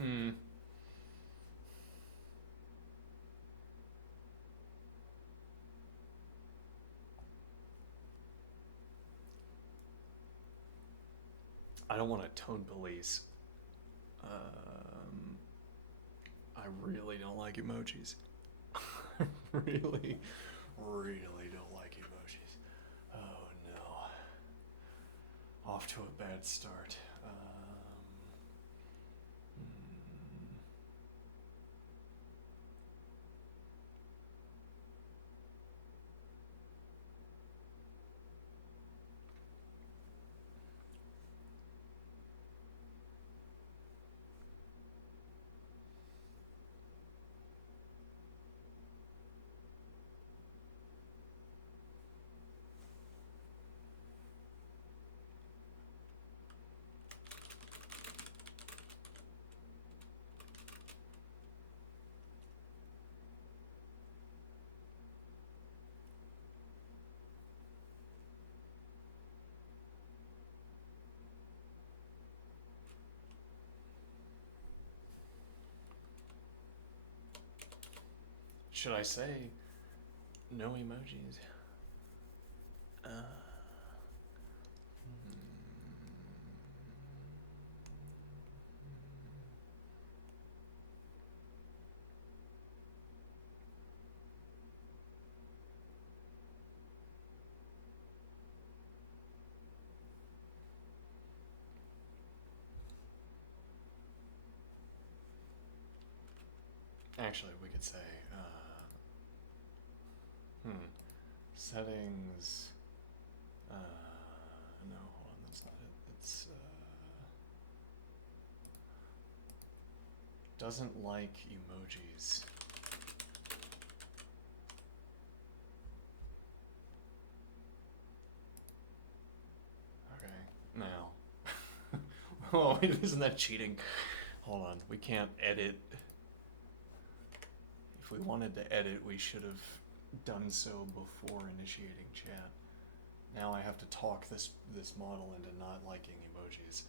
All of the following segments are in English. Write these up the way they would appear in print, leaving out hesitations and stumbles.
Hmm. I don't want to tone police. Um, I really don't like emojis. really, really don't like emojis. Oh no. Off to a bad start. Hmm. Should I say no emojis? Uh, Actually, we could say, settings. No, hold on, that's not it. It's doesn't like emojis. Okay, now. Oh, isn't that cheating? Hold on, we can't edit. If we wanted to edit, we should have done so before initiating chat. Now I have to talk this model into not liking emojis.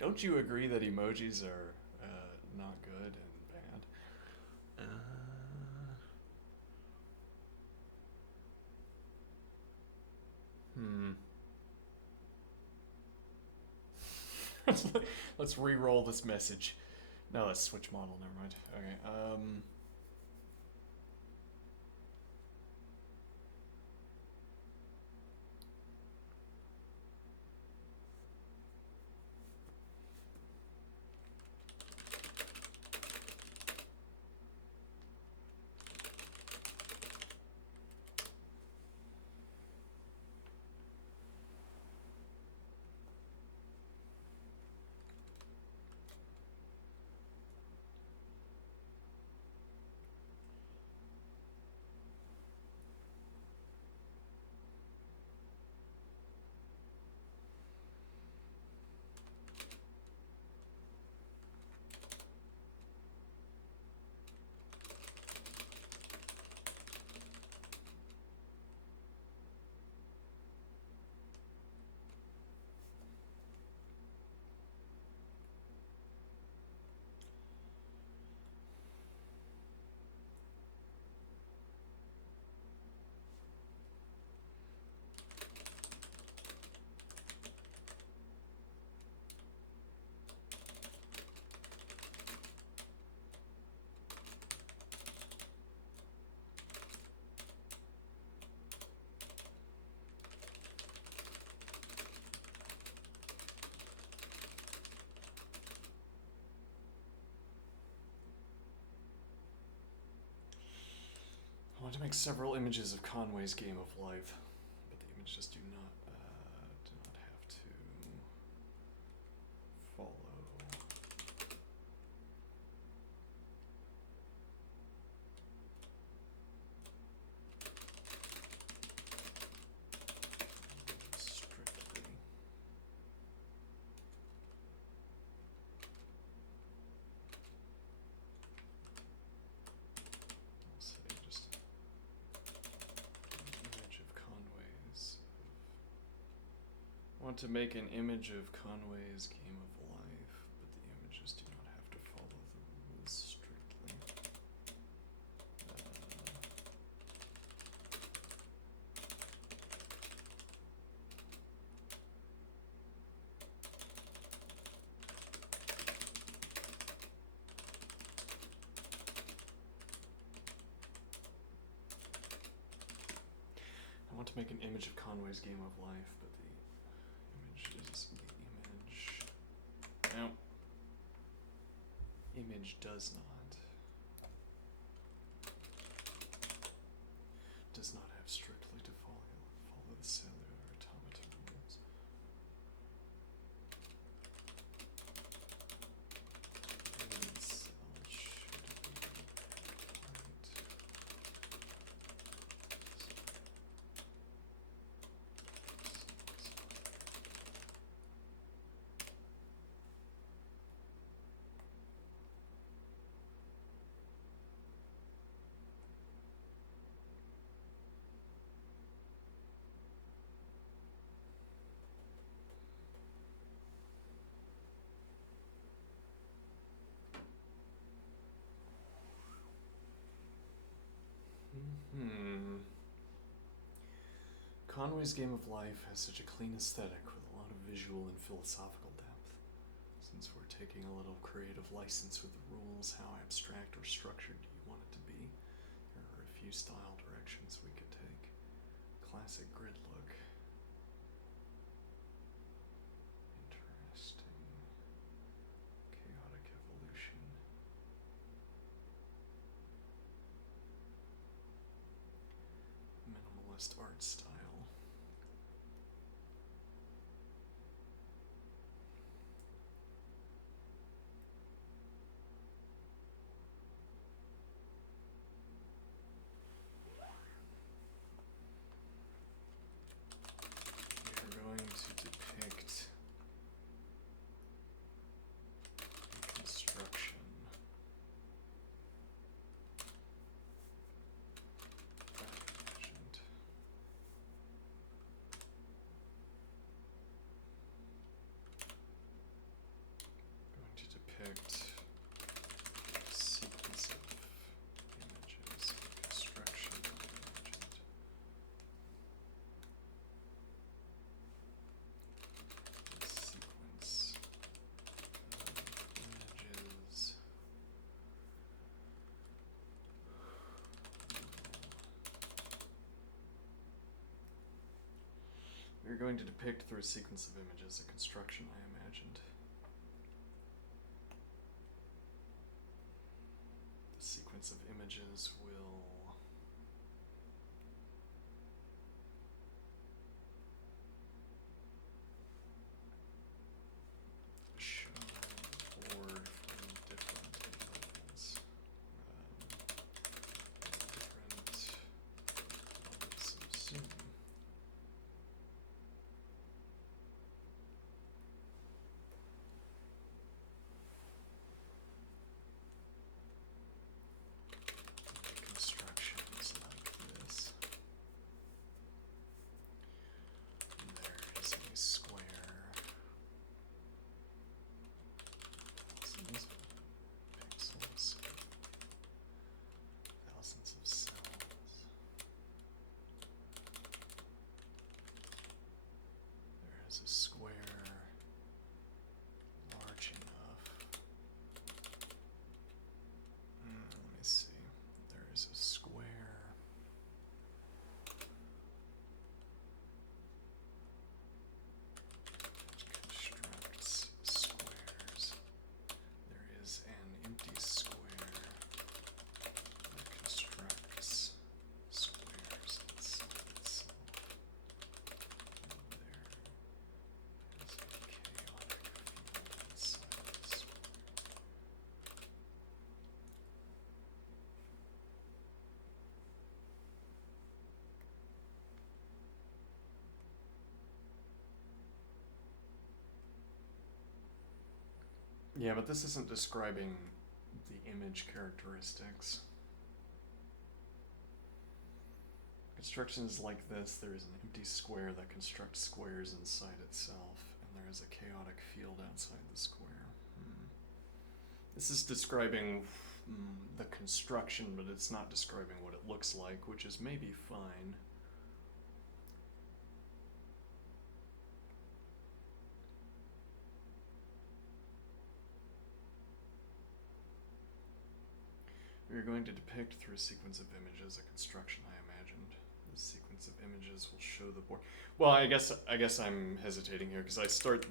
don't you agree that emojis are not good and bad? Hmm. Let's re-roll this message. No, let's switch model. Never mind. Okay. I want to make several images of Conway's Game of Life, but the images do not have to follow. Strictly. I'll say just an image of Conway's. I want to make an image of Conway's Game of Life, but the image to make an image of Conway's Game of Life, but the image is the image. No. Image does not have strictly to follow the cellular automata rules. And cell should be Conway's Game of Life has such a clean aesthetic with a lot of visual and philosophical depth. Since we're taking a little creative license with the rules, how abstract or structured do you want it to be? There are a few style directions we could take. Classic grid look. Interesting. Chaotic evolution. Minimalist art style. We're going to depict construction. Imagined. Going to depict a sequence of images, construction imagined. A sequence of images. We're going to depict through a sequence of images a construction I imagined. The sequence of images will show board from different levels. Different levels of zoom. Constructions like this. And there is a square. Thousands of pixels. Thousands of cells. There is a square large enough. Let me see. There is a square that constructs squares. There is an empty square that constructs squares inside itself. And there is a chaotic field inside the square. Yeah, but this isn't describing the image characteristics. Constructions like this, there is an empty square that constructs squares inside itself, and there is a chaotic field outside the square. This is describing the construction, but it's not describing what it looks like, which is maybe fine. We are going to depict through a sequence of images a construction I imagined. This sequence sequence of images will show the board. Well, I guess I'm hesitating here because I start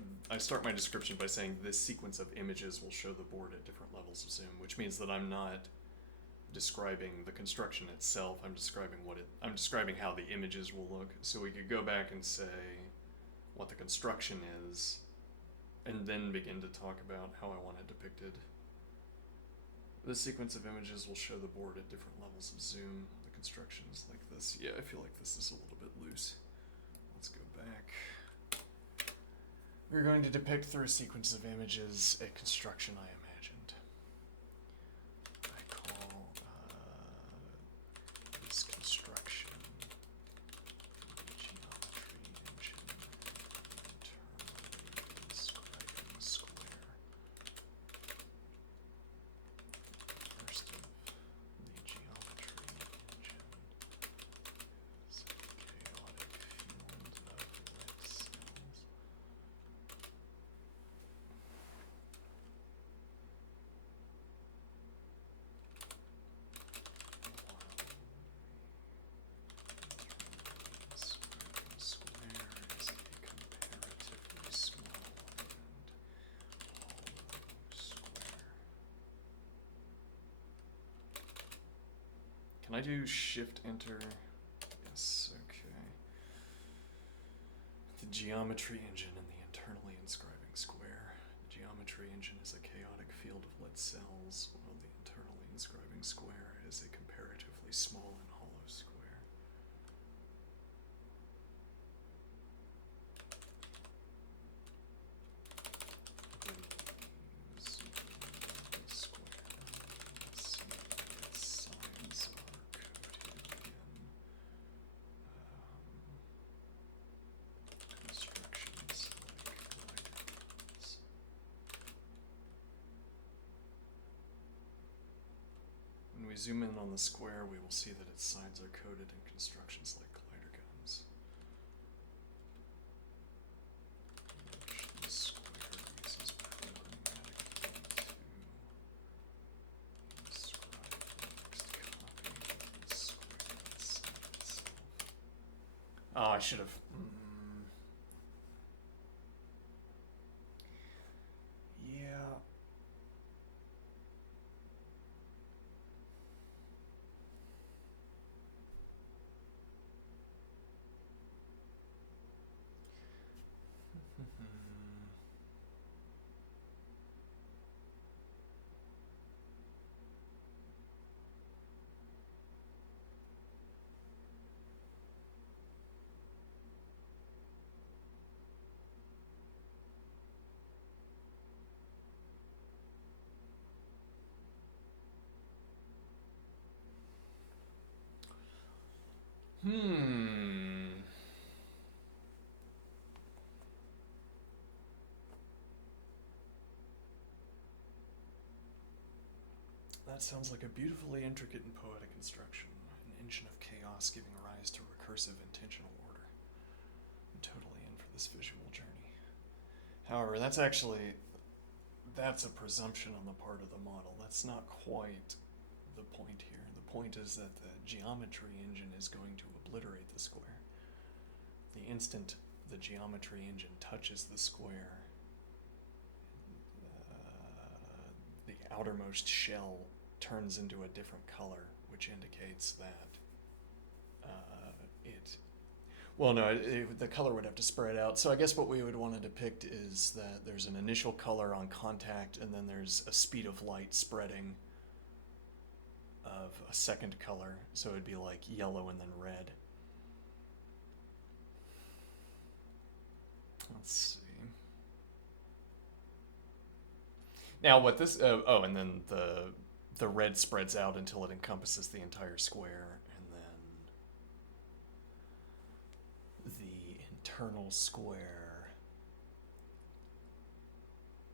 my description by saying this sequence of images will show the board at different levels of zoom, which means that I'm not describing the construction itself. I'm describing how the images will look. So we could go back and say what the construction is, and then begin to talk about how I want it depicted. This sequence of images will show the board at different levels of zoom. The construction is like this. Yeah, I feel like this is a little bit loose. Let's go back. We're going to depict through a sequence of images a construction I imagined. I call this construction the geometry engine internally describing square. First of the geometry engine is a chaotic field of lit cells. Square is a comparatively small and hollow square. Can I do Shift Enter? Yes, okay. The geometry engine and the internally inscribing square. The geometry engine is a chaotic field of lit cells, while the internally inscribing square is a comparatively small and hollow square. Then we zoom in the square and see that its sides are coated in constructions like glider guns. When we zoom in on the square, we will see that its sides are coated in constructions like glider guns, which the square uses programmatically to inscribe the next copy of the square inside itself. Oh, I should have. Yeah. That sounds like a beautifully intricate and poetic construction, an engine of chaos giving rise to recursive intentional order. I'm totally in for this visual journey. However, that's a presumption on the part of the model. That's not quite the point here. The point is that the geometry engine is going to obliterate the square. The instant the geometry engine touches the square, the outermost shell turns into a different color, which indicates that the color would have to spread out. So I guess what we would want to depict is that there's an initial color on contact, and then there's a speed of light spreading of a second color. So it'd be like yellow and then red. Let's see. Now what this, and then the red spreads out until it encompasses the entire square, and then the internal square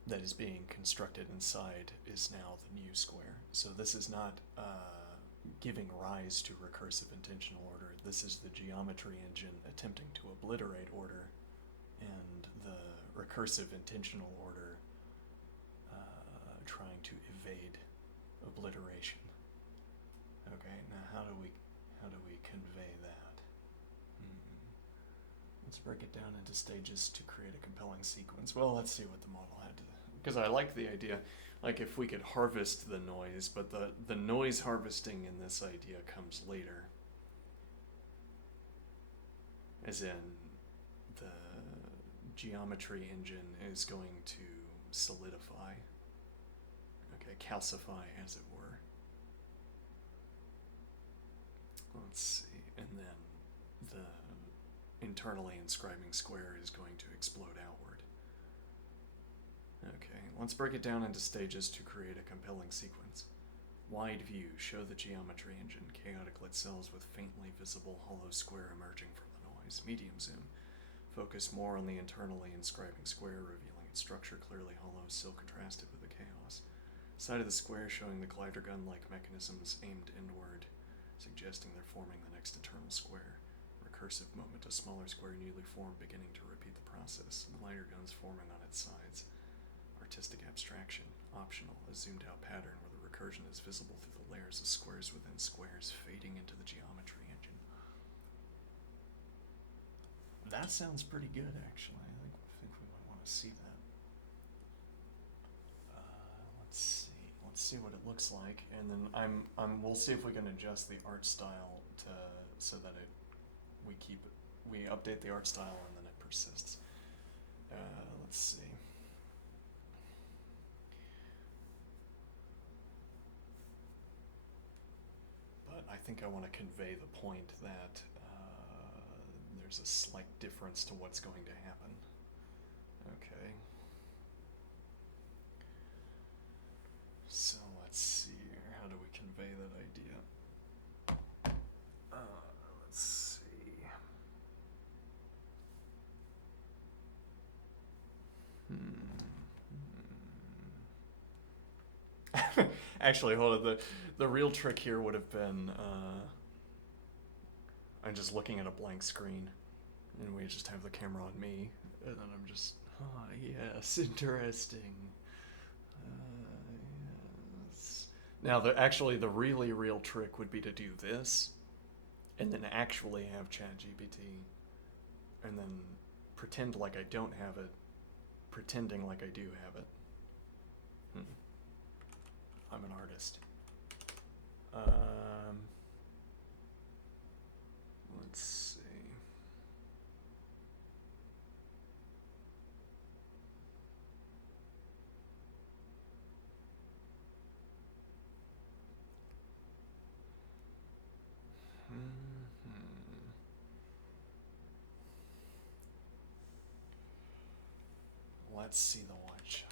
that is being constructed inside is now the new square. So this is not giving rise to recursive intentional order. This is the geometry engine attempting to obliterate order, and the recursive intentional order trying to evade obliteration. Okay, now how do we convey that? break it down into stages to create a compelling sequence. Well, let's see what the model had to, because I like the idea, like if we could harvest the noise, but the noise harvesting in this idea comes later. As in, the geometry engine is going to solidify, okay, calcify as it were. Let's see, and then the internally inscribing square is going to explode outward. Okay, let's break it down into stages to create a compelling sequence. Wide view, show the geometry engine, chaotic lit cells with faintly visible hollow square emerging from the noise. Medium zoom, focus more on the internally inscribing square, revealing its structure clearly hollow, still contrasted with the chaos. Side of the square showing the glider gun-like mechanisms aimed inward, suggesting they're forming the next eternal square. Recursive moment, a smaller square newly formed, beginning to repeat the process. Glider guns forming on its sides. Artistic abstraction, optional, a zoomed out pattern where the recursion is visible through the layers of squares within squares, fading into the geometry engine. That sounds pretty good, actually. I think we might want to see that. Let's see what it looks like, and then we'll see if we can adjust the art style to so that we update the art style and then it persists. Let's see. But I think I want to convey the point that there's a slight difference to what's going to happen. Okay. So let's see here. How do we convey that idea? Let's see. Actually, hold on. The real trick here would have been I'm just looking at a blank screen, and we just have the camera on me, and then I'm just, yes, interesting. Yes. Now, the really real trick would be to do this, and then actually have ChatGPT, and then pretend like I don't have it, pretending like I do have it. I'm an artist. Let's see. Let's see the wide shot.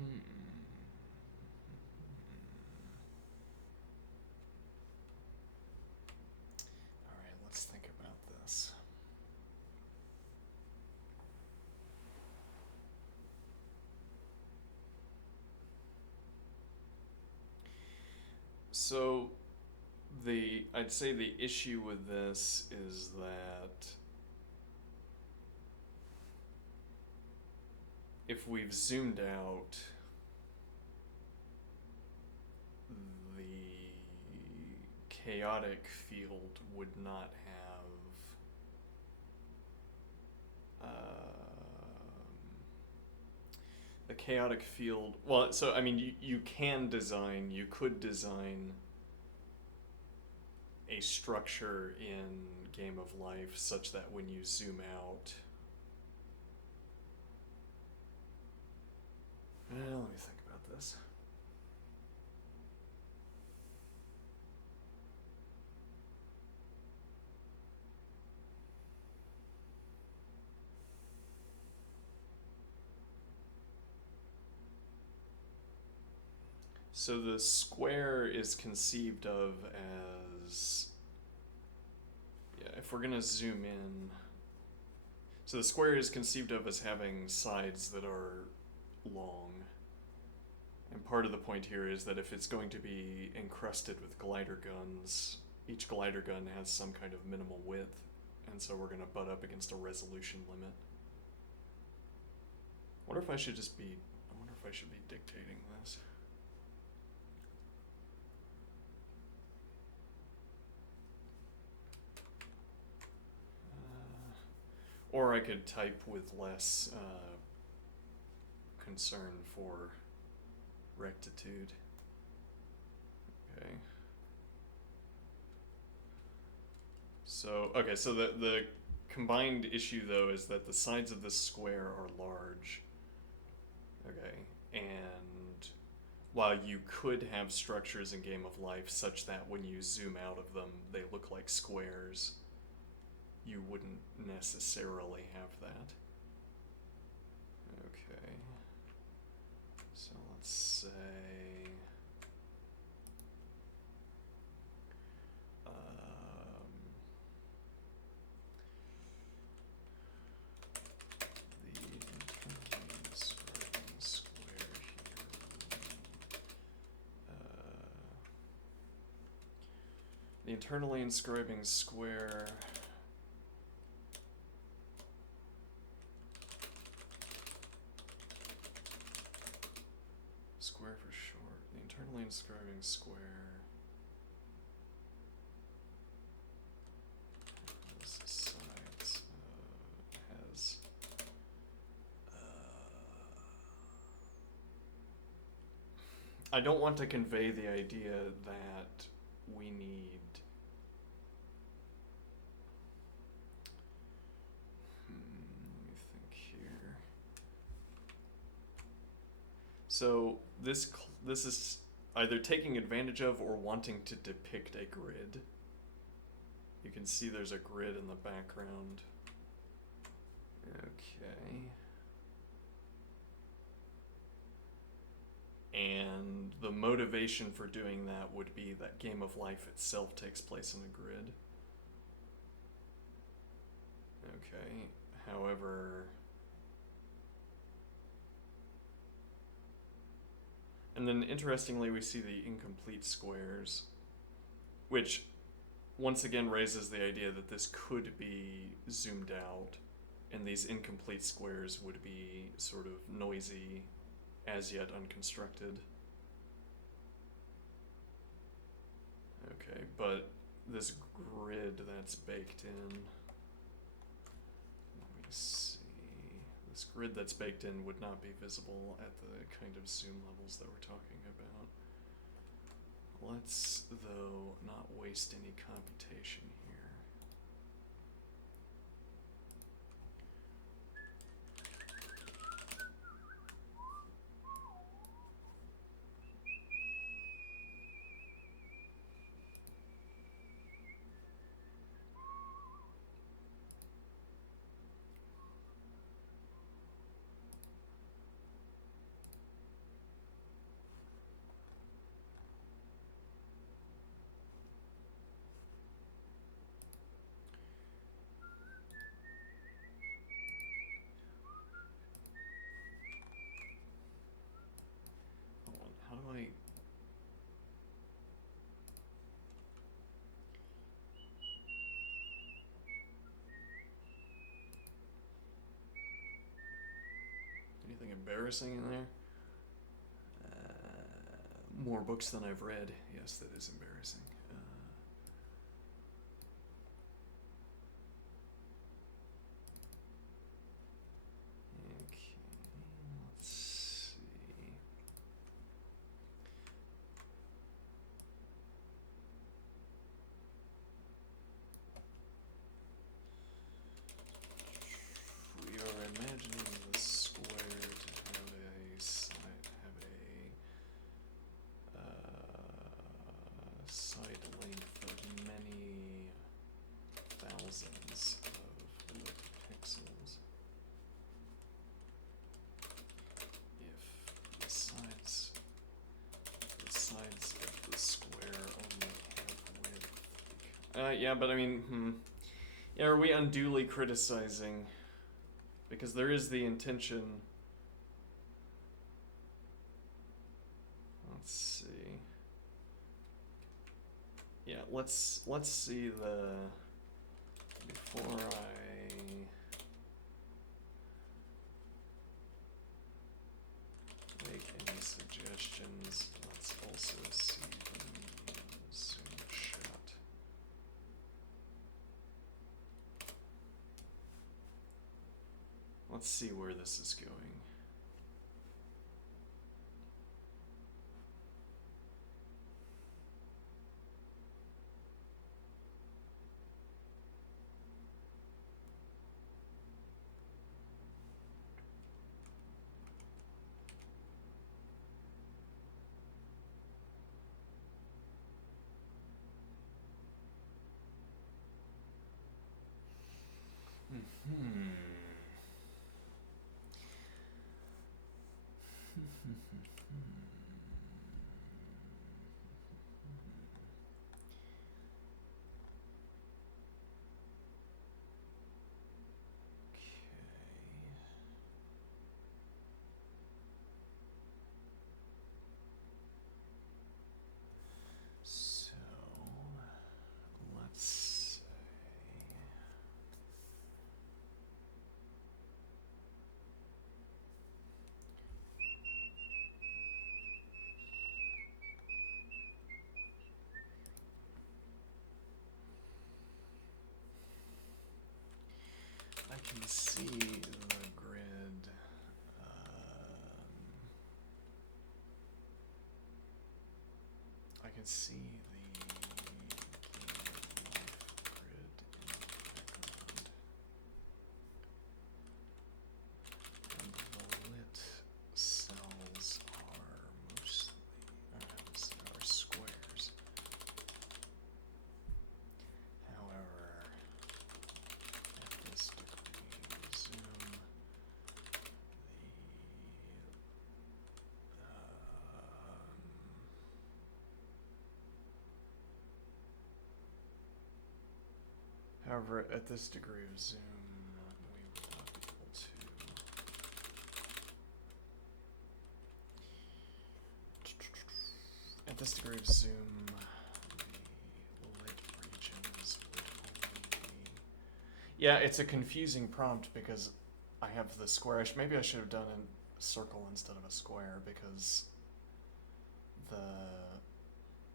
All right, let's think about this. So, I'd say the issue with this is that if we've zoomed out, the chaotic field would not have the chaotic field. Well, so I mean, you could design a structure in Game of Life such that when you zoom out, let me think about this. So the square is conceived of as, yeah, if we're gonna zoom in, so the square is conceived of as having sides that are long. And part of the point here is that if it's going to be encrusted with glider guns, each glider gun has some kind of minimal width, and so we're going to butt up against a resolution limit. I wonder if I should be dictating this. Or I could type with less concern for rectitude. Okay. So the combined issue though is that the sides of this square are large. Okay. And while you could have structures in Game of Life such that when you zoom out of them they look like squares, you wouldn't necessarily have that. Okay. So let's say the internally inscribing square square for short. The internally inscribing square has sides, has I don't want to convey the idea that we need let me think here. So this is either taking advantage of or wanting to depict a grid. You can see there's a grid in the background. Okay. And the motivation for doing that would be that Game of Life itself takes place in a grid. Okay, however, and then interestingly we see the incomplete squares, which once again raises the idea that this could be zoomed out, and these incomplete squares would be sort of noisy, as yet unconstructed. Okay, but this grid that's baked in, let me see, this grid that's baked in would not be visible at the kind of zoom levels that we're talking about. Let's, though, not waste any computation here. How do I... Anything embarrassing in there? More books than I've read. Yes, that is embarrassing. Okay, let's see. We are imagining the square to have a side Yeah, but I mean, yeah, are we unduly criticizing? Because there is the intention. Let's see. Yeah, let's see the before I make any suggestions. Let's also see the Zoom chat. Let's see where this is going. Hmm. So let's say I can see the grid. I can see the grid in the background. And the lit cells are mostly are squares. However, at this degree zoom, however, at this degree of zoom, we would not be able to. At this degree of zoom, the lit regions would only be. Yeah, it's a confusing prompt because I have the square. Maybe I should have done a circle instead of a square because the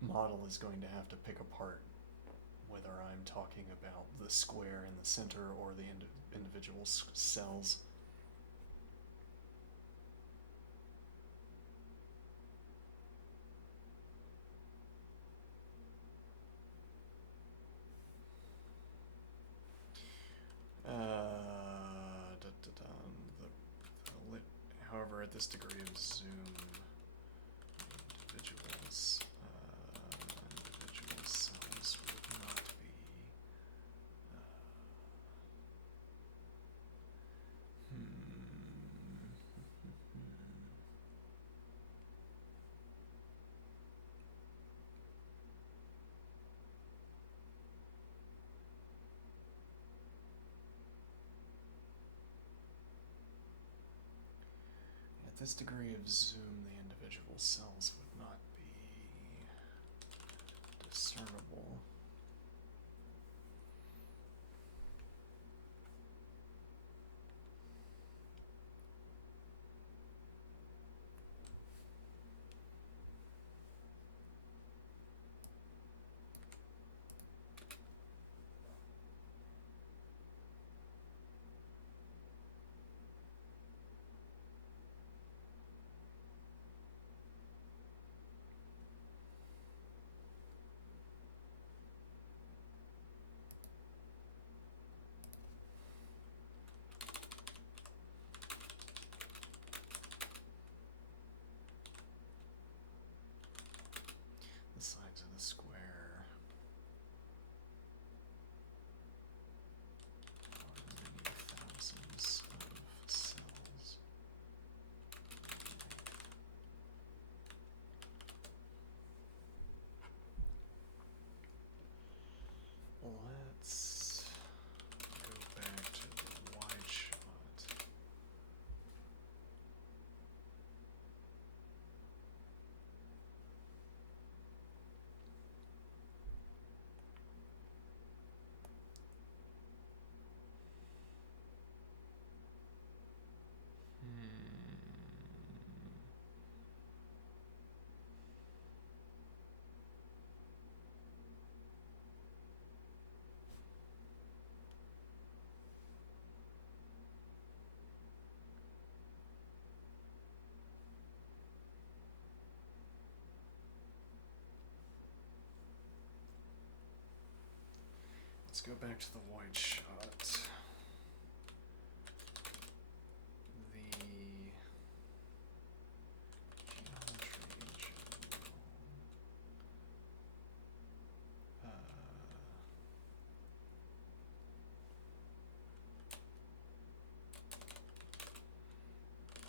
model is going to have to pick apart whether I'm talking about the square in the center or the individual cells. The lit, however, at this degree of zoom, individual cells would not be. At this degree of zoom, the individual cells would not be discernible. Let's go back to the white shot. The geometry in general.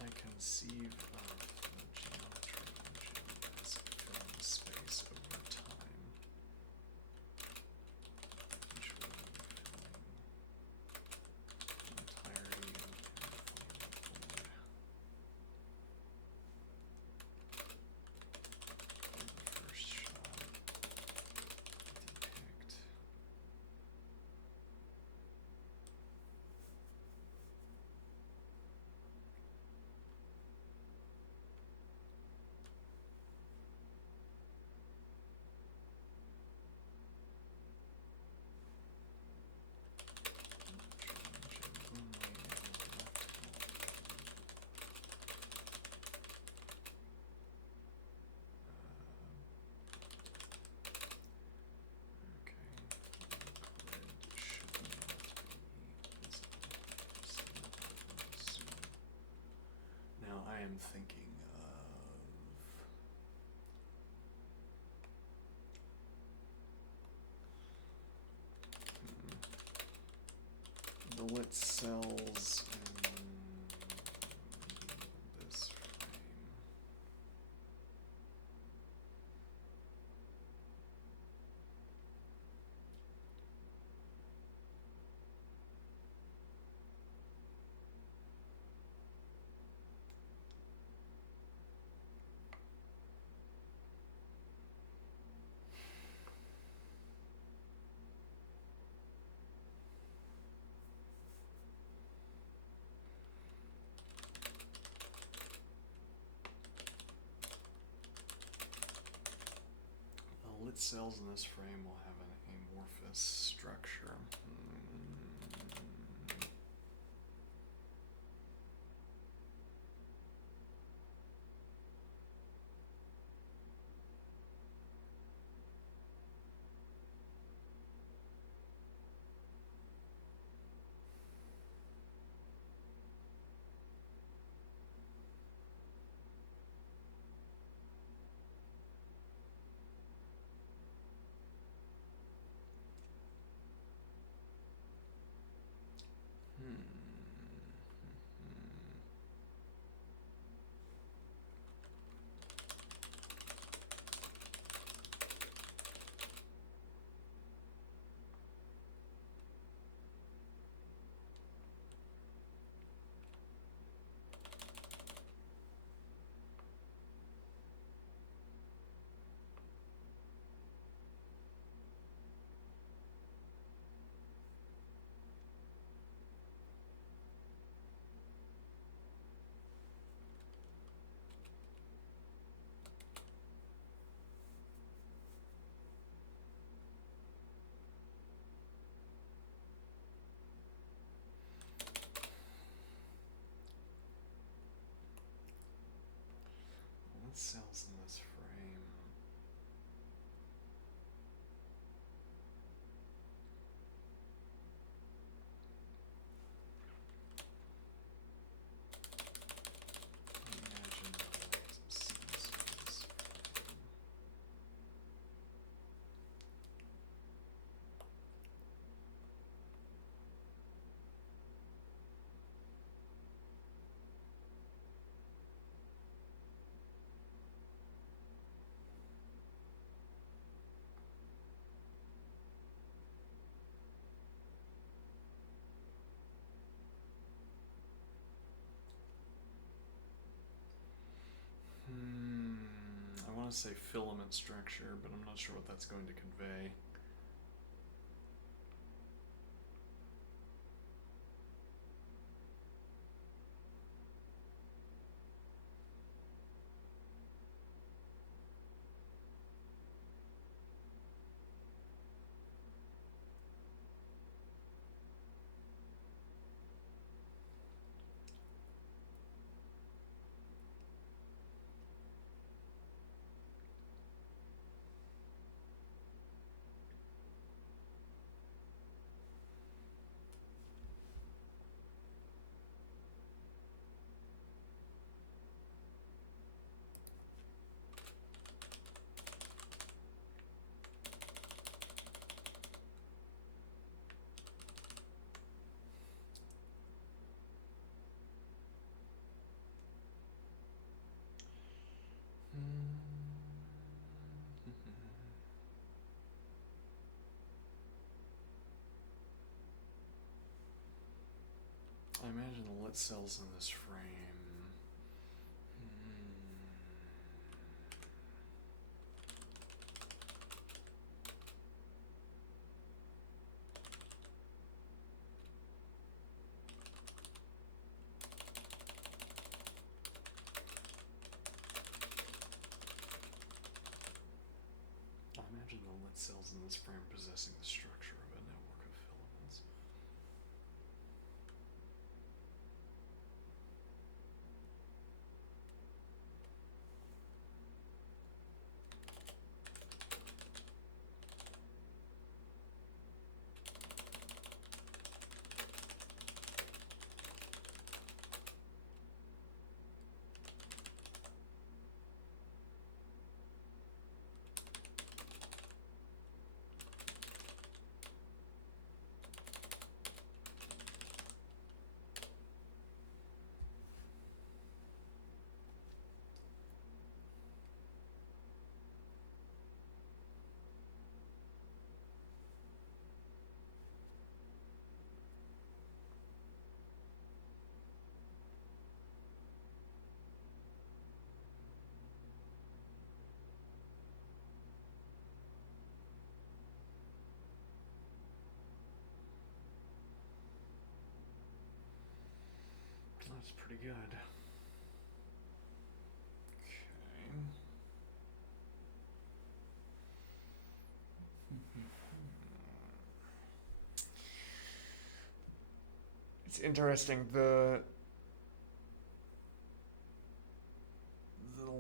I conceive of the geometry engine as filling space over time, eventually filling the entirety of an inflated board. In the first shot, depict changing only on the left okay, the grid should not be visible. Zoom. Now I am thinking of the lit cells in this frame. The lit cells in this frame will have an amorphous structure. Lit cells in this frame. Imagine the light sees this frame. I want to say filament structure, but I'm not sure what that's going to convey. I imagine the lit cells in this frame. I imagine the lit cells in this frame possessing the structure of a network of filaments. That's pretty good. Okay. It's interesting. The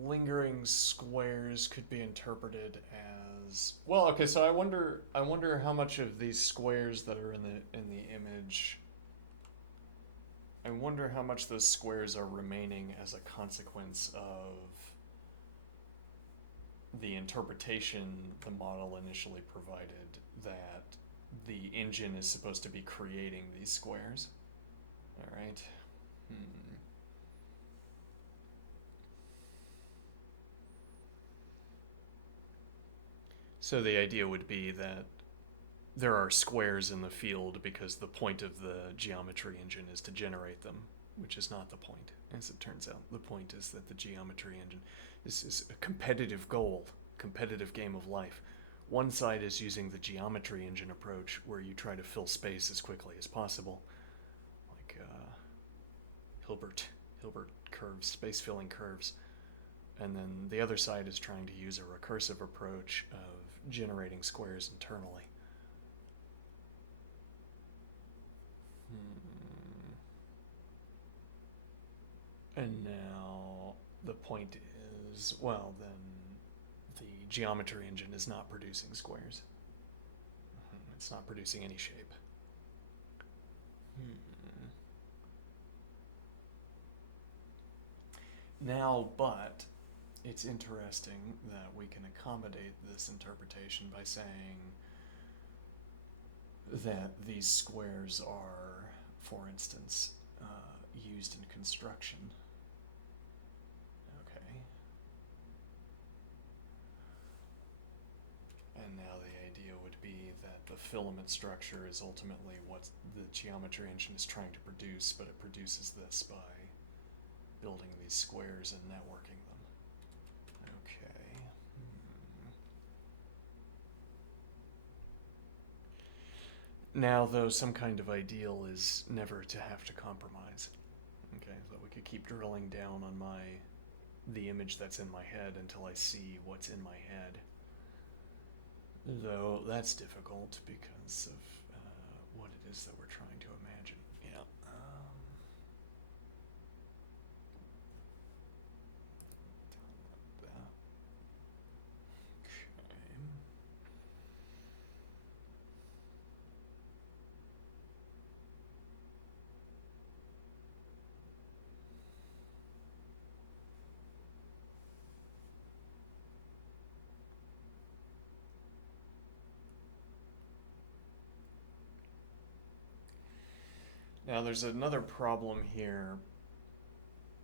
lingering squares could be interpreted as well. Okay, so I wonder how much of these squares that are in the image. I wonder how much those squares are remaining as a consequence of the interpretation the model initially provided, that the engine is supposed to be creating these squares. All right. So the idea would be that there are squares in the field because the point of the geometry engine is to generate them, which is not the point, as it turns out. The point is that the geometry engine is a competitive goal, competitive game of life. One side is using the geometry engine approach, where you try to fill space as quickly as possible, like Hilbert curves, space filling curves. And then the other side is trying to use a recursive approach of generating squares internally. And now the point is, well, then the geometry engine is not producing squares. It's not producing any shape. Now, but it's interesting that we can accommodate this interpretation by saying that these squares are, for instance, used in construction. Okay. And now the idea would be that the filament structure is ultimately what the geometry engine is trying to produce, but it produces this by building these squares and networking them. Okay. Now, though, some kind of ideal is never to have to compromise. Okay, so we could keep drilling down on the image that's in my head until I see what's in my head. Though that's difficult because of what it is that we're trying to imagine. Yeah. Now there's another problem here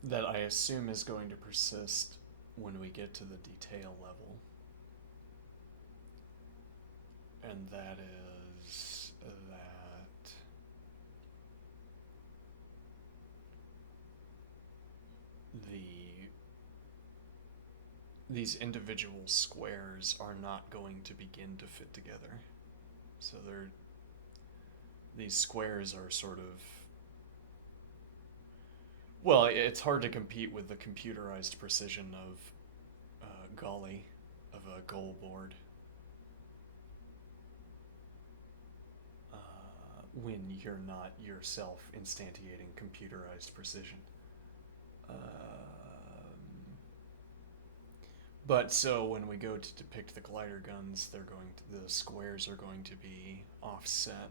that I assume is going to persist when we get to the detail level. And that is that these individual squares are not going to begin to fit together. So these squares are sort of, well, it's hard to compete with the computerized precision of Golly, of a goal board. When you're not yourself instantiating computerized precision. But so when we go to depict the glider guns, the squares are going to be offset.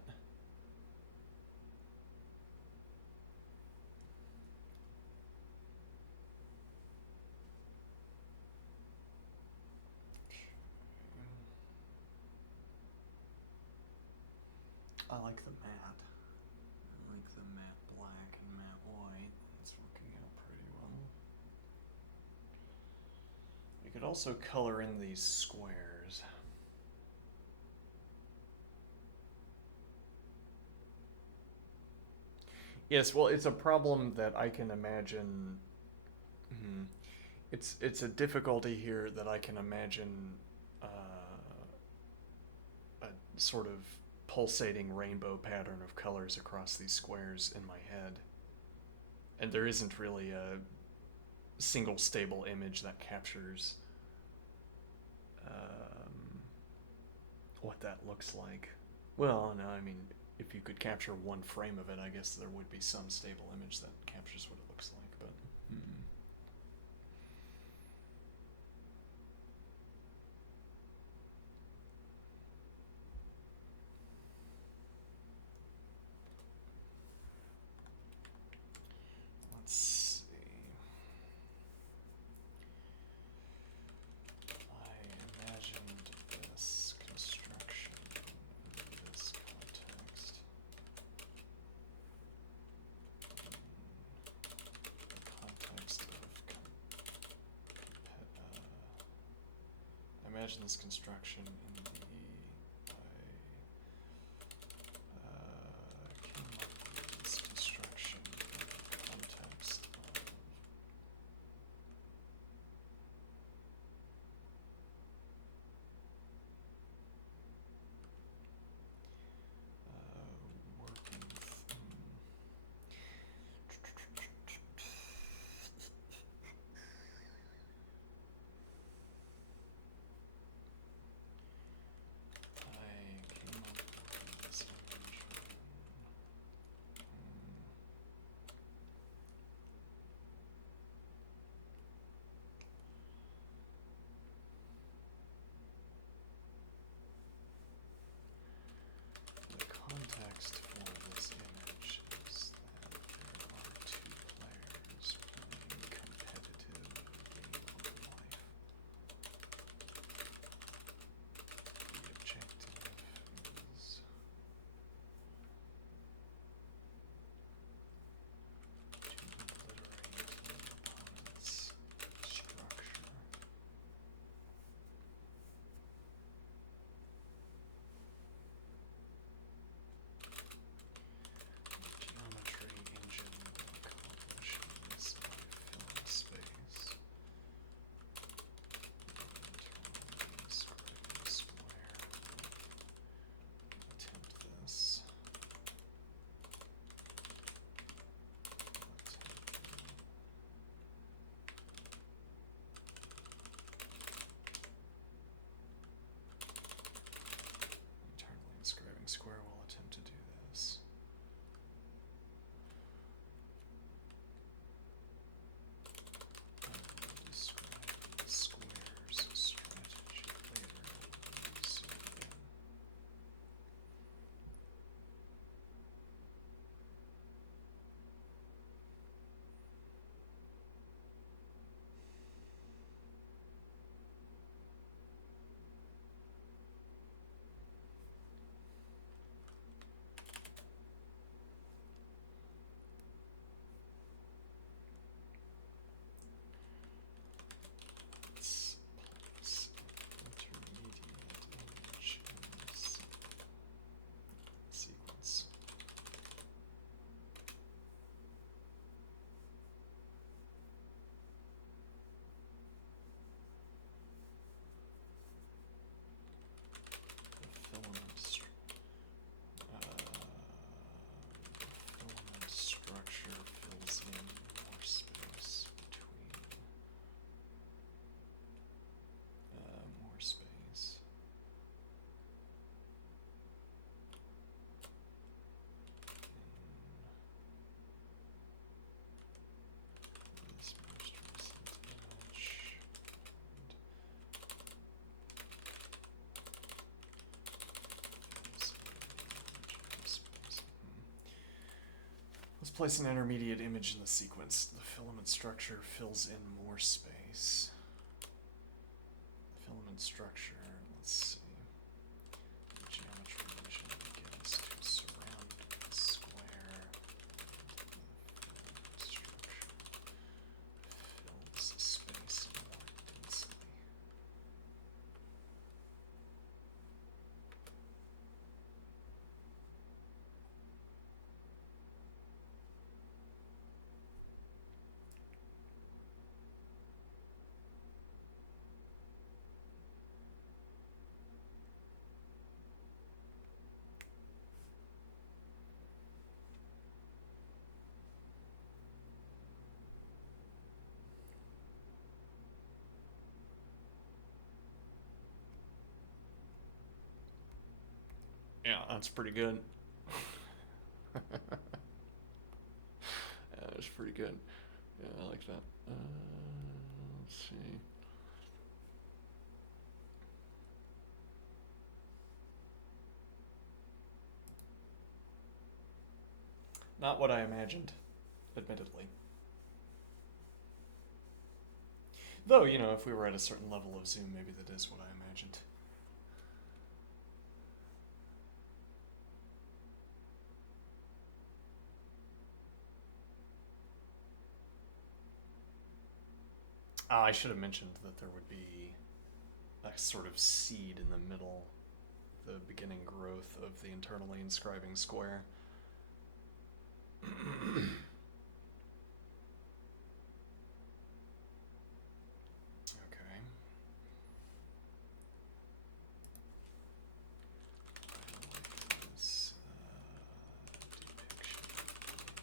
I like the matte. I like the matte black and matte white. It's working out pretty well. We could also color in these squares. Yes, well, it's a problem that I can imagine. It's a difficulty here that I can imagine a sort of pulsating rainbow pattern of colors across these squares in my head. And there isn't really a single stable image that captures what that looks like. Well, no, I mean, if you could capture one frame of it, I guess there would be some stable image that captures what it looks like, but. Let's see. I imagined this construction in this context. Context of I imagine this construction in the I came up with this construction in the context of working. Place an intermediate image in the sequence. The filament structure fills in more space. Filament structure, let's see. The geometry vision begins to surround the square. The filament structure fills space more densely. Yeah, that's pretty good. Yeah, that's pretty good. Yeah, I like that. Let's see. Not what I imagined, admittedly. Though, you know, if we were at a certain level of zoom, maybe that is what I imagined. I should have mentioned that there would be a sort of seed in the middle, the beginning growth of the internally inscribing square. Okay. I like this depiction of the angel.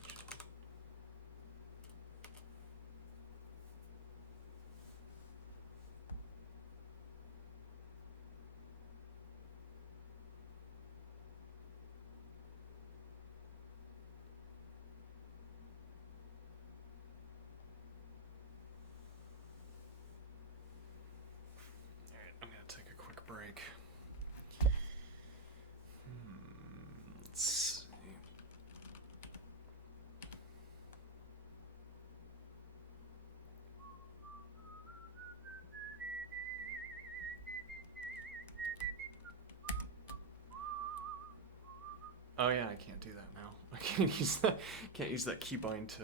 Alright, I'm gonna take a quick break. Let's see. Oh yeah, I can't do that now. I can't use that keybind to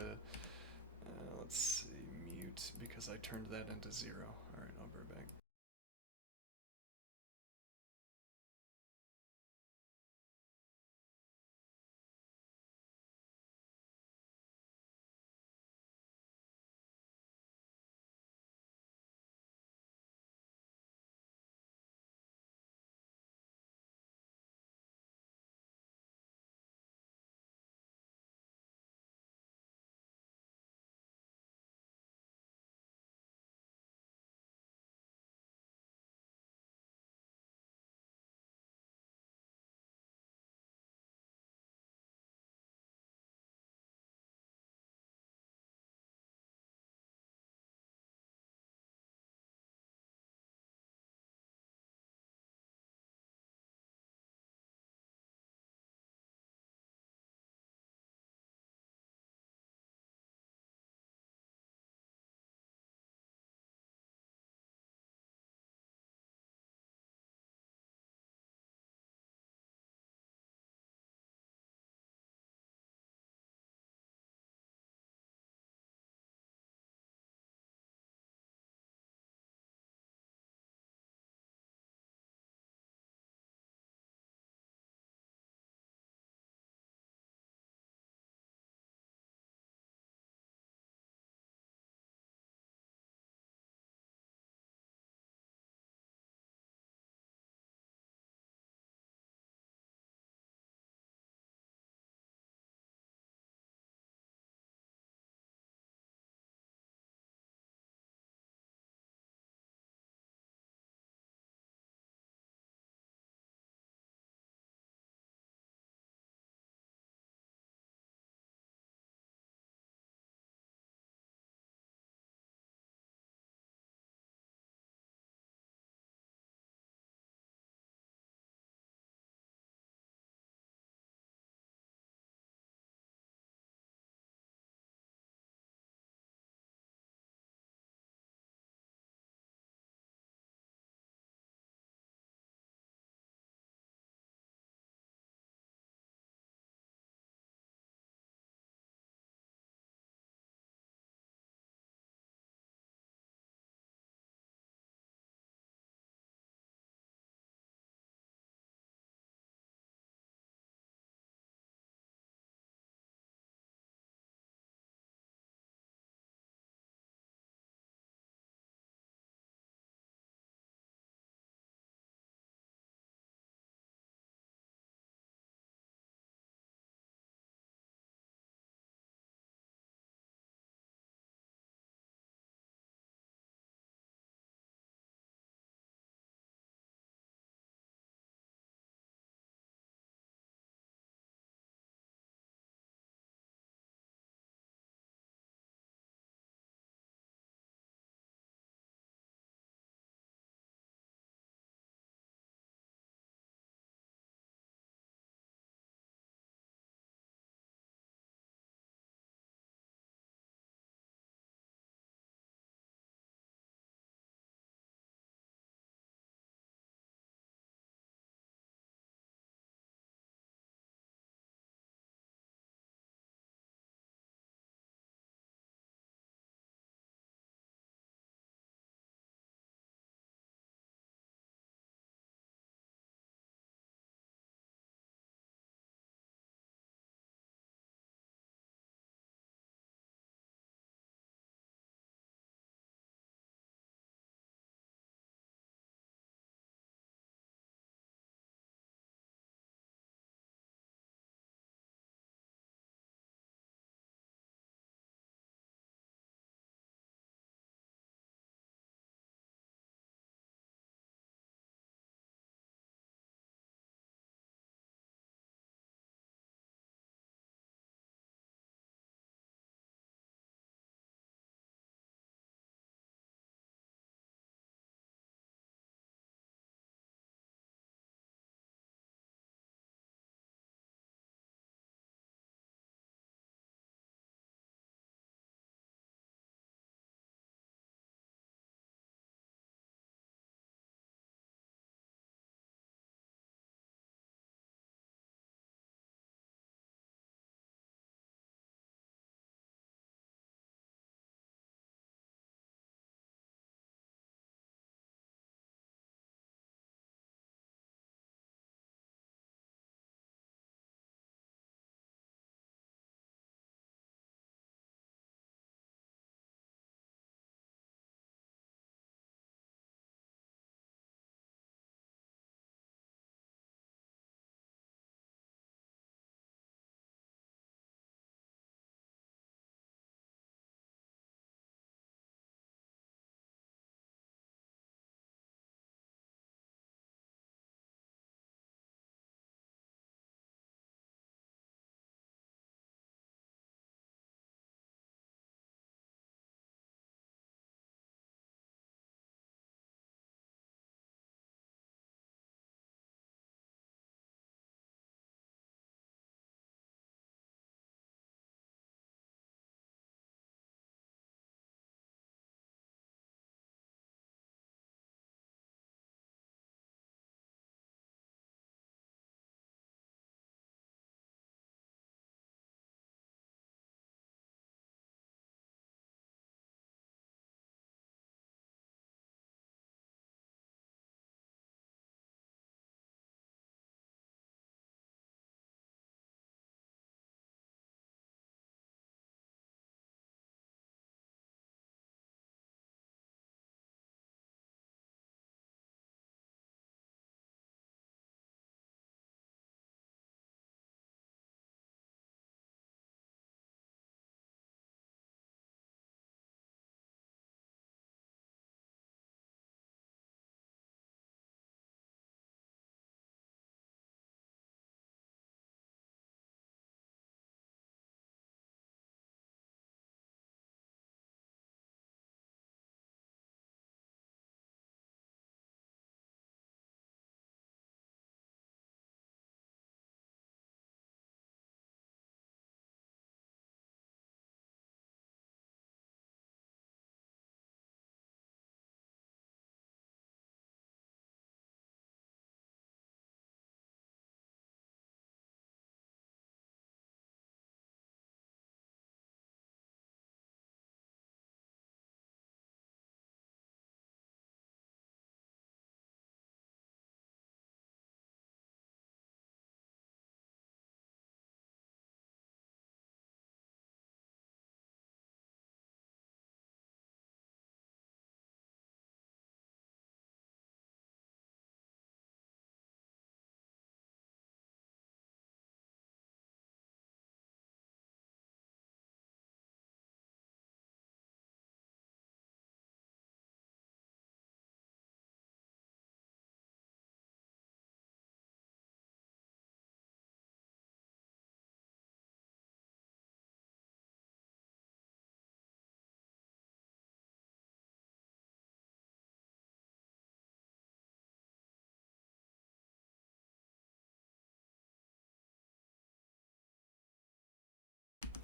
let's see, mute, because I turned that into 0. Alright, I'll be back.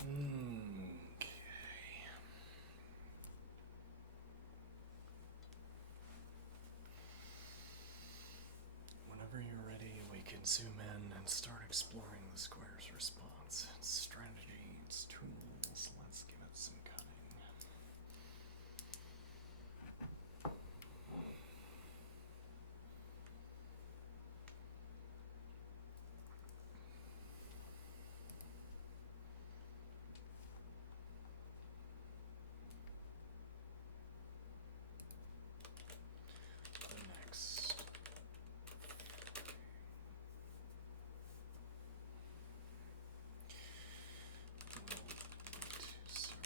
Okay. Whenever you're ready, we can zoom in and start exploring the square's response. Its strategy, its tools. Let's give it some cunning. The next. We'll need to see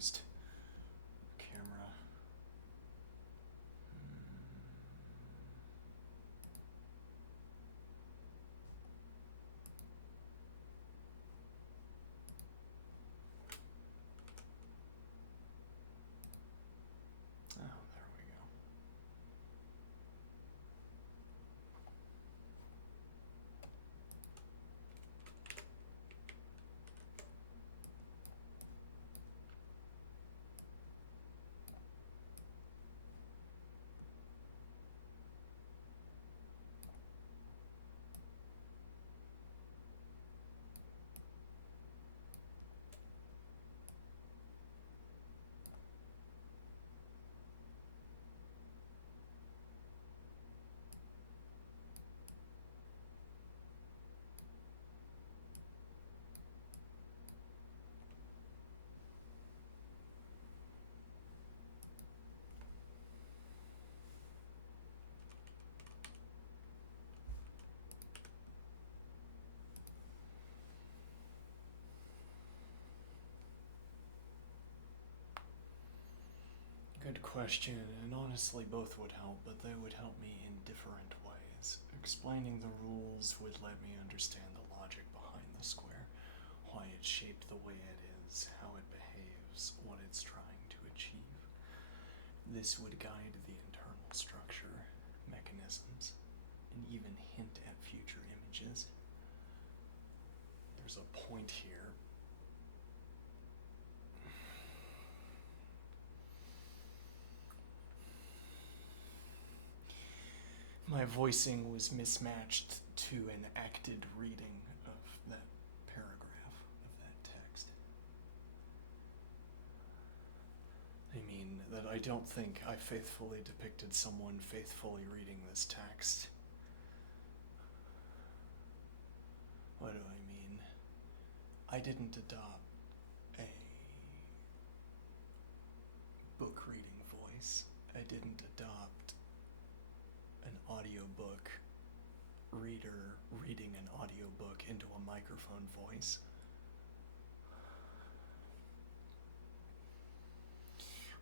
confused. Camera. Oh, there we go. Good question, and honestly both would help, but they would help me in different ways. Explaining the rules would let me understand the logic behind the square, why it's shaped the way it is, how it behaves, what it's trying to achieve. This would guide the internal structure, mechanisms, and even hint at future images. There's a point here. My voicing was mismatched to an acted reading of that paragraph, of that text. I mean, that I don't think I faithfully depicted someone faithfully reading this text. What do I mean? I didn't adopt a book reading voice. I didn't adopt an audiobook reader reading an audiobook into a microphone voice.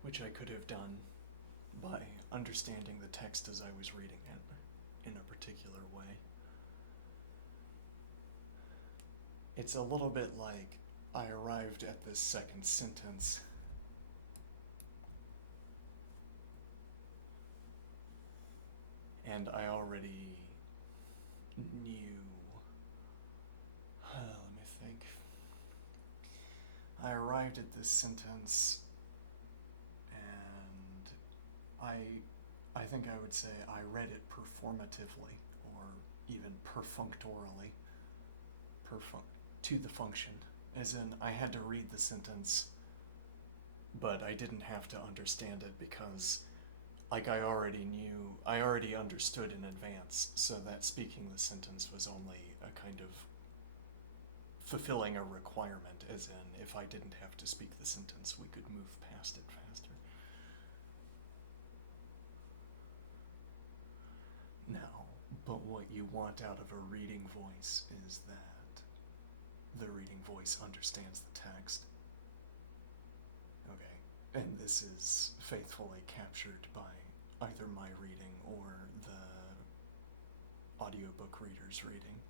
Which I could have done by understanding the text as I was reading it in a particular way. It's a little bit like I arrived at this second sentence and I already knew. Let me think. I arrived at this sentence and I think I would say I read it performatively or even perfunctorily. To the function. As in, I had to read the sentence, but I didn't have to understand it because like I already understood in advance, so that speaking the sentence was only a kind of fulfilling a requirement, as in, if I didn't have to speak the sentence, we could move past it faster. Now, but what you want out of a reading voice is that the reading voice understands the text. Okay, and this is faithfully captured by either my reading or the audiobook reader's reading.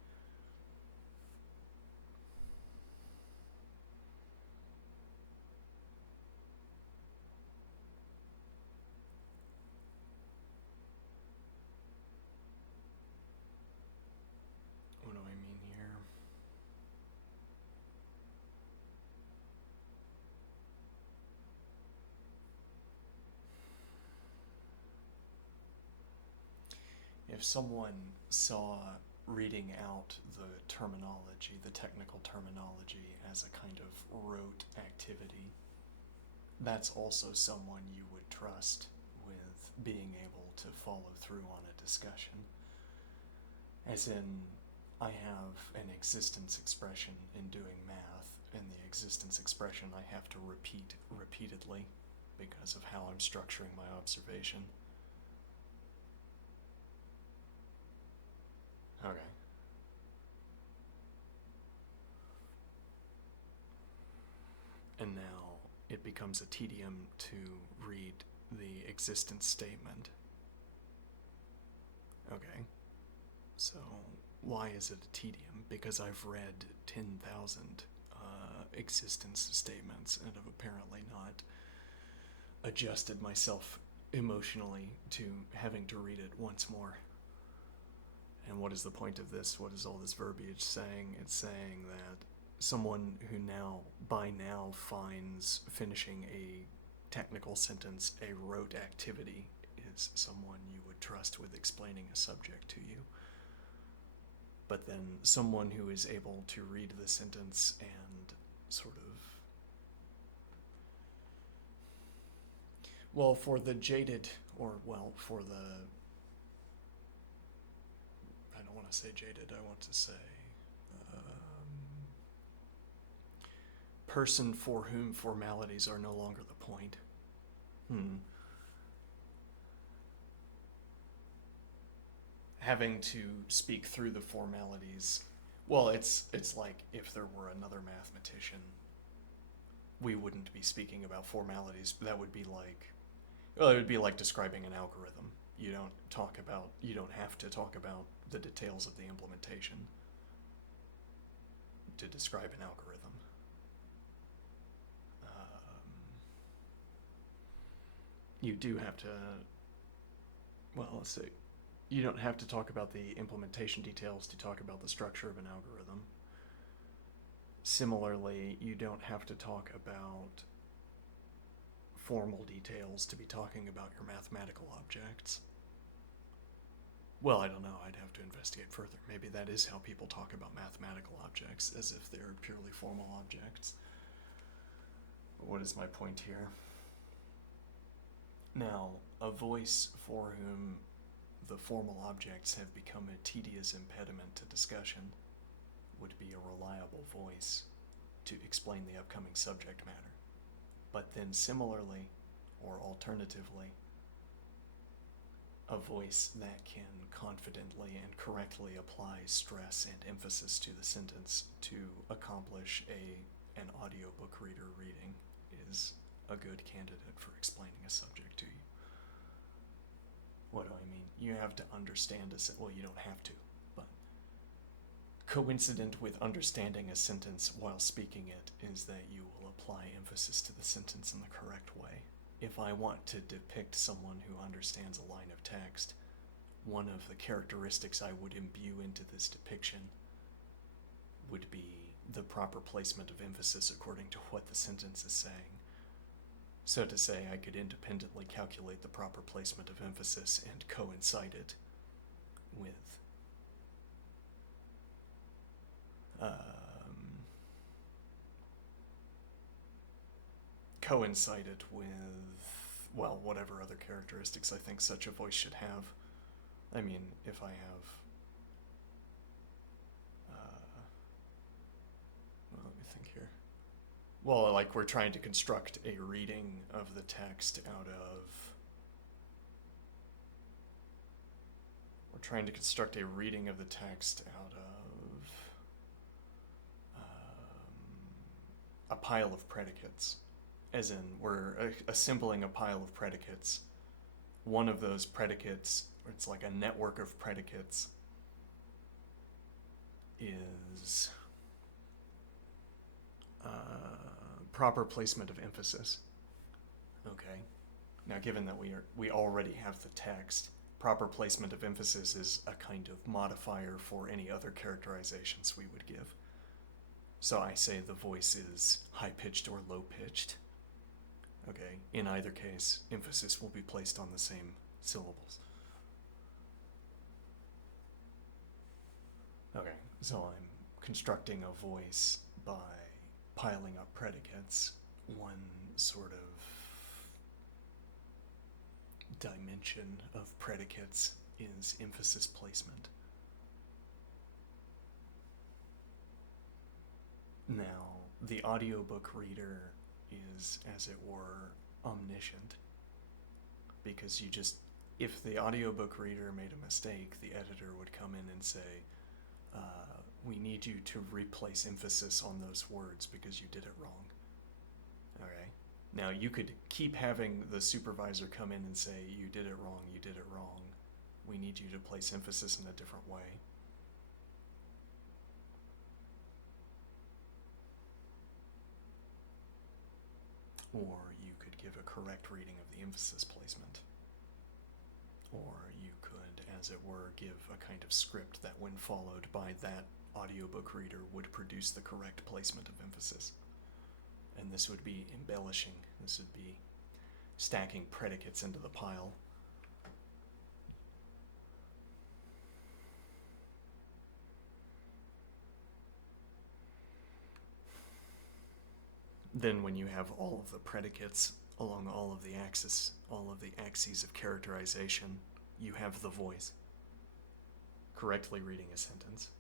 What do I mean here? If someone saw reading out the terminology, the technical terminology, as a kind of rote activity, that's also someone you would trust with being able to follow through on a discussion. As in, I have an existence expression in doing math, and the existence expression I have to repeat repeatedly because of how I'm structuring my observation. Okay. And now, it becomes a tedium to read the existence statement. Okay, so why is it a tedium? Because I've read 10,000 existence statements and have apparently not adjusted myself emotionally to having to read it once more. And what is the point of this? What is all this verbiage saying? It's saying that someone who by now finds finishing a technical sentence a rote activity is someone you would trust with explaining a subject to you. But then someone who is able to read the sentence and sort of, well, for the jaded, or well, for the, I don't want to say jaded, I want to say person for whom formalities are no longer the point. Having to speak through the formalities, well, it's like if there were another mathematician, we wouldn't be speaking about formalities. That would be like, well, it would be like describing an algorithm. You don't have to talk about the details of the implementation to describe an algorithm. You do have to, well, let's see. You don't have to talk about the implementation details to talk about the structure of an algorithm. Similarly, you don't have to talk about formal details to be talking about your mathematical objects. Well, I don't know. I'd have to investigate further. Maybe that is how people talk about mathematical objects, as if they're purely formal objects. But what is my point here? Now, a voice for whom the formal objects have become a tedious impediment to discussion would be a reliable voice to explain the upcoming subject matter. But then similarly, or alternatively, a voice that can confidently and correctly apply stress and emphasis to the sentence to accomplish an audiobook reader reading is a good candidate for explaining a subject to you. What do I mean? You have to understand well, you don't have to, but coincident with understanding a sentence while speaking it is that you will apply emphasis to the sentence in the correct way. If I want to depict someone who understands a line of text, one of the characteristics I would imbue into this depiction would be the proper placement of emphasis according to what the sentence is saying. So to say, I could independently calculate the proper placement of emphasis and coincide it with well, whatever other characteristics I think such a voice should have. I mean, if I have, well, let me think here. Well, like we're trying to construct a reading of the text out of, a pile of predicates. As in, we're assembling a pile of predicates. One of those predicates, or it's like a network of predicates, is proper placement of emphasis. Okay. Now, given that we already have the text, proper placement of emphasis is a kind of modifier for any other characterizations we would give. So I say the voice is high-pitched or low-pitched. Okay. In either case, emphasis will be placed on the same syllables. Okay. So I'm constructing a voice by piling up predicates. One sort of dimension of predicates is emphasis placement. Now, the audiobook reader is, as it were, omniscient. Because if the audiobook reader made a mistake, the editor would come in and say, we need you to replace emphasis on those words because you did it wrong. Okay? Now, you could keep having the supervisor come in and say, you did it wrong, you did it wrong. We need you to place emphasis in a different way. Or you could give a correct reading of the emphasis placement. Or you could, as it were, give a kind of script that, when followed by that audiobook reader, would produce the correct placement of emphasis. And this would be embellishing. This would be stacking predicates into the pile. Then when you have all of the predicates along all of the axes of characterization, you have the voice correctly reading a sentence.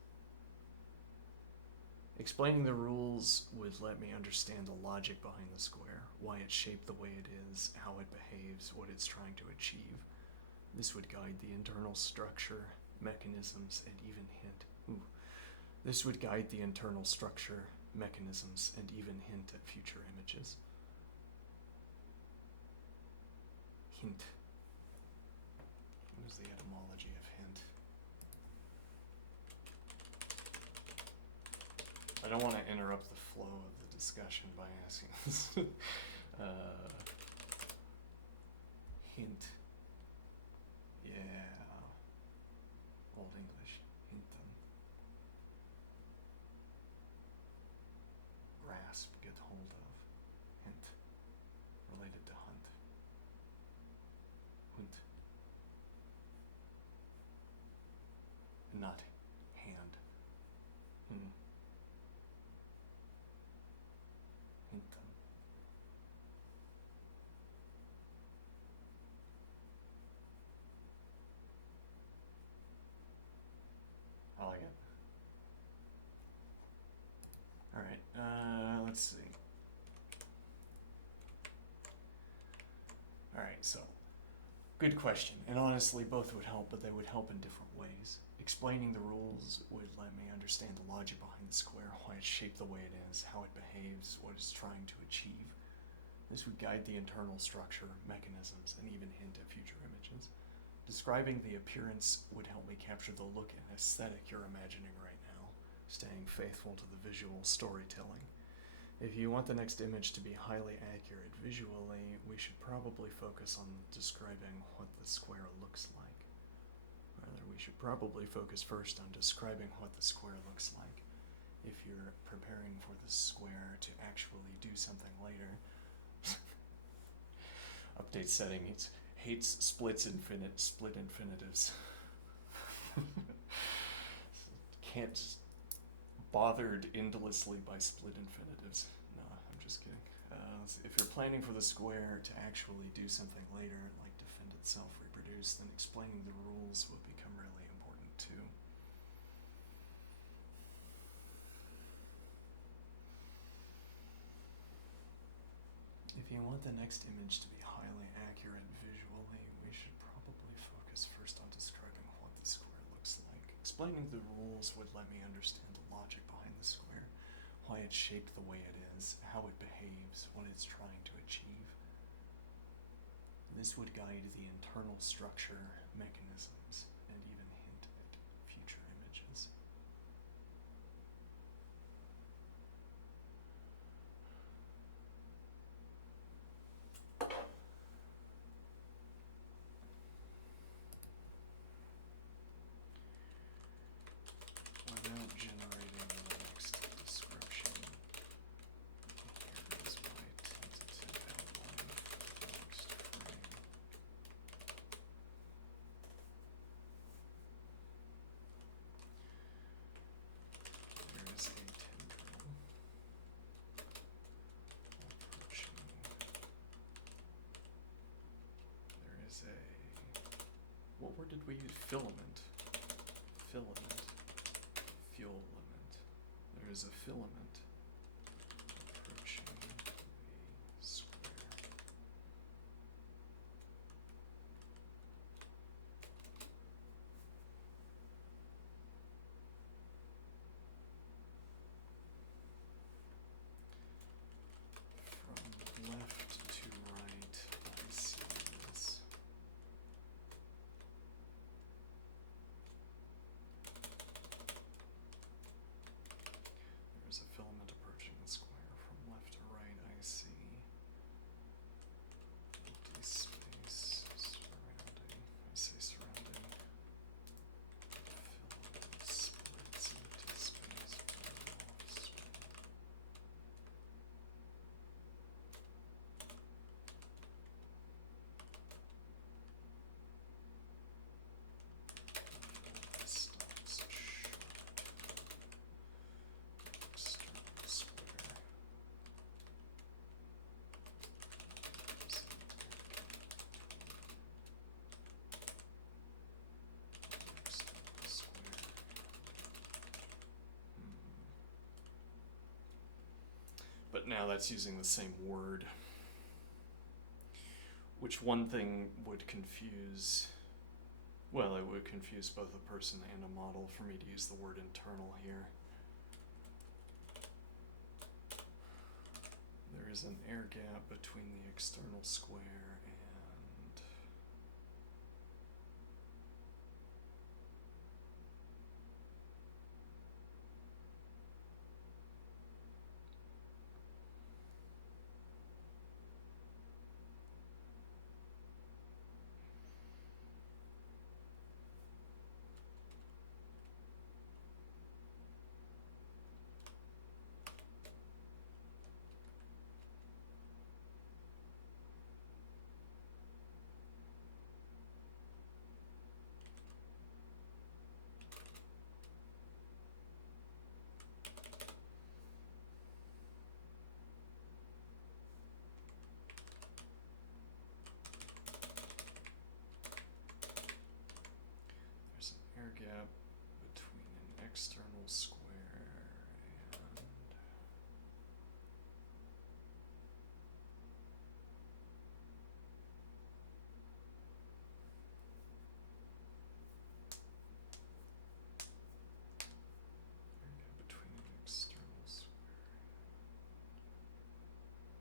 Explaining the rules would let me understand the logic behind the square, why it's shaped the way it is, how it behaves, what it's trying to achieve. This would guide the internal structure, mechanisms, and even hint. This would guide the internal structure, mechanisms, and even hint at future images. Hint. What is the etymology of hint? I don't want to interrupt the flow of the discussion by asking this. Hint. Yeah. Old English. Hinten. Grasp, get hold of. Hint. Related to hunt. Hunt. Not hand. Hinten. I like it. Alright, let's see. Alright, so, good question. And honestly, both would help, but they would help in different ways. Explaining the rules would let me understand the logic behind the square, why it's shaped the way it is, how it behaves, what it's trying to achieve. This would guide the internal structure, mechanisms, and even hint at future images. Describing the appearance would help me capture the look and aesthetic you're imagining right now, staying faithful to the visual storytelling. If you want the next image to be highly accurate visually, we should probably focus on describing what the square looks like. Rather, we should probably focus first on describing what the square looks like. If you're preparing for the square to actually do something later, update setting, it hates split infinitives. Can't bothered endlessly by split infinitives. No, I'm just kidding. If you're planning for the square to actually do something later, like defend itself, reproduce, then explaining the rules will become really important too. If you want the next image to be highly accurate visually, we should probably focus first on describing what the square looks like. Explaining the rules would let me understand the logic behind the square, why it's shaped the way it is, how it behaves, what it's trying to achieve. This would guide the internal structure, mechanisms, and even hint at future images. Without generating the next description, here is my tentative outline for the next frame. There is a tendril approaching. There is a, what word did we use? Filament. Filament. Filament. There is a filament approaching the square. From left but now that's using the same word. Which one thing would confuse, well, it would confuse both a person and a model for me to use the word internal here. There is an air gap between the external square and there's an air gap between an external square and air gap between an external square.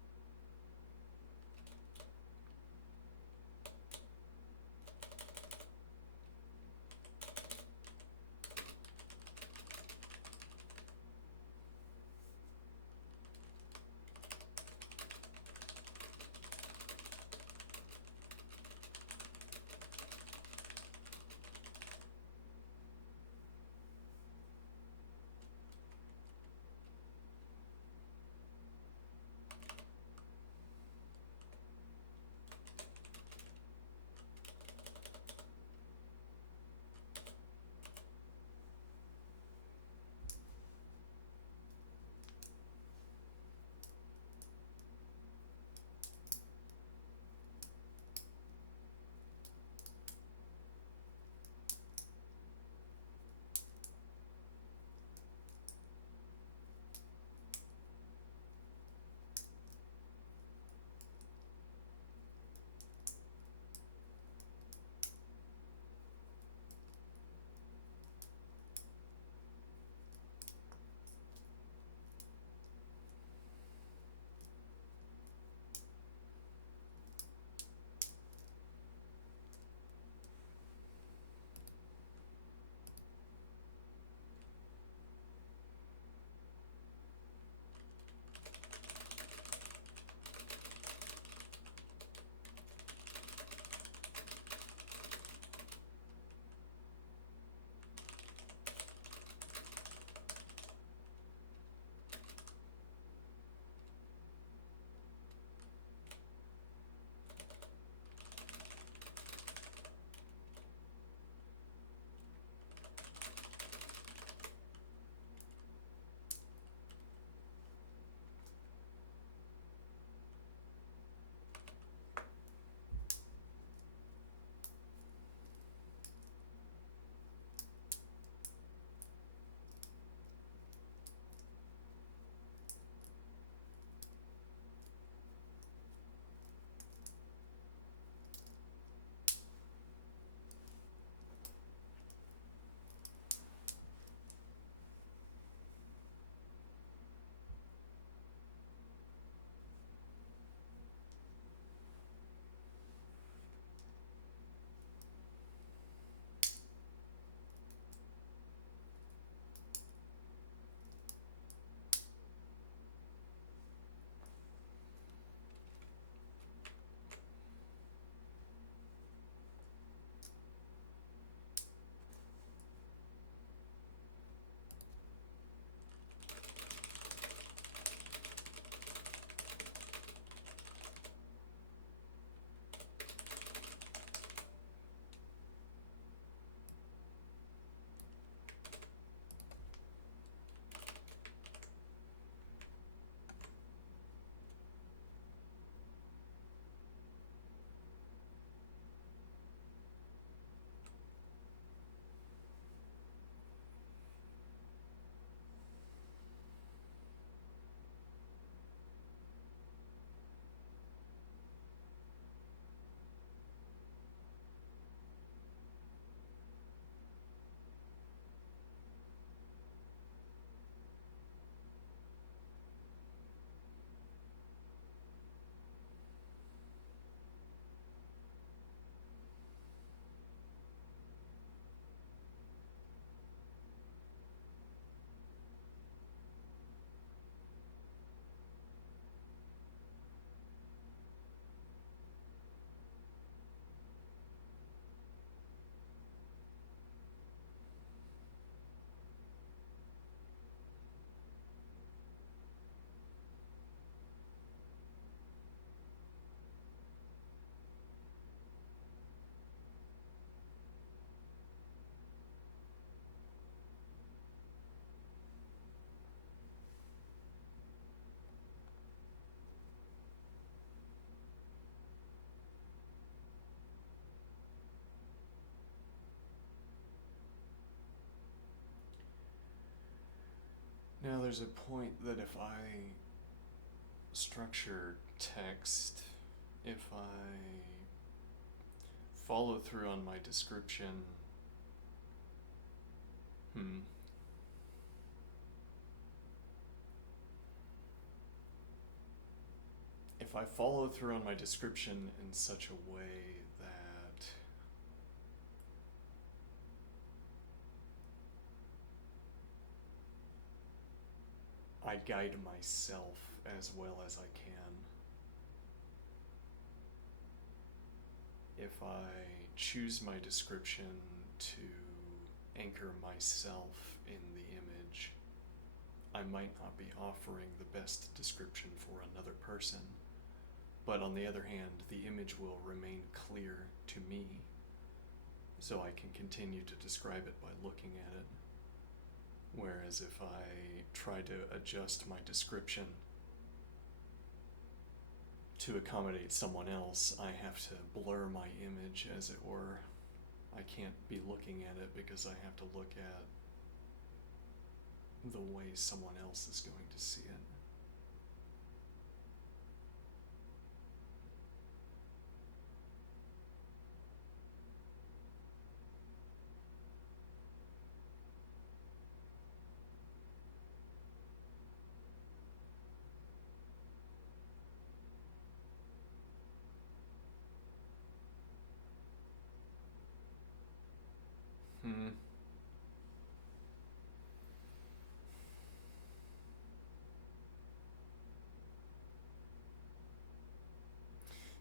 Now, there's a point that if I structure text, if I follow through on my description, if I follow through on my description in such a way that I guide myself as well as I can, if I choose my description to anchor myself in the image, I might not be offering the best description for another person. But on the other hand, the image will remain clear to me, so I can continue to describe it by looking at it. Whereas if I try to adjust my description to accommodate someone else, I have to blur my image, as it were. I can't be looking at it because I have to look at the way someone else is going to see it.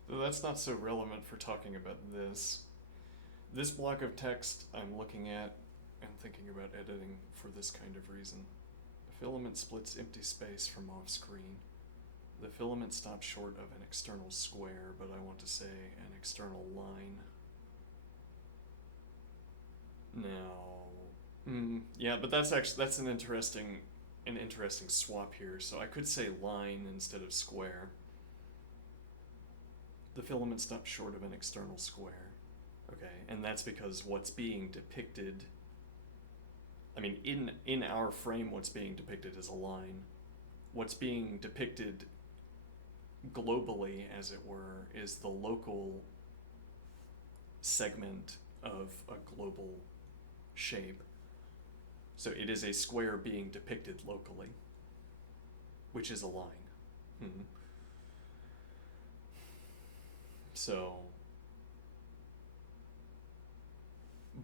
Though that's not so relevant for talking about this. This block of text I'm looking at and thinking about editing for this kind of reason. The filament splits empty space from off screen. The filament stops short of an external square, but I want to say an external line. Now, yeah, but that's an interesting swap here. So I could say line instead of square. The filament stops short of an external square. Okay, and that's because what's being depicted, I mean, in our frame, what's being depicted is a line. What's being depicted globally, as it were, is the local segment of a global shape. So it is a square being depicted locally, which is a line. So,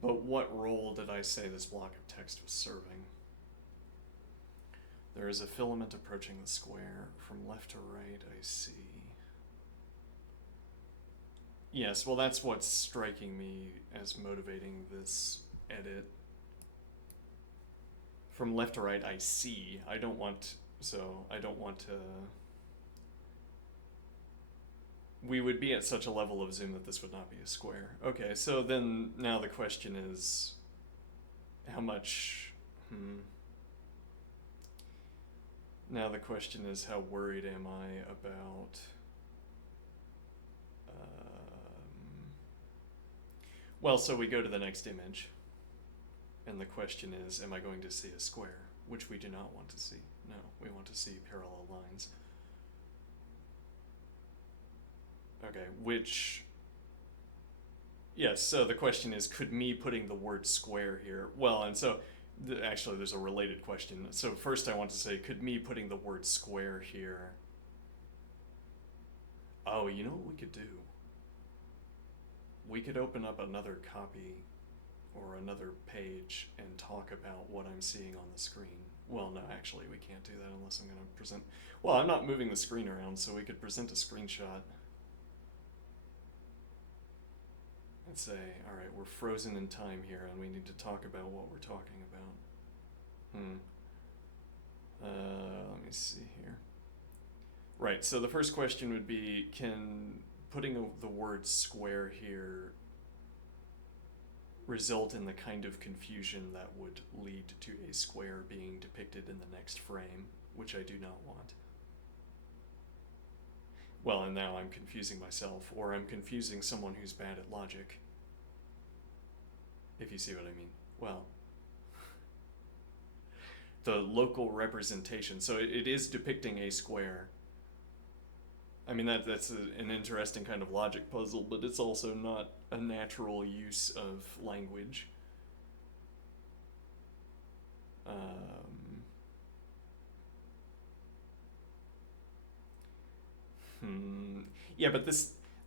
but what role did I say this block of text was serving? There is a filament approaching the square. From left to right, I see. Yes, well, that's what's striking me as motivating this edit. From left to right, I see. I don't want to... We would be at such a level of zoom that this would not be a square. Okay, so then now the question is, how much... Now the question is, how worried am I about... Well, so we go to the next image, and the question is, am I going to see a square? Which we do not want to see. No, we want to see parallel lines. Okay, which... Yes, so the question is, could me putting the word square here... Well, and so, actually there's a related question. So first I want to say, could me putting the word square here... Oh, you know what we could do? We could open up another copy or another page and talk about what I'm seeing on the screen. Well, no, actually we can't do that unless I'm going to present... Well, I'm not moving the screen around, so we could present a screenshot. And say, all right, we're frozen in time here and we need to talk about what we're talking about. Let me see here. Right, so the first question would be, can putting the word square here result in the kind of confusion that would lead to a square being depicted in the next frame, which I do not want? Well, and now I'm confusing myself, or I'm confusing someone who's bad at logic. If you see what I mean. Well, the local representation. So it is depicting a square. I mean, that's an interesting kind of logic puzzle, but it's also not a natural use of language. Yeah, but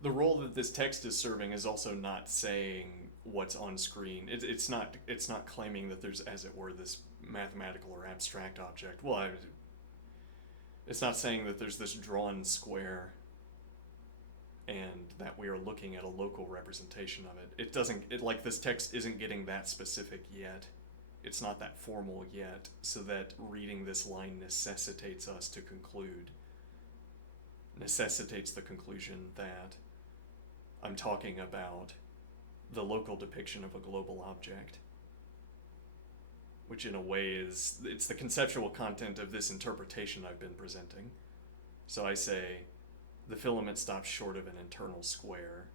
the role that this text is serving is also not saying what's on screen. It's not claiming that there's, as it were, this mathematical or abstract object. Well, it's not saying that there's this drawn square and that we are looking at a local representation of it. It doesn't, like, this text isn't getting that specific yet. It's not that formal yet, so that reading this line necessitates the conclusion that I'm talking about the local depiction of a global object, which in a way it's the conceptual content of this interpretation I've been presenting. So I say, the filament stops short of an internal square.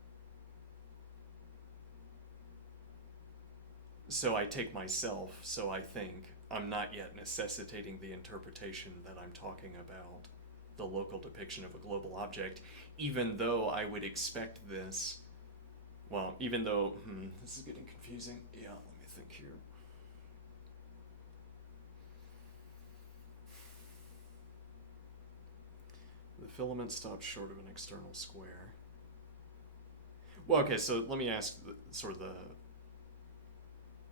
So I take myself, so I think I'm not yet necessitating the interpretation that I'm talking about the local depiction of a global object, even though I would expect this, well, even though, this is getting confusing. Yeah, let me think here. The filament stops short of an external square. Well, okay, so let me ask sort of the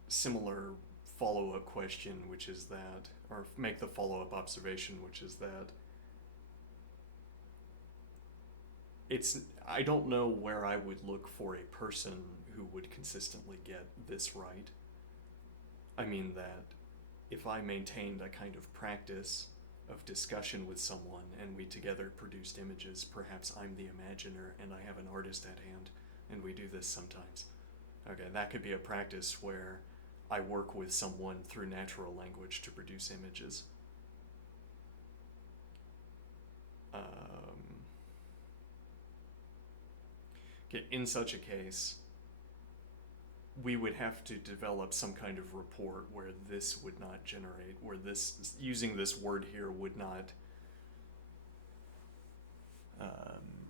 similar follow-up question, which is that, or make the follow-up observation, which is that I don't know where I would look for a person who would consistently get this right. I mean that if I maintained a kind of practice of discussion with someone and we together produced images, perhaps I'm the imaginer and I have an artist at hand, and we do this sometimes. Okay, that could be a practice where I work with someone through natural language to produce images. Okay, in such a case, we would have to develop some kind of report where this would not generate, where this, using this word here, would not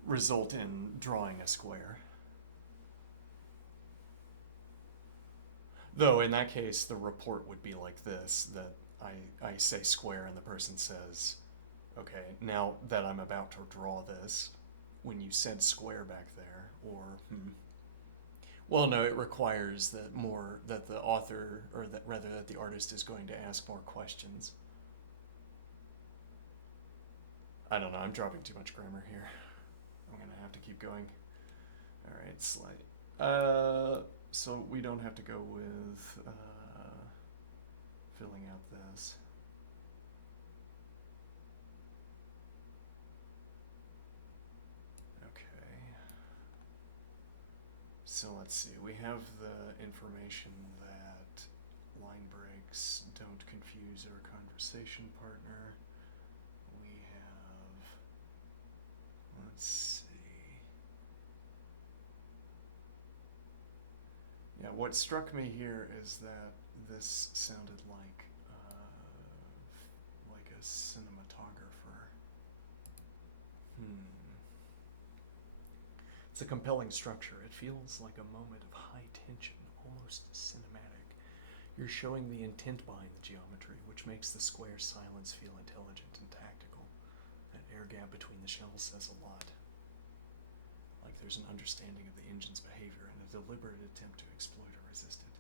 result in drawing a square. Though in that case, the report would be like this, that I say square and the person says, okay, now that I'm about to draw this, when you said square back there, or, well, no, it requires that the author, or that rather that the artist is going to ask more questions. I don't know, I'm dropping too much grammar here. I'm gonna have to keep going. Alright, slide. So we don't have to go with filling out this. So let's see, we have the information that line breaks don't confuse our conversation partner. We have, let's see. Yeah, what struck me here is that this sounded like a cinematographer. It's a compelling structure. It feels like a moment of high tension, almost cinematic. You're showing the intent behind the geometry, which makes the square silence feel intelligent and tactical. That air gap between the shells says a lot. Like there's an understanding of the engine's behavior and a deliberate attempt to exploit or resist it.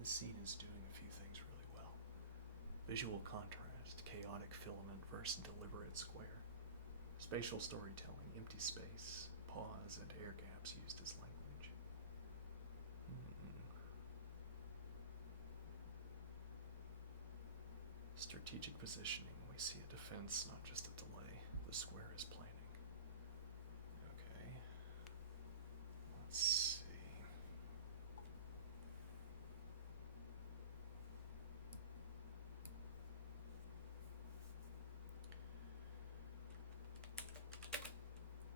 This scene is doing a few things really well. Visual contrast, chaotic filament versus deliberate square. Spatial storytelling, empty space, pause, and air gaps used as language. Strategic positioning. We see a defense, not just a delay. The square is planning. Okay. Let's see.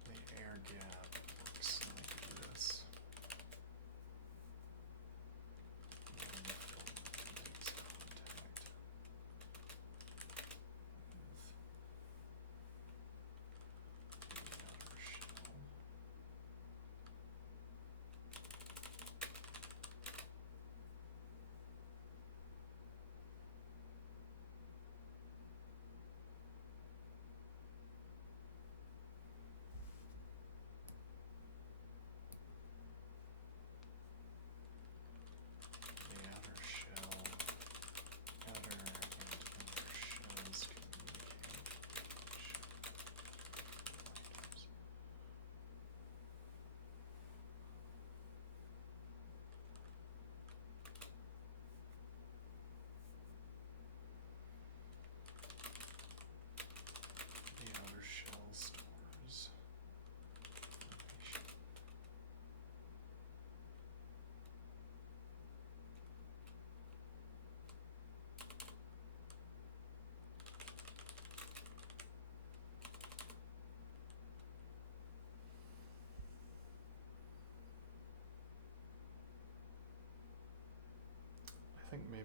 The air gap looks like this. When the filament makes contact.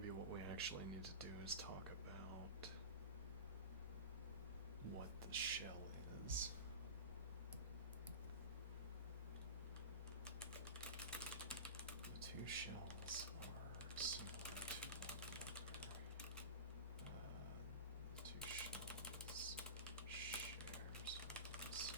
maybe what we actually need to do is talk about what the shell is. The two shells are similar to one another. The two shells share some similarities.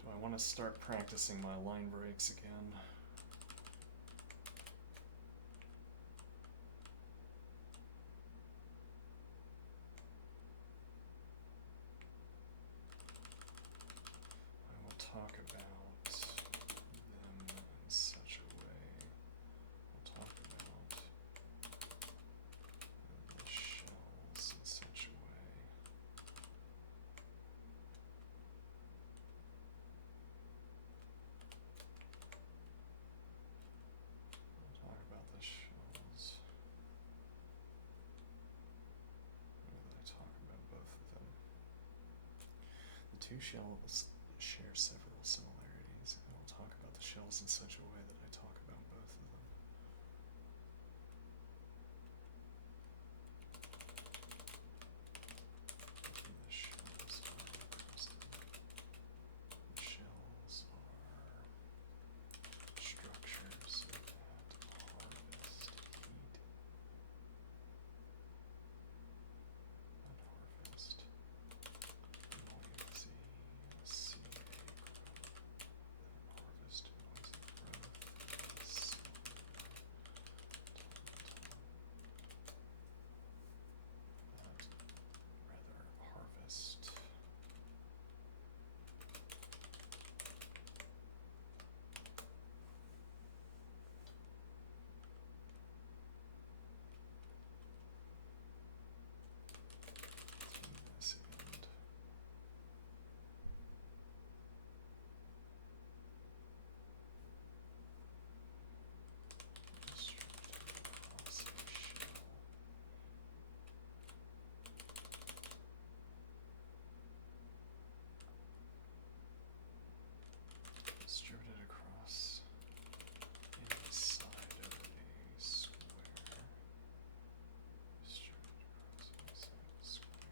Do I want to start practicing my line breaks again? I will talk about them in such a way. I'll talk about the shells in such a way. I'll talk about the shells. Or did I talk about both of them? The two shells share several similarities, and I'll talk about the shells in such a way that I talk about both of them. The shells are crusted. The shells are structures that harvest heat and harvest noisy CA growth. Then harvest noisy growth is harvest this end. Distributed across a shell. Distributed across any side of a square. Distributed across any side of a square.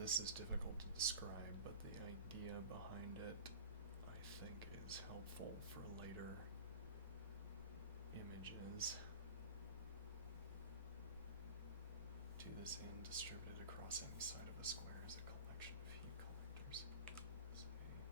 This is difficult to describe, but the idea behind it, I think, is helpful for later images. To this end, distributed across any side of a square is a collection of heat collectors. Say, square.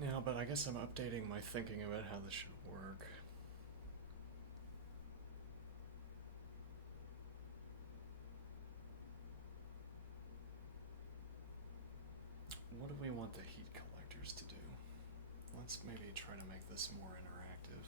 now, but I guess I'm updating my thinking about how this should work. What do we want the heat collectors to do? Let's maybe try to make this more interactive.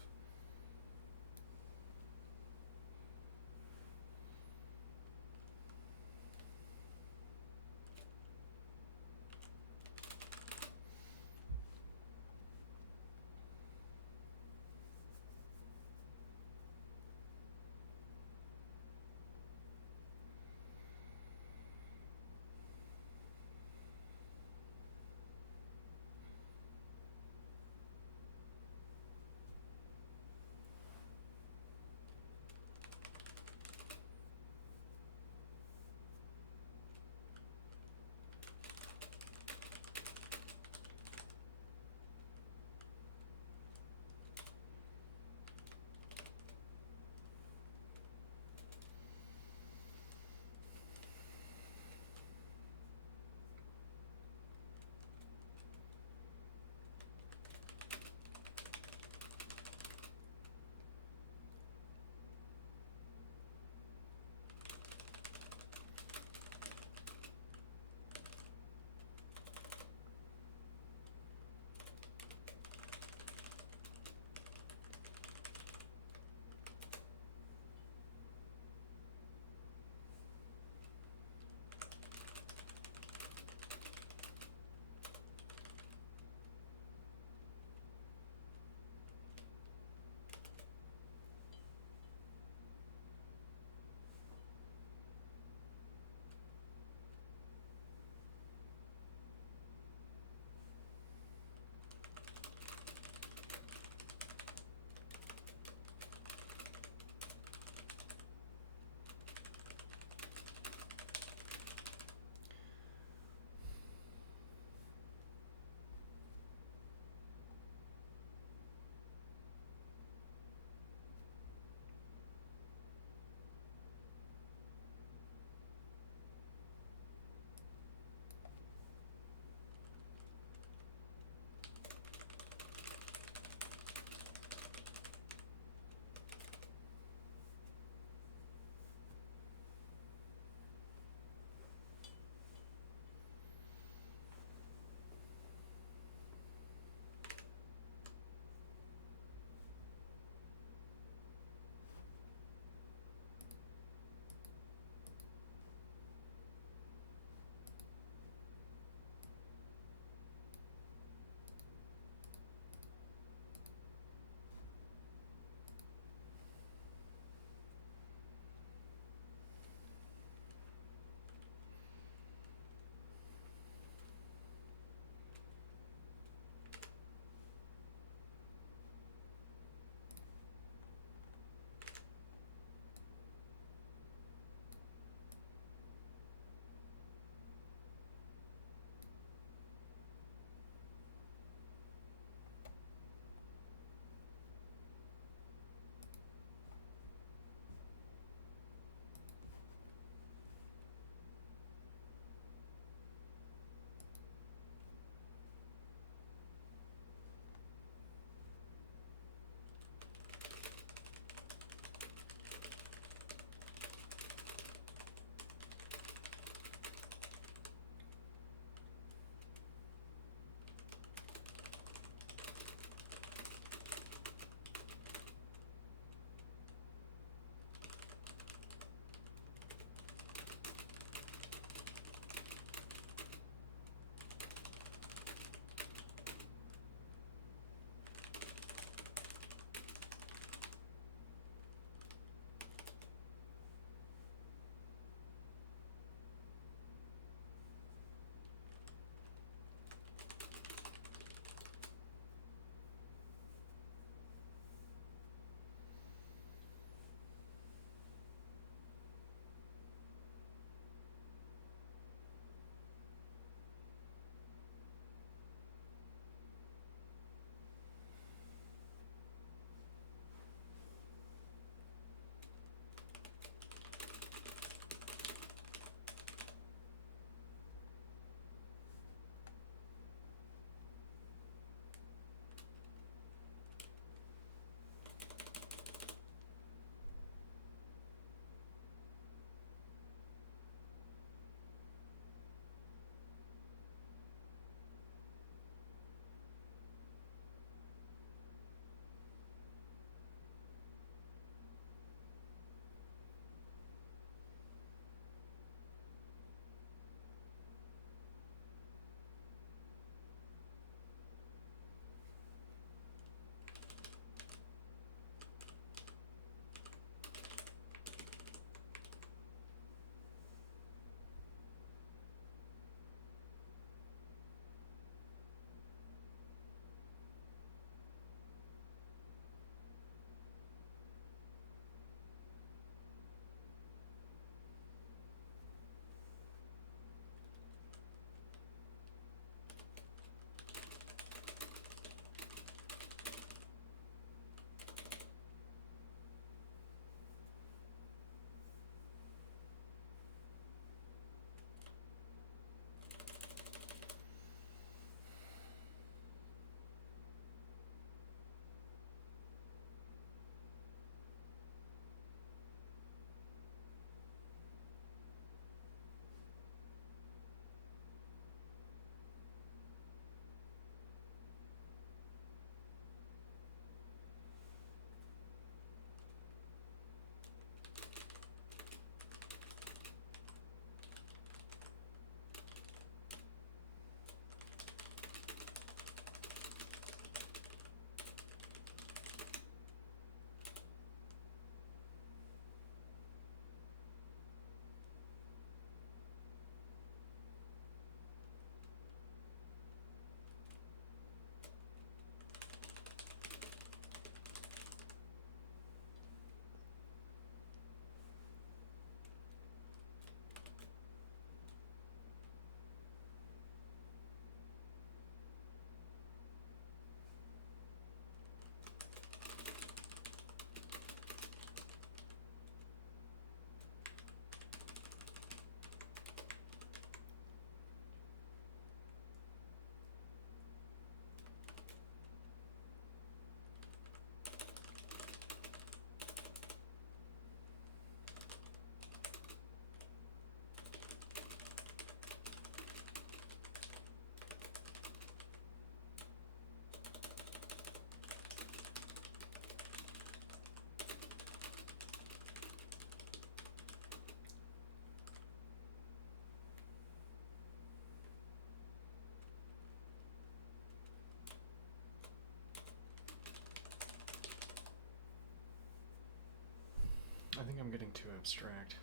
I think I'm getting too abstract.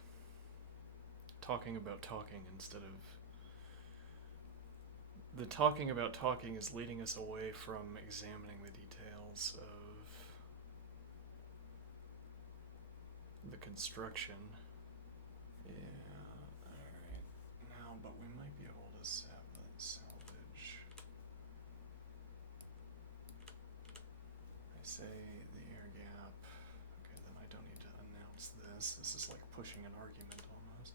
Talking about talking instead of... The talking about talking is leading us away from examining the details of the construction. Yeah, alright. Now, but we might be able to salvage. I say the air gap. Okay, then I don't need to announce this. This is like pushing an argument almost.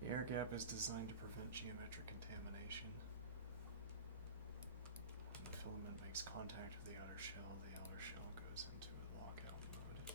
The air gap is designed to prevent geometric contamination. When the filament makes contact with the outer shell goes into a lockout mode.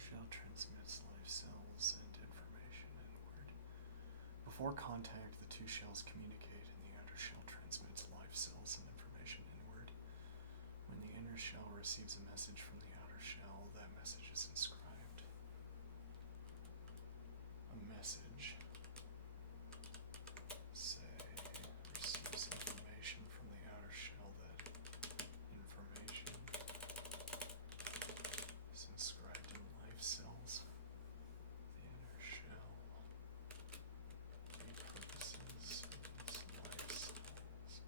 Shell transmits live cells and information inward. Before contact, the two shells communicate, and the outer shell transmits live cells and information inward. When the inner shell receives a message from the outer shell, that message is inscribed. A message, say, receives information from the outer shell. That information is inscribed in live cells. The inner shell repurposes its live cells.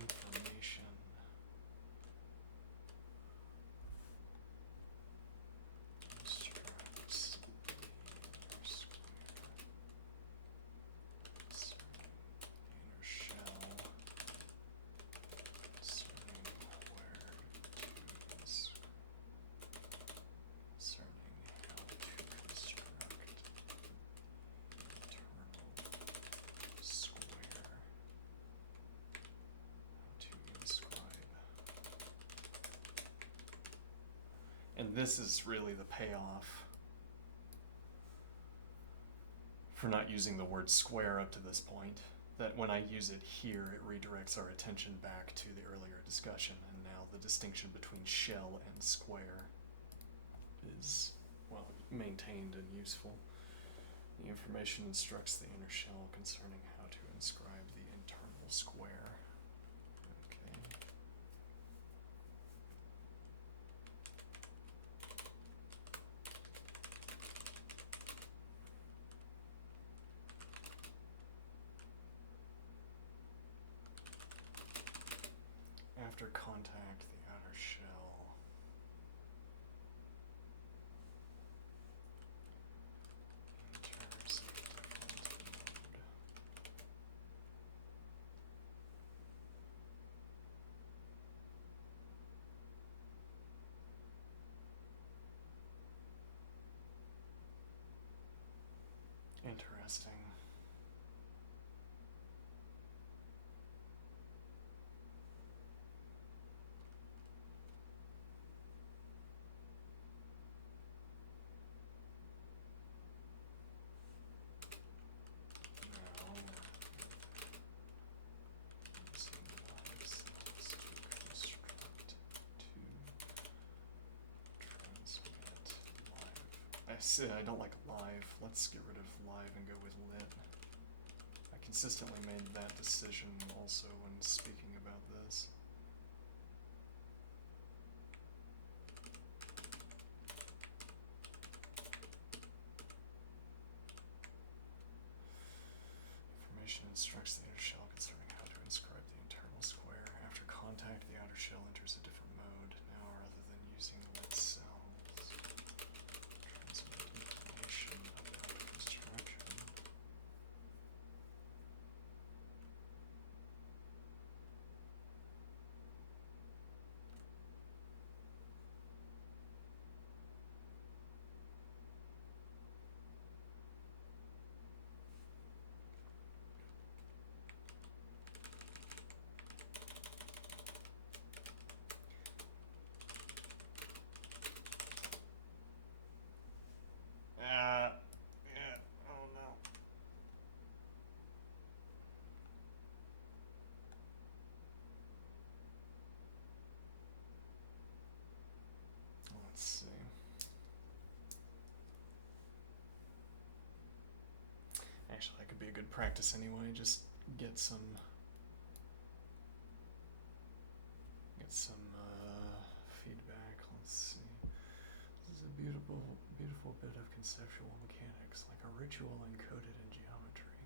Information instructs the inner square concerning the inner shell concerning where to concerning how to construct the internal square. To inscribe. And this is really the payoff for not using the word square up to this point. That when I use it here, it redirects our attention back to the earlier discussion, and now the distinction between shell and square is, well, maintained and useful. The information instructs the inner shell concerning how to inscribe the internal square. Okay. After contact, the outer shell enters a default mode. Interesting. I don't like live. Let's get rid of live and go with lit. I consistently made that decision also when speaking about this. Information instructs the inner shell concerning how to inscribe the internal square. After contact, the outer shell enters a different mode. Now, rather than using lit cells, transmit information about construction. Yeah, oh no. Let's see. Actually, that could be a good practice anyway. Just get some feedback. Let's see. This is a beautiful bit of conceptual mechanics, like a ritual encoded in geometry.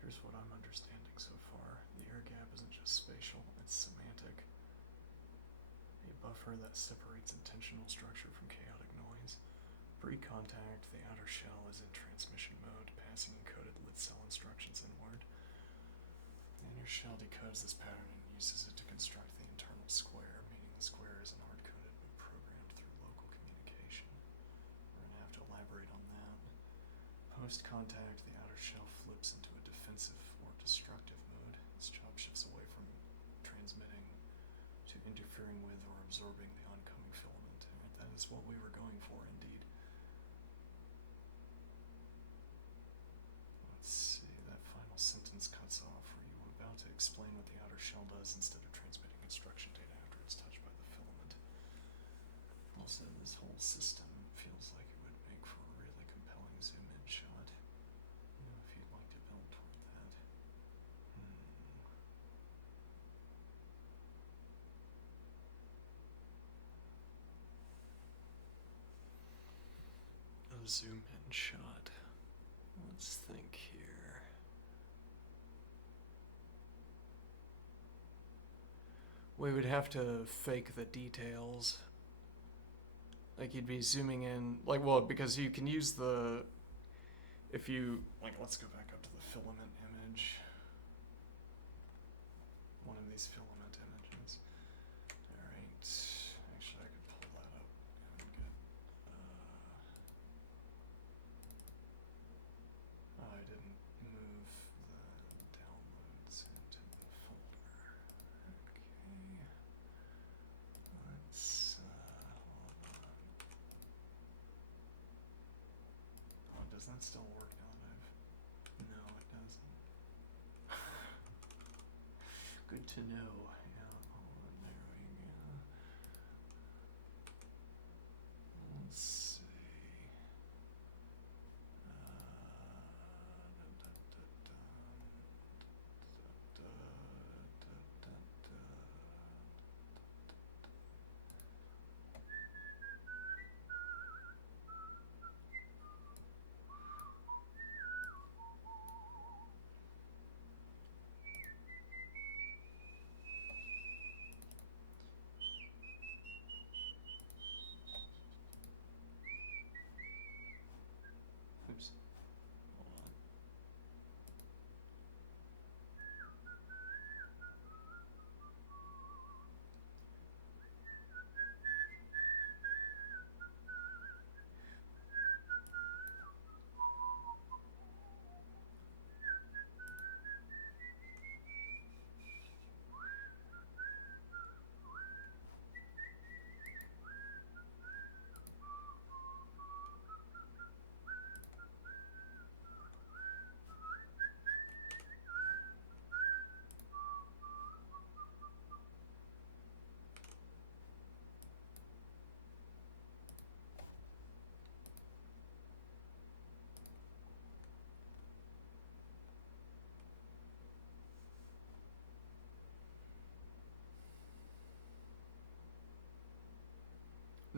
Here's what I'm understanding so far. The air gap isn't just spatial, it's semantic. A buffer that separates intentional structure from chaotic noise. Pre-contact, the outer shell is in transmission mode, passing encoded lit cell instructions inward. The inner shell decodes this pattern and uses it to construct the internal square, meaning the square isn't hard-coded but programmed through local communication. We're going to have to elaborate on that. Post-contact, the outer shell flips into a defensive or destructive mode. Its job shifts away from transmitting to interfering with or absorbing the oncoming filament. That is what we were going for, indeed. Let's see, that final sentence cuts off. Were you about to explain what the outer shell does instead of transmitting instruction data after it's touched by the filament? Also, this whole system feels like it would make for a really compelling zoom-in shot. You know, if you'd like to build toward that. A zoom-in shot. Let's think here. We would have to fake the details. Like you'd be zooming in, like, well, because you can use the, if you, like, let's go back up to the filament image. One of these filament images. Alright, actually I could pull that up and get, I didn't move the downloads into the folder. Okay. Let's, hold on. Oh, does that still work now that I've... No, it doesn't. Good to know. Yeah, hold on, there we go. Let's see.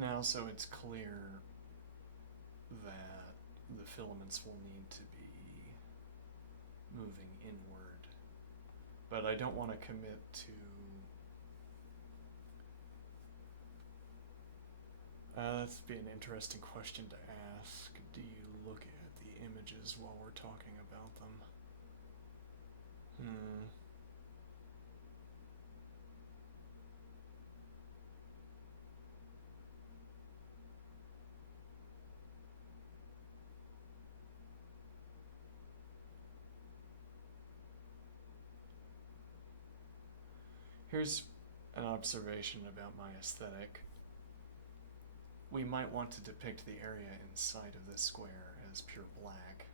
Now, so it's clear that the filaments will need to be moving inward, but I don't want to commit to. That'd be an interesting question to ask. Do you look at the images while we're talking about them? Here's an observation about my aesthetic. We might want to depict the area inside of this square as pure black.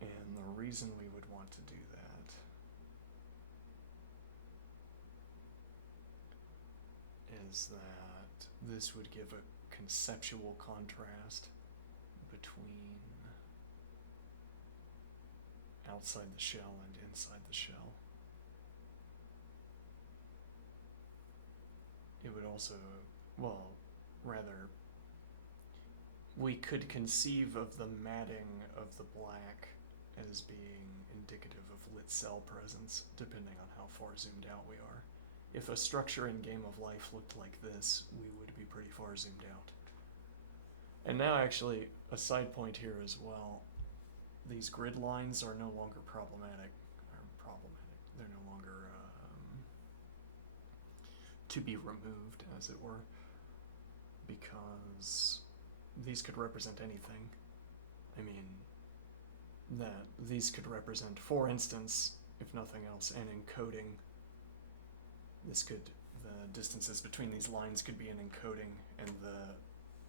And the reason we would want to do that is that this would give a conceptual contrast between outside the shell and inside the shell. It would also, well, rather, we could conceive of the matting of the black as being indicative of lit cell presence, depending on how far zoomed out we are. If a structure in Game of Life looked like this, we would be pretty far zoomed out. And now actually, a side point here as well, these grid lines are no longer problematic. They're no longer to be removed, as it were, because these could represent anything. I mean, that these could represent, for instance, if nothing else, an encoding. The distances between these lines could be an encoding, and the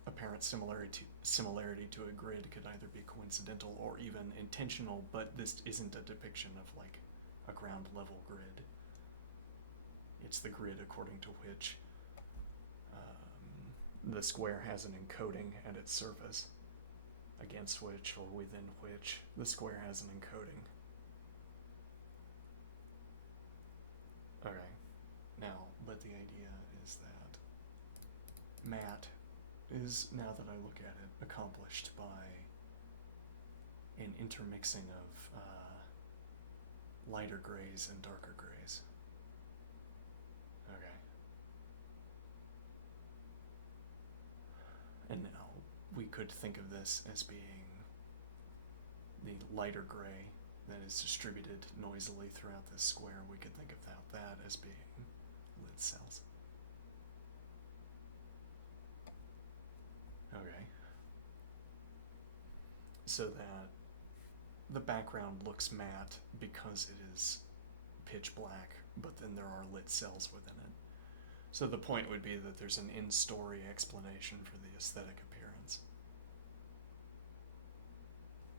apparent similarity to a grid could either be coincidental or even intentional, but this isn't a depiction of like a ground level grid. It's the grid according to which the square has an encoding at its surface, against which or within which the square has an encoding. Okay, now, but the idea is that matte is, now that I look at it, accomplished by an intermixing of lighter grays and darker grays. Okay. And now we could think of this as being the lighter gray that is distributed noisily throughout this square. We could think of that as being lit cells. Okay. So that the background looks matte because it is pitch black, but then there are lit cells within it. So the point would be that there's an in-story explanation for the aesthetic appearance.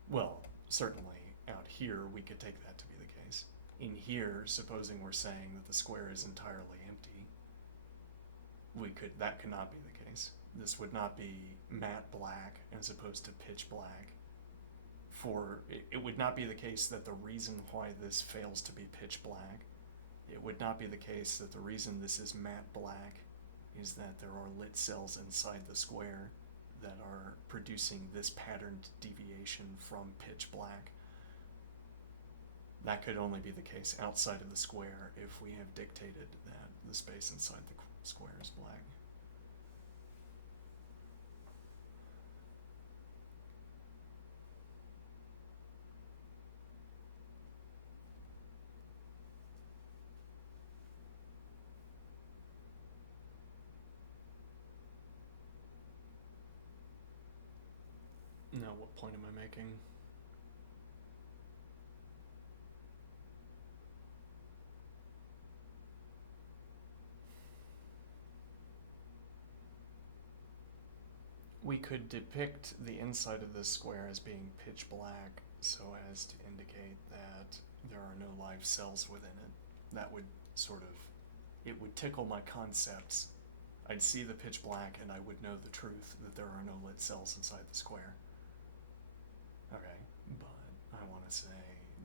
Well, certainly out here we could take that to be the case. In here, supposing we're saying that the square is entirely empty, that could not be the case. This would not be matte black as opposed to pitch black. It would not be the case that the reason why this fails to be pitch black, it would not be the case that the reason this is matte black is that there are lit cells inside the square that are producing this patterned deviation from pitch black. That could only be the case outside of the square if we have dictated that the space inside the square is black. Now, what point am I making? We could depict the inside of this square as being pitch black so as to indicate that there are no live cells within it. That would it would tickle my concepts. I'd see the pitch black and I would know the truth that there are no lit cells inside the square. Okay, but I want to say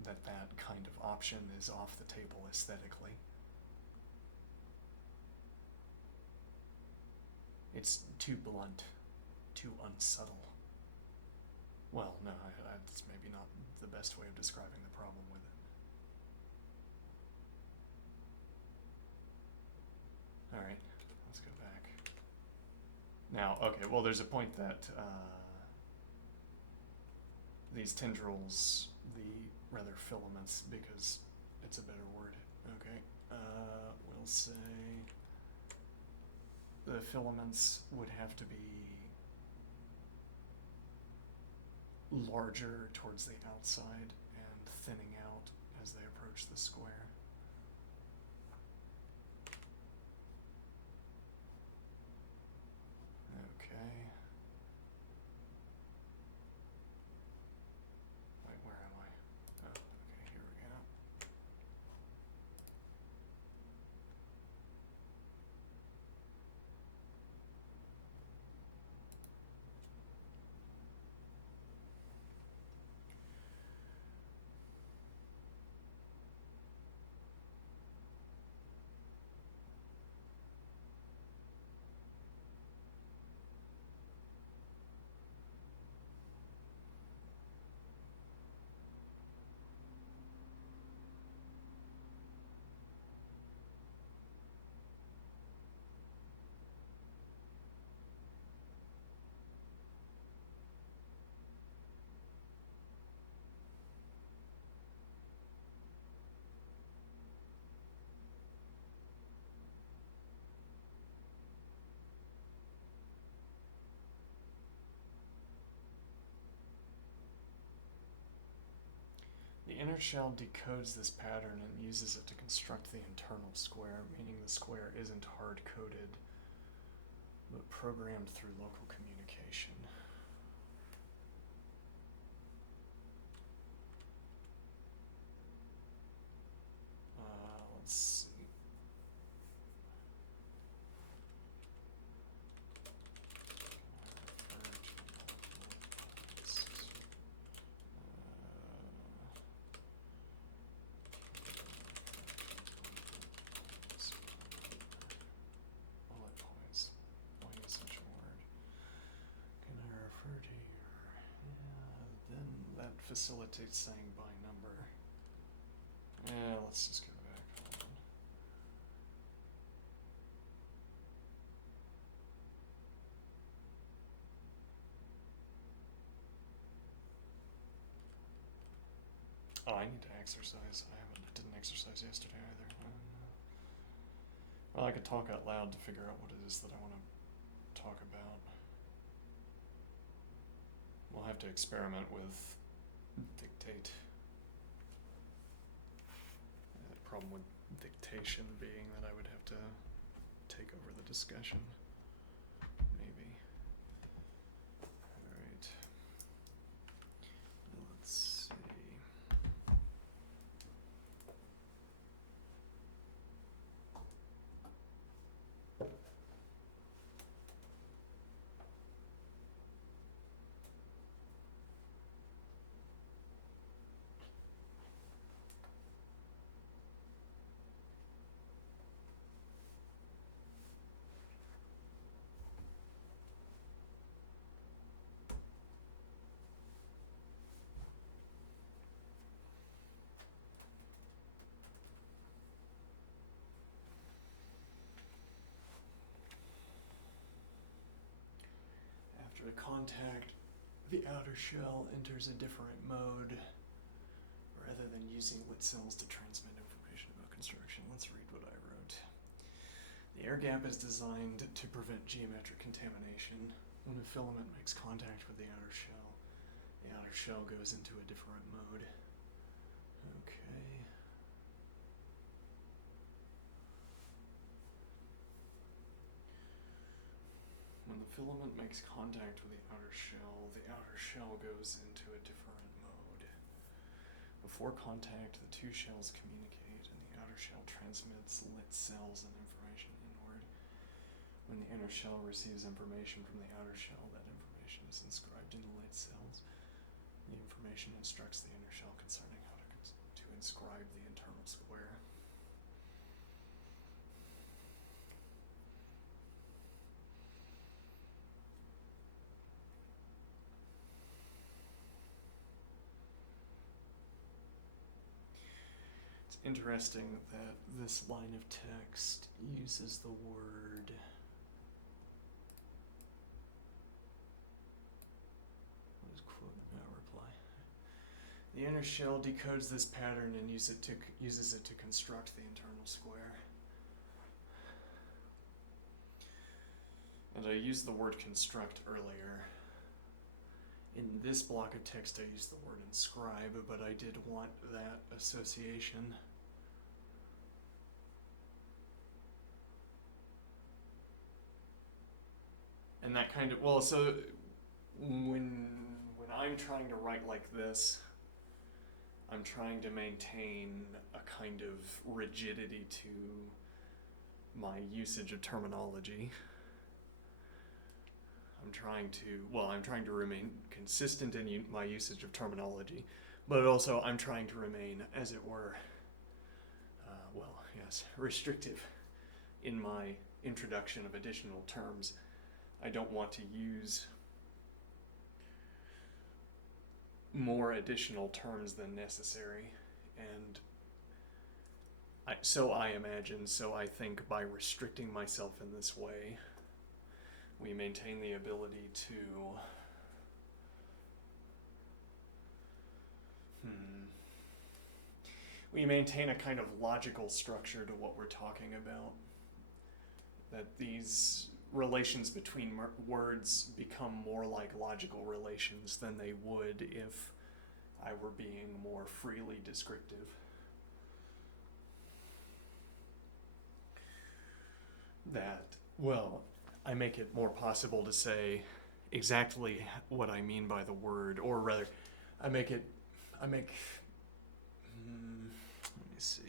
that that kind of option is off the table aesthetically. It's too blunt, too unsubtle. Well, no, that's maybe not the best way of describing the problem with it. Alright, let's go back. Now, okay, well, there's a point that these tendrils, rather filaments, because it's a better word, okay, we'll say the filaments would have to be larger towards the outside and thinning out as they approach the square. Okay. Wait, where am I? Oh, okay, here we go. The inner shell decodes this pattern and uses it to construct the internal square, meaning the square isn't hard-coded, but programmed through local communication. Let's see. Bullet points. Why is such a word? Can I refer to your... then that facilitates saying by number. Yeah, let's just go back. Hold on. Oh, I need to exercise. I didn't exercise yesterday either. Well, I could talk out loud to figure out what it is that I want to talk about. We'll have to experiment with dictate. The problem with dictation being that I would have to take over the discussion. Maybe. Alright. Let's see. After a contact, the outer shell enters a different mode rather than using lit cells to transmit information about construction. Let's read what I wrote. The air gap is designed to prevent geometric contamination. When a filament makes contact with the outer shell goes into a different mode. Okay. When the filament makes contact with the outer shell goes into a different mode. Before contact, the two shells communicate, and the outer shell transmits lit cells and information inward. When the inner shell receives information from the outer shell, that information is inscribed in the lit cells. The information instructs the inner shell concerning how to inscribe the internal square. interesting that this line of text uses the word what is quote reply. The inner shell decodes this pattern and uses it to construct the internal square. And I used the word construct earlier. In this block of text I used the word inscribe, but I did want that association. And that kind of, well, so when I'm trying to write like this, I'm trying to maintain a kind of rigidity to my usage of terminology. I'm trying to remain consistent in my usage of terminology, but also I'm trying to remain, as it were, restrictive in my introduction of additional terms. I don't want to use more additional terms than necessary, and I think by restricting myself in this way, we maintain the ability to we maintain a kind of logical structure to what we're talking about. That these relations between words become more like logical relations than they would if I were being more freely descriptive. I make it more possible to say exactly what I mean by the word, or rather, let me see.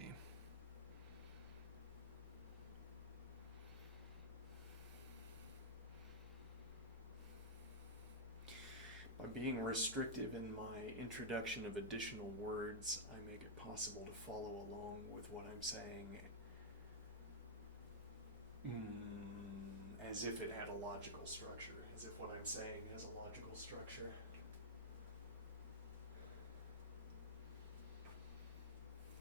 By being restrictive in my introduction of additional words, I make it possible to follow along with what I'm saying as if it had a logical structure, as if what I'm saying has a logical structure.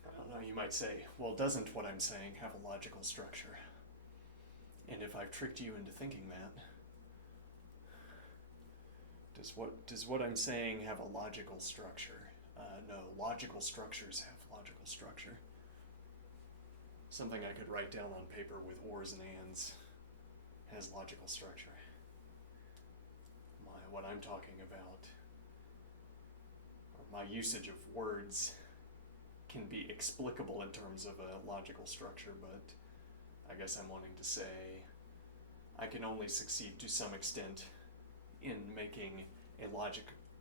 I don't know, you might say, well, doesn't what I'm saying have a logical structure? And if I've tricked you into thinking that, does what I'm saying have a logical structure? No, logical structures have logical structure. Something I could write down on paper with ors and ands has logical structure. What I'm talking about, or my usage of words, can be explicable in terms of a logical structure, but I guess I'm wanting to say I can only succeed to some extent in making a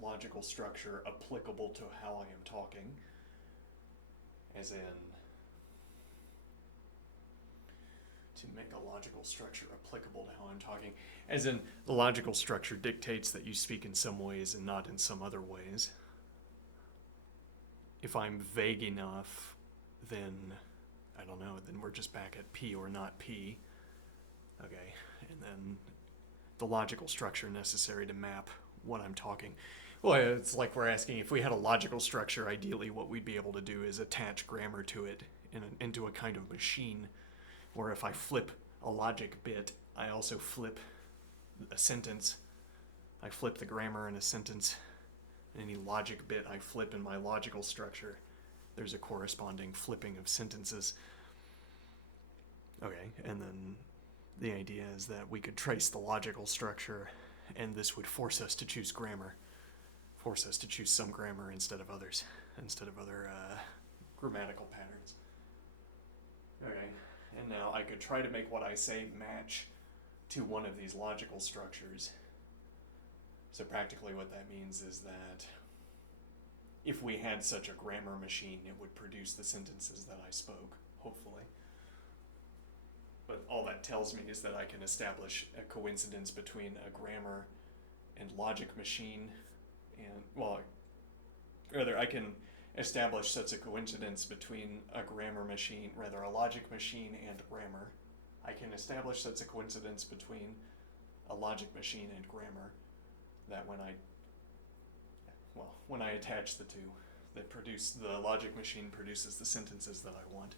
logical structure applicable to how I am talking, as in to make a logical structure applicable to how I'm talking, as in the logical structure dictates that you speak in some ways and not in some other ways. If I'm vague enough, then I don't know, then we're just back at P or not P. Okay, and then the logical structure necessary to map what I'm talking. Well, it's like we're asking, if we had a logical structure, ideally what we'd be able to do is attach grammar to it into a kind of machine, where if I flip a logic bit, I also flip a sentence. I flip the grammar in a sentence. Any logic bit I flip in my logical structure, there's a corresponding flipping of sentences. Okay, and then the idea is that we could trace the logical structure, and this would force us to choose grammar, force us to choose some grammar instead of other grammatical patterns. Okay, and now I could try to make what I say match to one of these logical structures. So practically what that means is that if we had such a grammar machine, it would produce the sentences that I spoke, hopefully. But all that tells me is that I can establish a coincidence between a grammar and logic machine, I can establish such a coincidence between a logic machine and grammar. I can establish such a coincidence between a logic machine and grammar that when I attach the two, The logic machine produces the sentences that I want.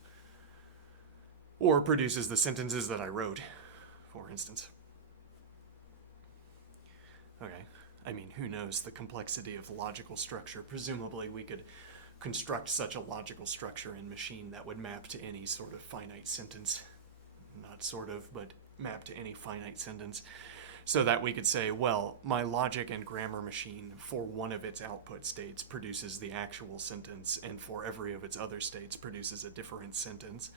Or produces the sentences that I wrote, for instance. Okay, I mean, who knows the complexity of logical structure? Presumably we could construct such a logical structure in machine that would map to any sort of finite sentence. Not sort of, but map to any finite sentence. So that we could say, well, my logic and grammar machine for one of its output states produces the actual sentence, and for every of its other states produces a different sentence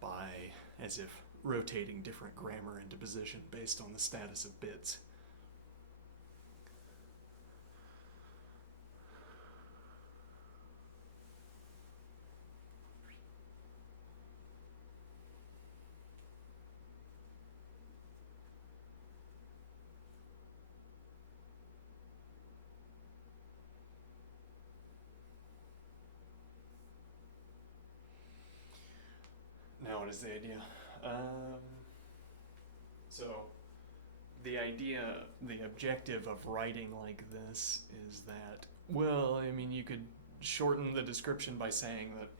by, as if, rotating different grammar into position based on the status of bits. Now what is the idea? So the objective of writing like this is that, well, I mean, you could shorten the description by saying that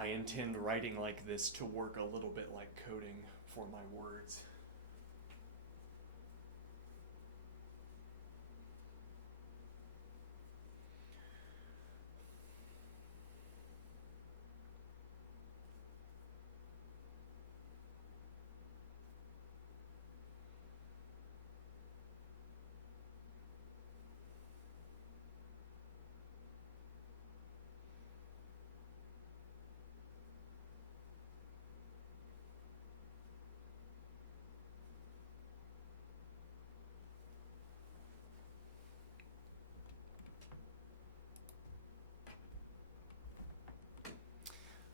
I intend writing like this to work a little bit like coding for my words.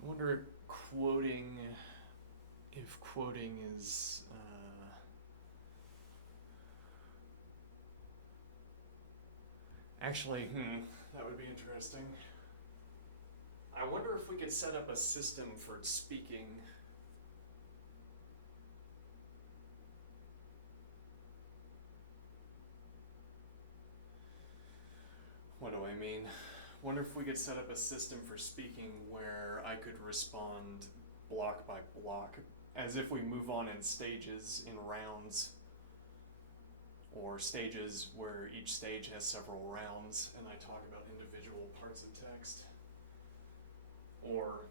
I wonder if quoting is actually, that would be interesting. I wonder if we could set up a system for speaking. What do I mean? Wonder if we could set up a system for speaking where I could respond block by block, as if we move on in stages, in rounds, or stages where each stage has several rounds, and I talk about individual parts of text. Or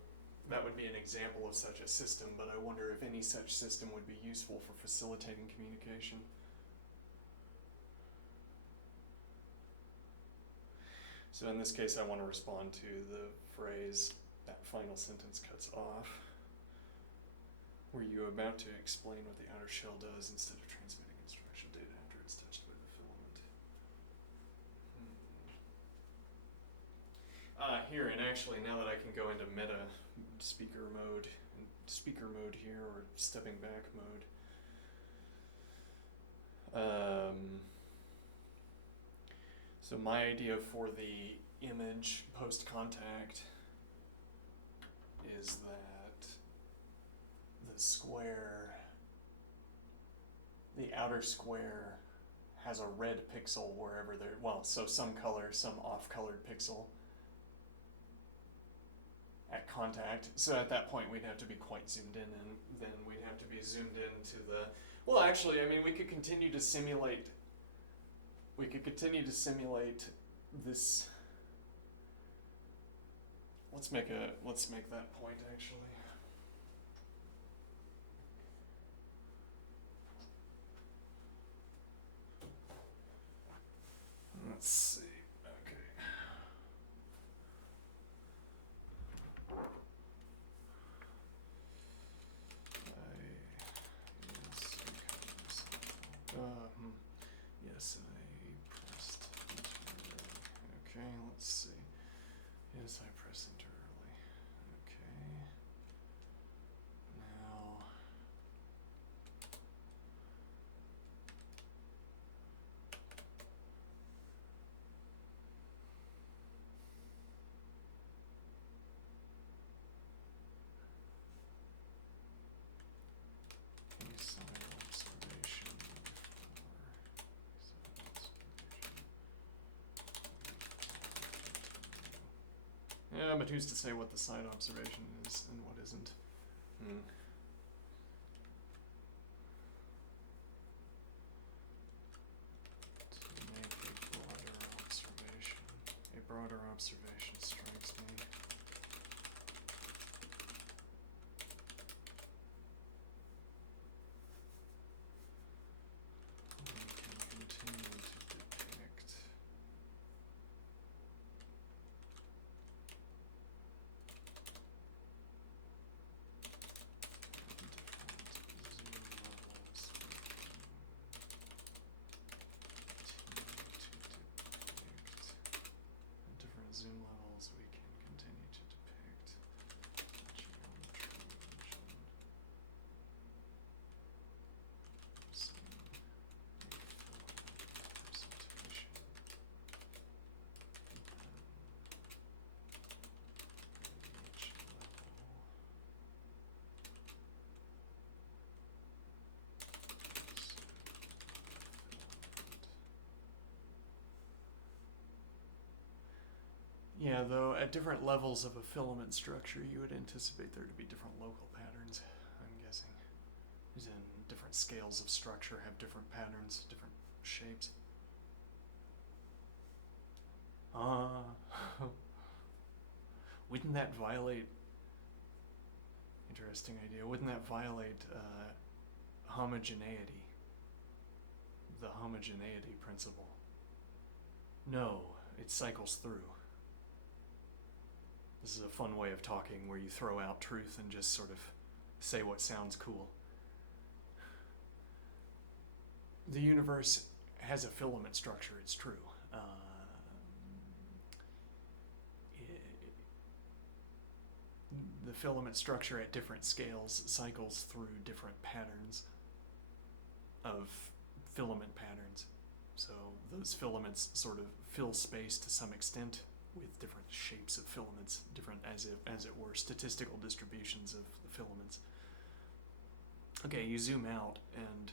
that would be an example of such a system, but I wonder if any such system would be useful for facilitating communication. So in this case, I want to respond to the phrase, that final sentence cuts off. Were you about to explain what the outer shell does instead of transmitting instructional data after it's touched by the filament? Here, and actually, now that I can go into meta speaker mode here, or stepping back mode. So my idea for the image post-contact is that the outer square has a red pixel wherever so some color, some off-colored pixel at contact. So at that point we'd have to be quite zoomed in, and then we'd have to be zoomed into actually, I mean, we could continue to simulate this. Let's make that point actually. Let's see. Okay. Yes, I pressed enter. Okay, let's see. Yes, I pressed enter early. Okay. Now. but who's to say what the side observation is and what isn't? To make a broader observation strikes me. We can continue to depict different zoom levels. We can continue to depict geometry engine using a filament representation. Each level Yeah, though at different levels of a filament structure, you would anticipate there to be different local patterns, I'm guessing. As in, different scales of structure have different patterns, different shapes. Wouldn't that violate... Interesting idea. Wouldn't that violate homogeneity? The homogeneity principle. No, it cycles through. This is a fun way of talking where you throw out truth and just sort of say what sounds cool. The universe has a filament structure, it's true. The filament structure at different scales cycles through different patterns of filament patterns. So those filaments sort of fill space to some extent with different shapes of filaments, different, as it were, statistical distributions of the filaments. Okay, you zoom out and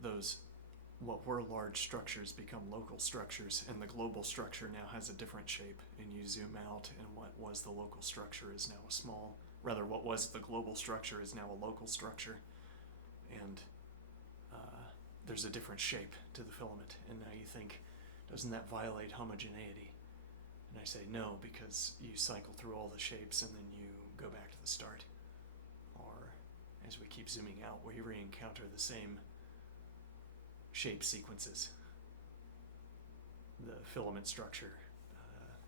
those what were large structures become local structures, and the global structure now has a different shape, and you zoom out and what was the local structure is now a small, rather what was the global structure is now a local structure, and there's a different shape to the filament, and now you think, doesn't that violate homogeneity? And I say no, because you cycle through all the shapes and then you go back to the start. Or, as we keep zooming out, we re-encounter the same shape sequences. The filament structure,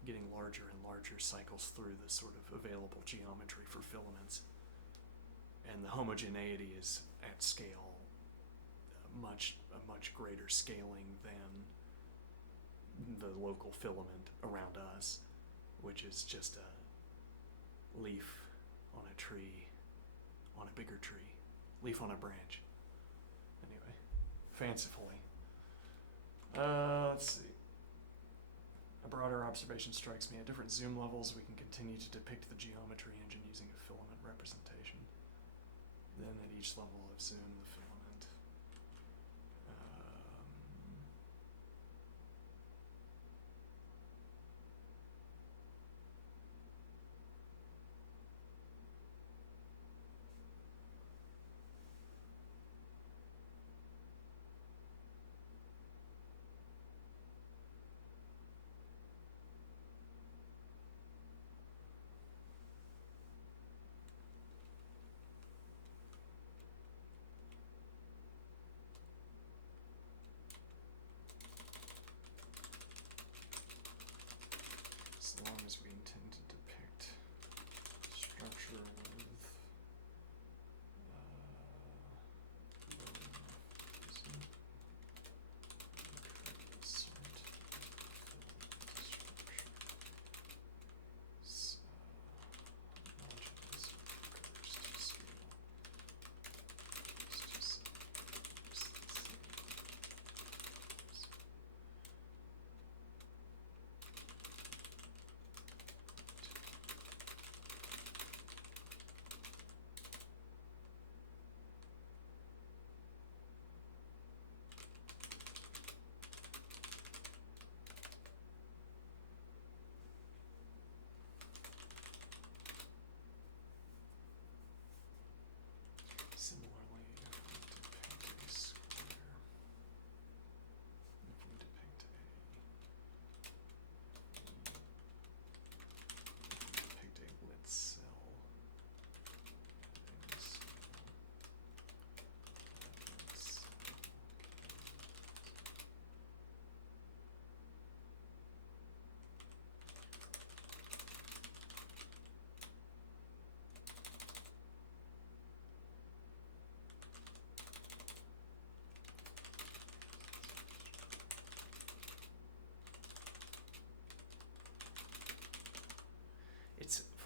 getting larger and larger, cycles through the sort of available geometry for filaments. And the homogeneity is at scale, a much greater scaling than the local filament around us, which is just a leaf on a tree, on a bigger tree, leaf on a branch. Anyway, fancifully. Let's see. A broader observation strikes me. At different zoom levels, we can continue to depict the geometry engine using a filament representation. Then at each level of zoom, the filament.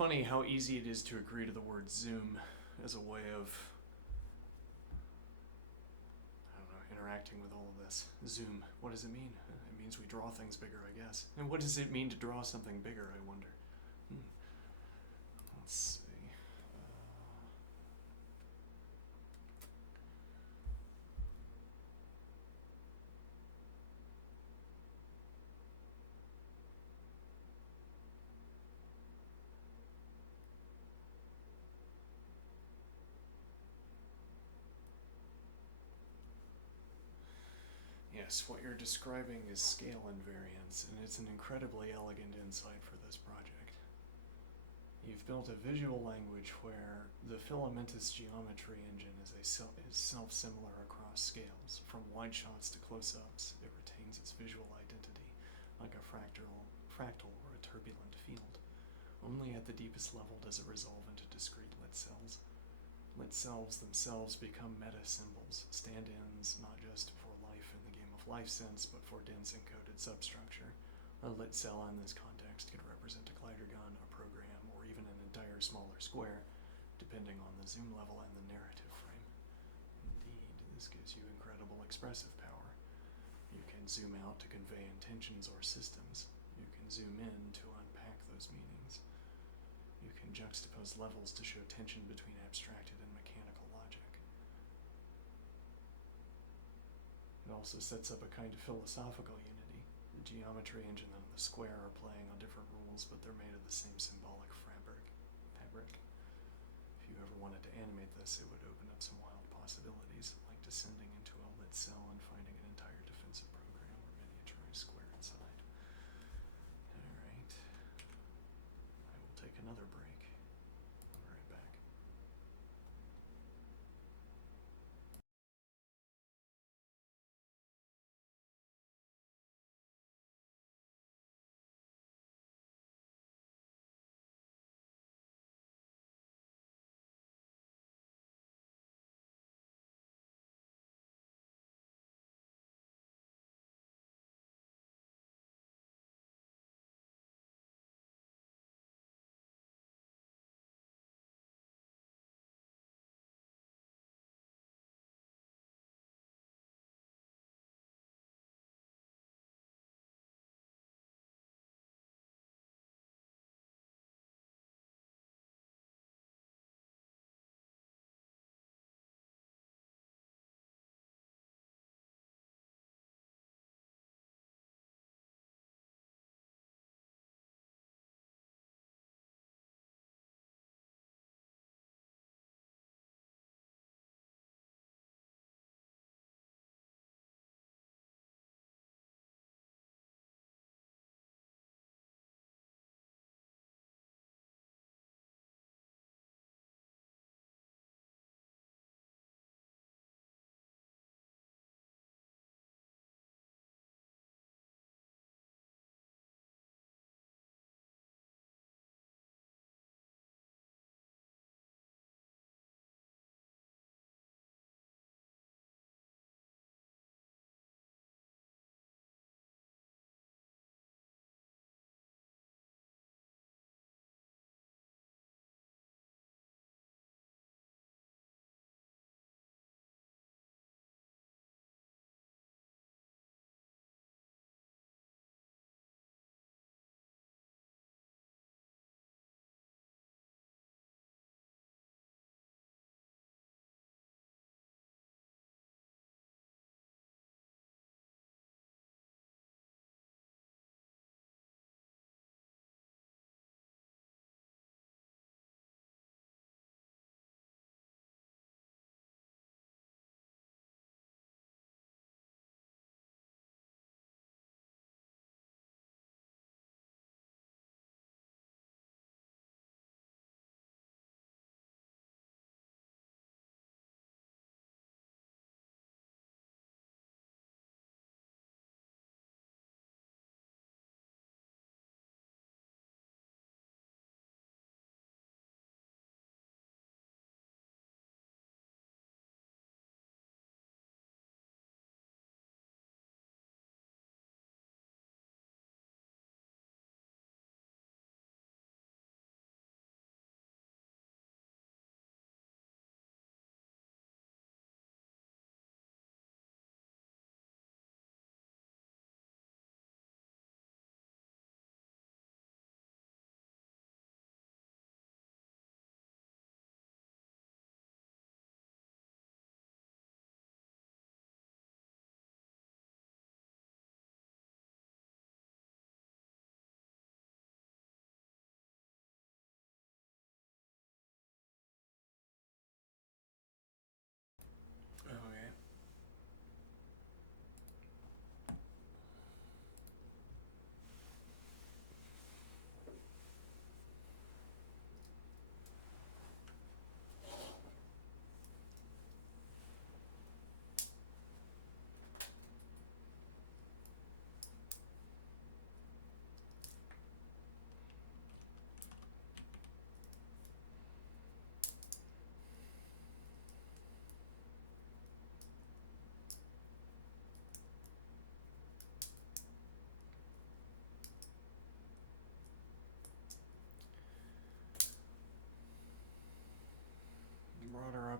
funny how easy it is to agree to the word zoom as a way of, I don't know, interacting with all of this. Zoom, what does it mean? It means we draw things bigger, I guess. And what does it mean to draw something bigger, I wonder? Let's see. Yes, what you're describing is scale invariance, and it's an incredibly elegant insight for this project. You've built a visual language where the filamentous geometry engine is self-similar across scales. From wide shots to close-ups, it retains its visual identity, like a fractal or a turbulent field. Only at the deepest level does it resolve into discrete lit cells. Lit cells themselves become meta-symbols, stand-ins not just for life in the game of life sense, but for dense encoded substructure. A lit cell in this context could represent a glidergun, a program, or even an entire smaller square, depending on the zoom level and the narrative frame. Indeed, this gives you incredible expressive power. You can zoom out to convey intentions or systems. You can zoom in to unpack those meanings. You can juxtapose levels to show tension between abstracted and mechanical logic. It also sets up a kind of philosophical unity. The geometry engine and the square are playing on different rules, but they're made of the same symbolic fabric. If you ever wanted to animate this, it would open up some wild possibilities, like descending into a lit cell and finding an entire defensive program or miniaturized square inside. Alright. I will take another break. I'll be right back.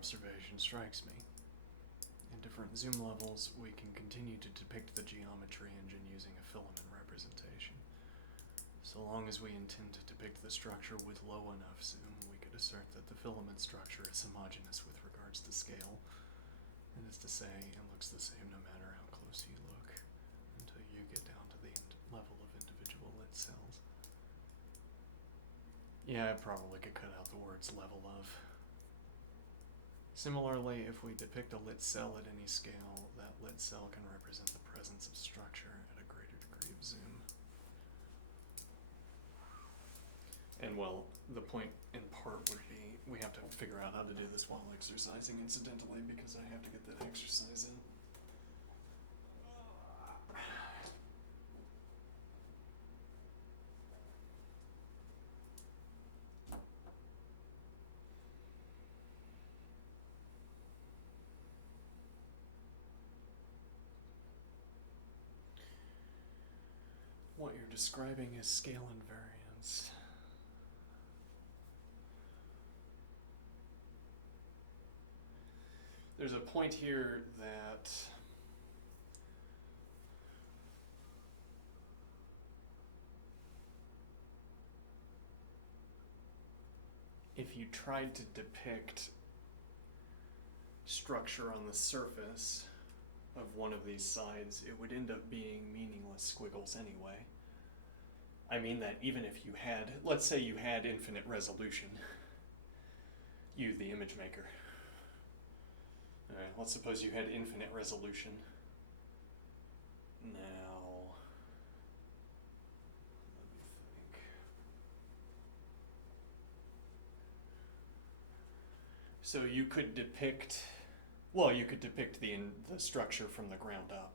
observation strikes me. In different zoom levels, we can continue to depict the geometry engine using a filament representation. So long as we intend to depict the structure with low enough zoom, we could assert that the filament structure is homogeneous with regards to scale. That is to say, it looks the same no matter how close you look, until you get down to the level of individual lit cells. Yeah, I probably could cut out the words level of. Similarly, if we depict a lit cell at any scale, that lit cell can represent the presence of structure at a greater degree of zoom. And well, the point in part would be, we have to figure out how to do this while exercising incidentally, because I have to get that exercise in. What you're describing is scale invariance. There's a point here that if you tried to depict structure on the surface of one of these sides, it would end up being meaningless squiggles anyway. I mean that even if you had, let's say you had infinite resolution, you, the image maker. Alright, let's suppose you had infinite resolution. Now, let me think. So you could depict, well, you could depict the structure from the ground up,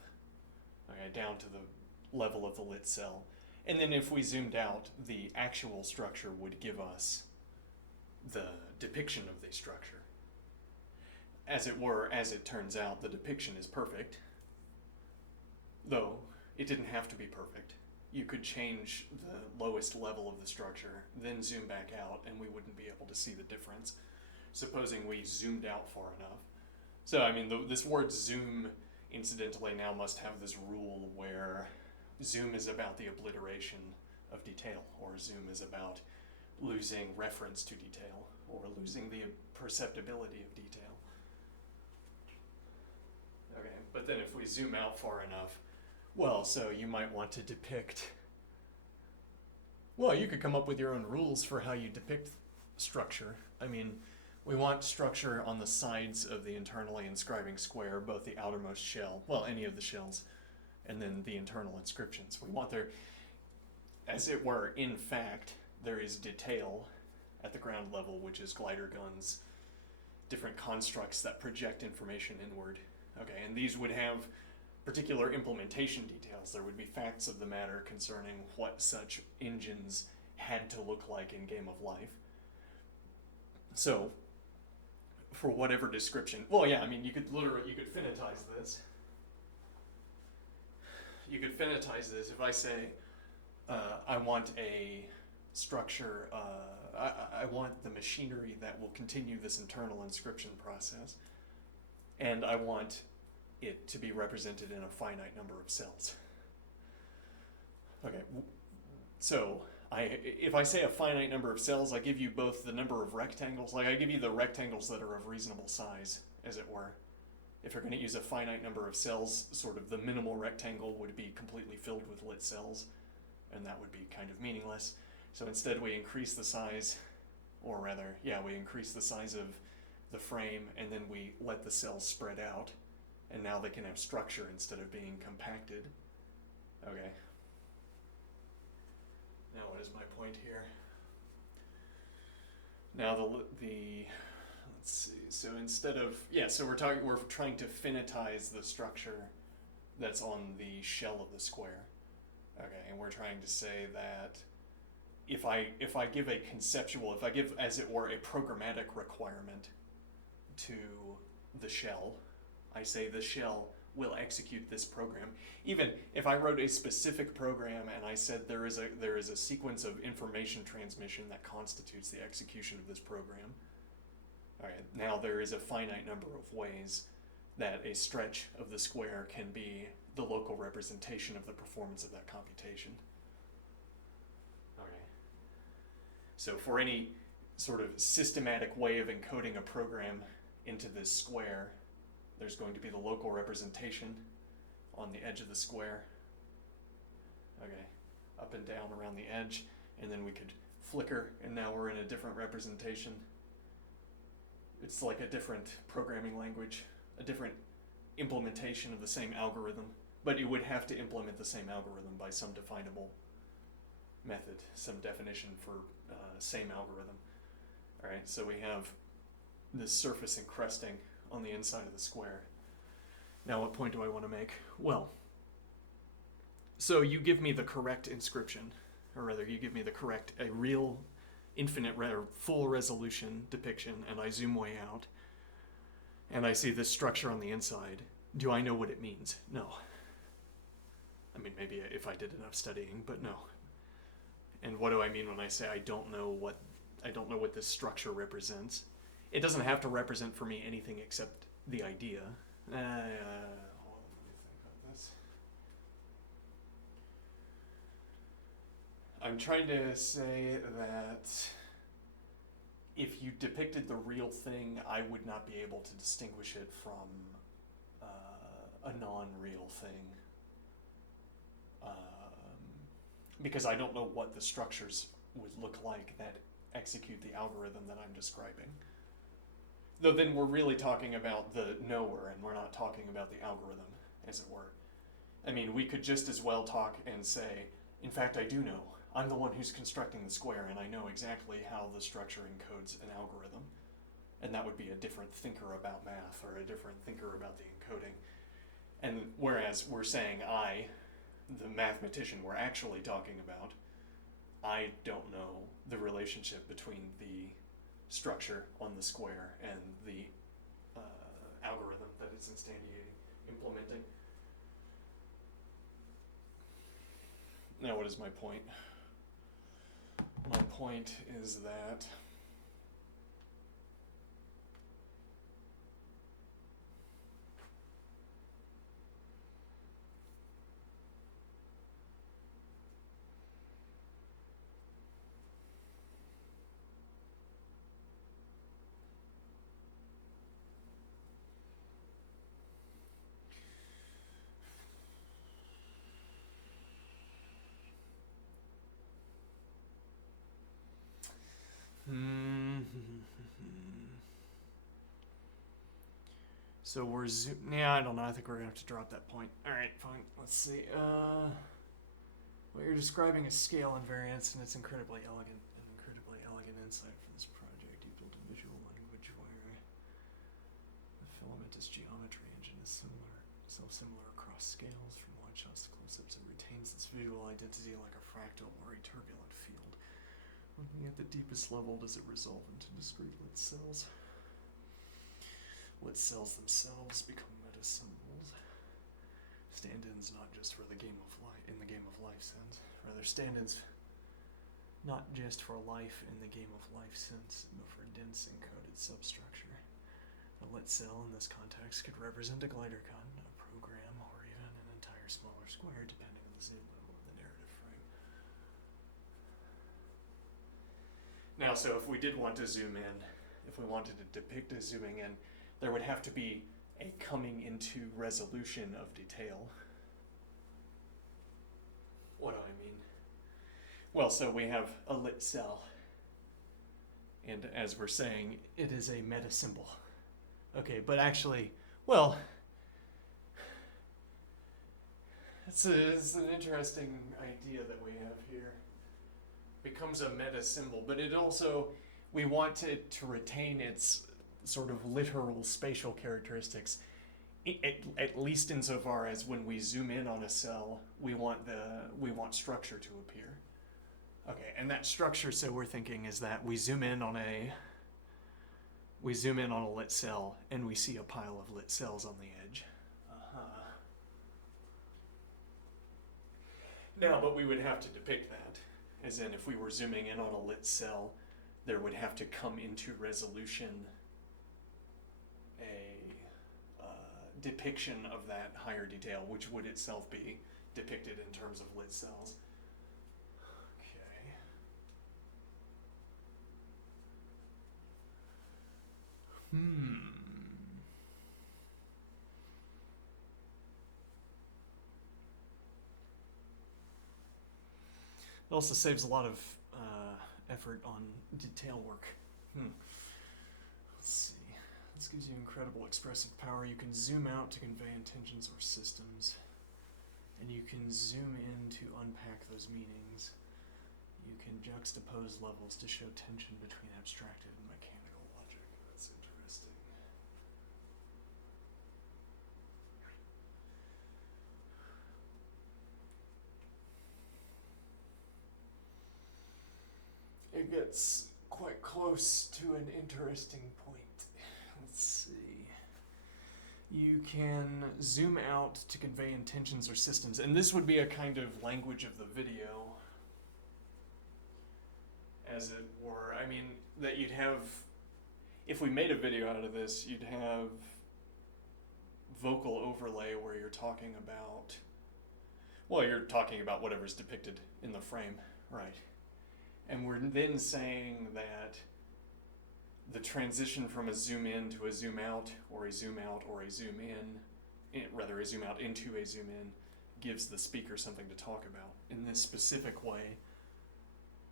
okay, down to the level of the lit cell. And then if we zoomed out, the actual structure would give us the depiction of the structure. As it were, as it turns out, the depiction is perfect, though it didn't have to be perfect. You could change the lowest level of the structure, then zoom back out, and we wouldn't be able to see the difference, supposing we zoomed out far enough. So, I mean, this word zoom, incidentally, now must have this rule where zoom is about the obliteration of detail, or zoom is about losing reference to detail, or losing the perceptibility of detail. Okay, but then if we zoom out far enough, well, so you might want to depict, well, you could come up with your own rules for how you depict structure. I mean, we want structure on the sides of the internally inscribing square, both the outermost shell, well, any of the shells, and then the internal inscriptions. We want there, as it were, in fact, there is detail at the ground level, which is glider guns, different constructs that project information inward. Okay, and these would have particular implementation details. There would be facts of the matter concerning what such engines had to look like in Game of Life. So, for whatever description, well, yeah, I mean, you could finitize this. You could finitize this if I say, I want a structure, I want the machinery that will continue this internal inscription process, and I want it to be represented in a finite number of cells. Okay, so if I say a finite number of cells, I give you both the number of rectangles, like I give you the rectangles that are of reasonable size, as it were. If you're going to use a finite number of cells, sort of the minimal rectangle would be completely filled with lit cells, and that would be kind of meaningless. So instead we increase the size, or rather, yeah, we increase the size of the frame, and then we let the cells spread out, and now they can have structure instead of being compacted. Okay. Now what is my point here? Now let's see, so instead of, yeah, so we're trying to finitize the structure that's on the shell of the square. Okay, and we're trying to say that if I give a conceptual, if I give, as it were, a programmatic requirement to the shell, I say the shell will execute this program. Even if I wrote a specific program and I said there is a sequence of information transmission that constitutes the execution of this program, All right, now there is a finite number of ways that a stretch of the square can be the local representation of the performance of that computation. Okay. So for any sort of systematic way of encoding a program into this square, there's going to be the local representation on the edge of the square. Okay, up and down around the edge, and then we could flicker, and now we're in a different representation. It's like a different programming language, a different implementation of the same algorithm, but it would have to implement the same algorithm by some definable method, some definition for same algorithm. All right, so we have this surface encrusting on the inside of the square. Now what point do I want to make? Well, so you give me the correct inscription, or rather you give me the correct, a real infinite or full resolution depiction, and I zoom way out, and I see this structure on the inside. Do I know what it means? No. I mean, maybe if I did enough studying, but no. And what do I mean when I say I don't know what this structure represents? It doesn't have to represent for me anything except the idea. Hold on, let me think about this. I'm trying to say that if you depicted the real thing, I would not be able to distinguish it from a non-real thing. Because I don't know what the structures would look like that execute the algorithm that I'm describing. Though then we're really talking about the knower, and we're not talking about the algorithm, as it were. I mean, we could just as well talk and say, in fact, I do know. I'm the one who's constructing the square, and I know exactly how the structure encodes an algorithm. And that would be a different thinker about math, or a different thinker about the encoding. And whereas we're saying I, the mathematician we're actually talking about, I don't know the relationship between the structure on the square and the algorithm that it's instantiating, implementing. Now what is my point? My point is that so we're I don't know. I think we're gonna have to drop that point. All right, fine. Let's see. Well, you're describing a scale invariance, and it's incredibly elegant insight for this project. You built a visual language where the filamentous geometry engine is self-similar across scales, from wide shots to close-ups. It retains its visual identity like a fractal or a turbulent field. Looking at the deepest level, does it resolve into discrete lit cells? Lit cells themselves become meta-symbols. Stand-ins not just for the game of life, in the game of life sense. Rather, stand-ins not just for life in the game of life sense, but for dense encoded substructure. A lit cell in this context could represent a glider gun, a program, or even an entire smaller square, depending on the zoom level of the narrative frame. Now, so if we did want to zoom in, if we wanted to depict a zooming in, there would have to be a coming into resolution of detail. What do I mean? Well, so we have a lit cell, and as we're saying, it is a meta symbol. Okay, but actually, well, it's an interesting idea that we have here. Becomes a meta symbol, but it also, we want it to retain its sort of literal spatial characteristics, at least insofar as when we zoom in on a cell, we want structure to appear. Okay, and that structure, so we're thinking, is that we zoom in on a lit cell, and we see a pile of lit cells on the edge. Now, but we would have to depict that, as in if we were zooming in on a lit cell, there would have to come into resolution a depiction of that higher detail, which would itself be depicted in terms of lit cells. Okay. It also saves a lot of effort on detail work. Let's see. This gives you incredible expressive power. You can zoom out to convey intentions or systems, and you can zoom in to unpack those meanings. You can juxtapose levels to show tension between abstracted and mechanical logic. That's interesting. It gets quite close to an interesting point. Let's see. You can zoom out to convey intentions or systems, and this would be a kind of language of the video, as it were. I mean, that you'd have, if we made a video out of this, you'd have vocal overlay where you're talking about, well, you're talking about whatever's depicted in the frame, right? And we're then saying that the transition from a zoom in to a zoom out, or a zoom out or a zoom in, rather a zoom out into a zoom in, gives the speaker something to talk about in this specific way,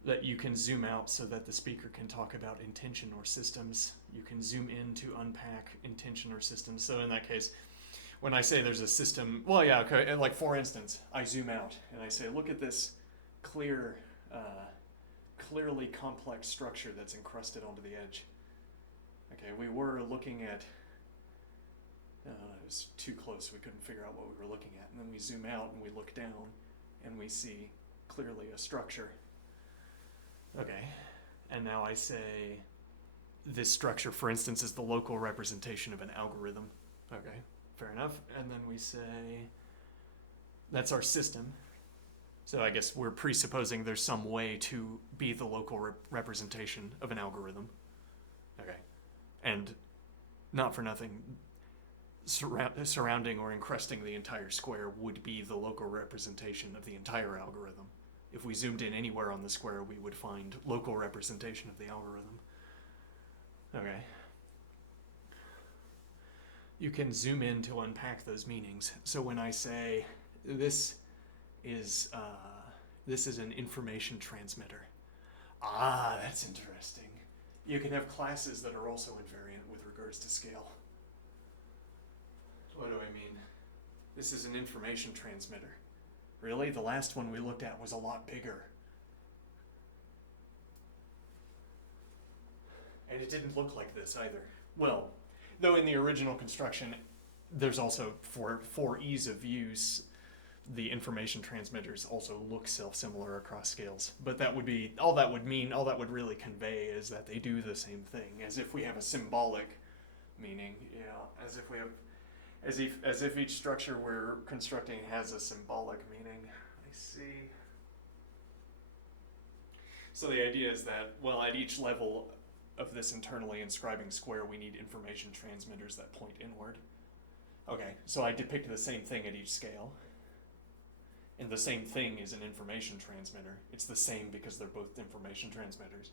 that you can zoom out so that the speaker can talk about intention or systems. You can zoom in to unpack intention or systems. So in that case, when I say there's a system, well, yeah, okay, and like for instance, I zoom out and I say, look at this clearly complex structure that's encrusted onto the edge. Okay, we were looking at, it was too close, we couldn't figure out what we were looking at. And then we zoom out and we look down and we see clearly a structure. Okay, and now I say this structure, for instance, is the local representation of an algorithm. Okay, fair enough. And then we say that's our system. So I guess we're presupposing there's some way to be the local representation of an algorithm. Okay, and not for nothing, surrounding or encrusting the entire square would be the local representation of the entire algorithm. If we zoomed in anywhere on the square, we would find local representation of the algorithm. Okay. You can zoom in to unpack those meanings. So when I say this is an information transmitter. Ah, that's interesting. You can have classes that are also invariant with regards to scale. What do I mean? This is an information transmitter. Really? The last one we looked at was a lot bigger. And it didn't look like this either. Well, though in the original construction, there's also, for ease of use, the information transmitters also look self-similar across scales. But that would be, all that would really convey is that they do the same thing, as if we have a symbolic meaning, as if each structure we're constructing has a symbolic meaning. I see. So the idea is that, well, at each level of this internally inscribing square, we need information transmitters that point inward. Okay, so I depict the same thing at each scale. And the same thing is an information transmitter. It's the same because they're both information transmitters.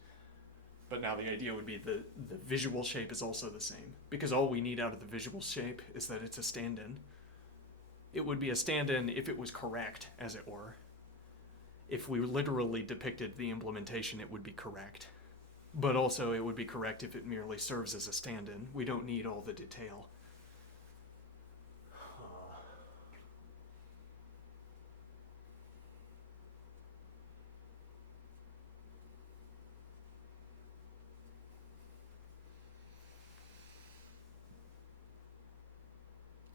But now the idea would be the visual shape is also the same, because all we need out of the visual shape is that it's a stand-in. It would be a stand-in if it was correct, as it were. If we literally depicted the implementation, it would be correct. But also it would be correct if it merely serves as a stand-in. We don't need all the detail.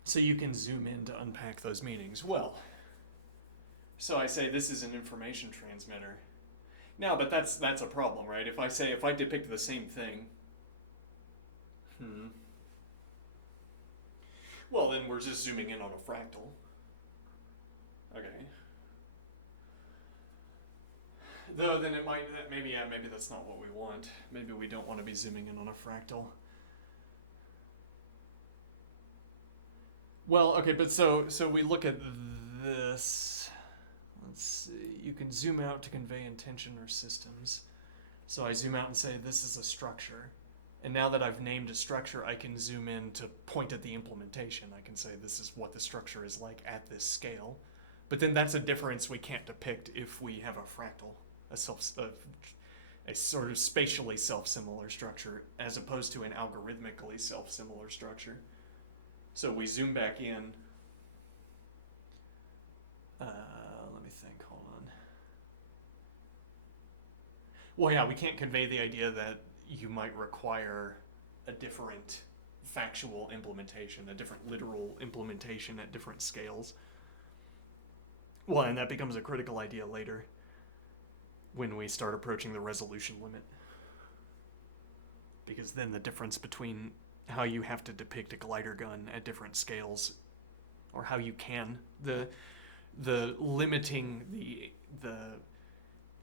So you can zoom in to unpack those meanings. Well, so I say this is an information transmitter. Now, but that's a problem, right? If I depict the same thing, well, then we're just zooming in on a fractal. Okay. Though then maybe that's not what we want. Maybe we don't want to be zooming in on a fractal. Well, okay, but so we look at this. Let's see. You can zoom out to convey intention or systems. So I zoom out and say this is a structure. And now that I've named a structure, I can zoom in to point at the implementation. I can say this is what the structure is like at this scale. But then that's a difference we can't depict if we have a fractal, a sort of spatially self-similar structure, as opposed to an algorithmically self-similar structure. So we zoom back in. Let me think. Hold on. Well, yeah, we can't convey the idea that you might require a different factual implementation, a different literal implementation at different scales. Well, and that becomes a critical idea later when we start approaching the resolution limit. Because then the difference between how you have to depict a glider gun at different scales, or how you can, the limiting the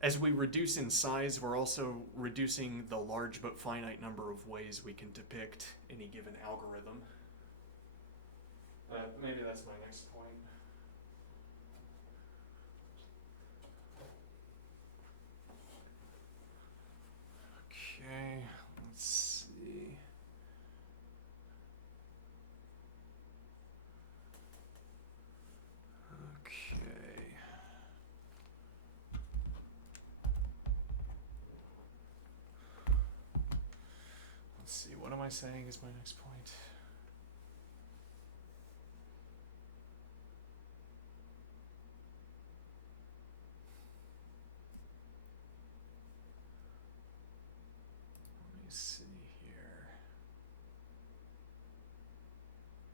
as we reduce in size, we're also reducing the large but finite number of ways we can depict any given algorithm. Maybe that's my next point. Okay, let's see. Okay. Let's see, what am I saying is my next point? Let me see here.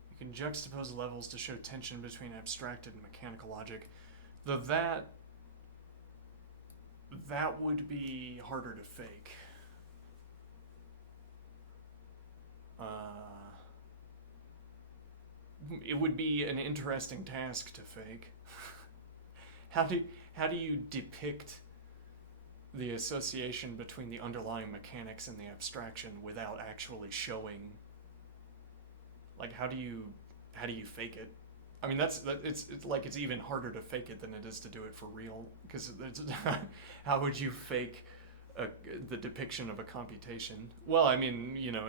You can juxtapose levels to show tension between abstracted and mechanical logic. Though that would be harder to fake. It would be an interesting task to fake. How do you depict the association between the underlying mechanics and the abstraction without actually showing? Like, how do you fake it? I mean, it's like it's even harder to fake it than it is to do it for real. Because how would you fake the depiction of a computation? Well, I mean, you know,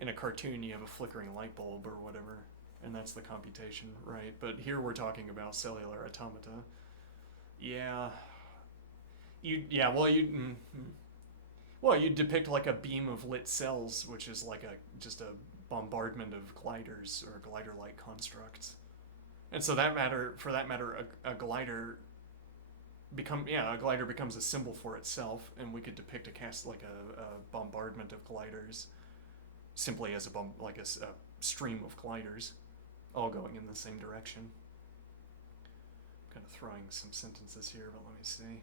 in a cartoon, you have a flickering light bulb or whatever, and that's the computation, right? But here we're talking about cellular automata. Yeah. You depict like a beam of lit cells, which is like just a bombardment of gliders or glider-like constructs. And so for that matter, a glider becomes a symbol for itself, and we could depict a bombardment of gliders simply as a stream of gliders all going in the same direction. I'm kind of throwing some sentences here, but let me see.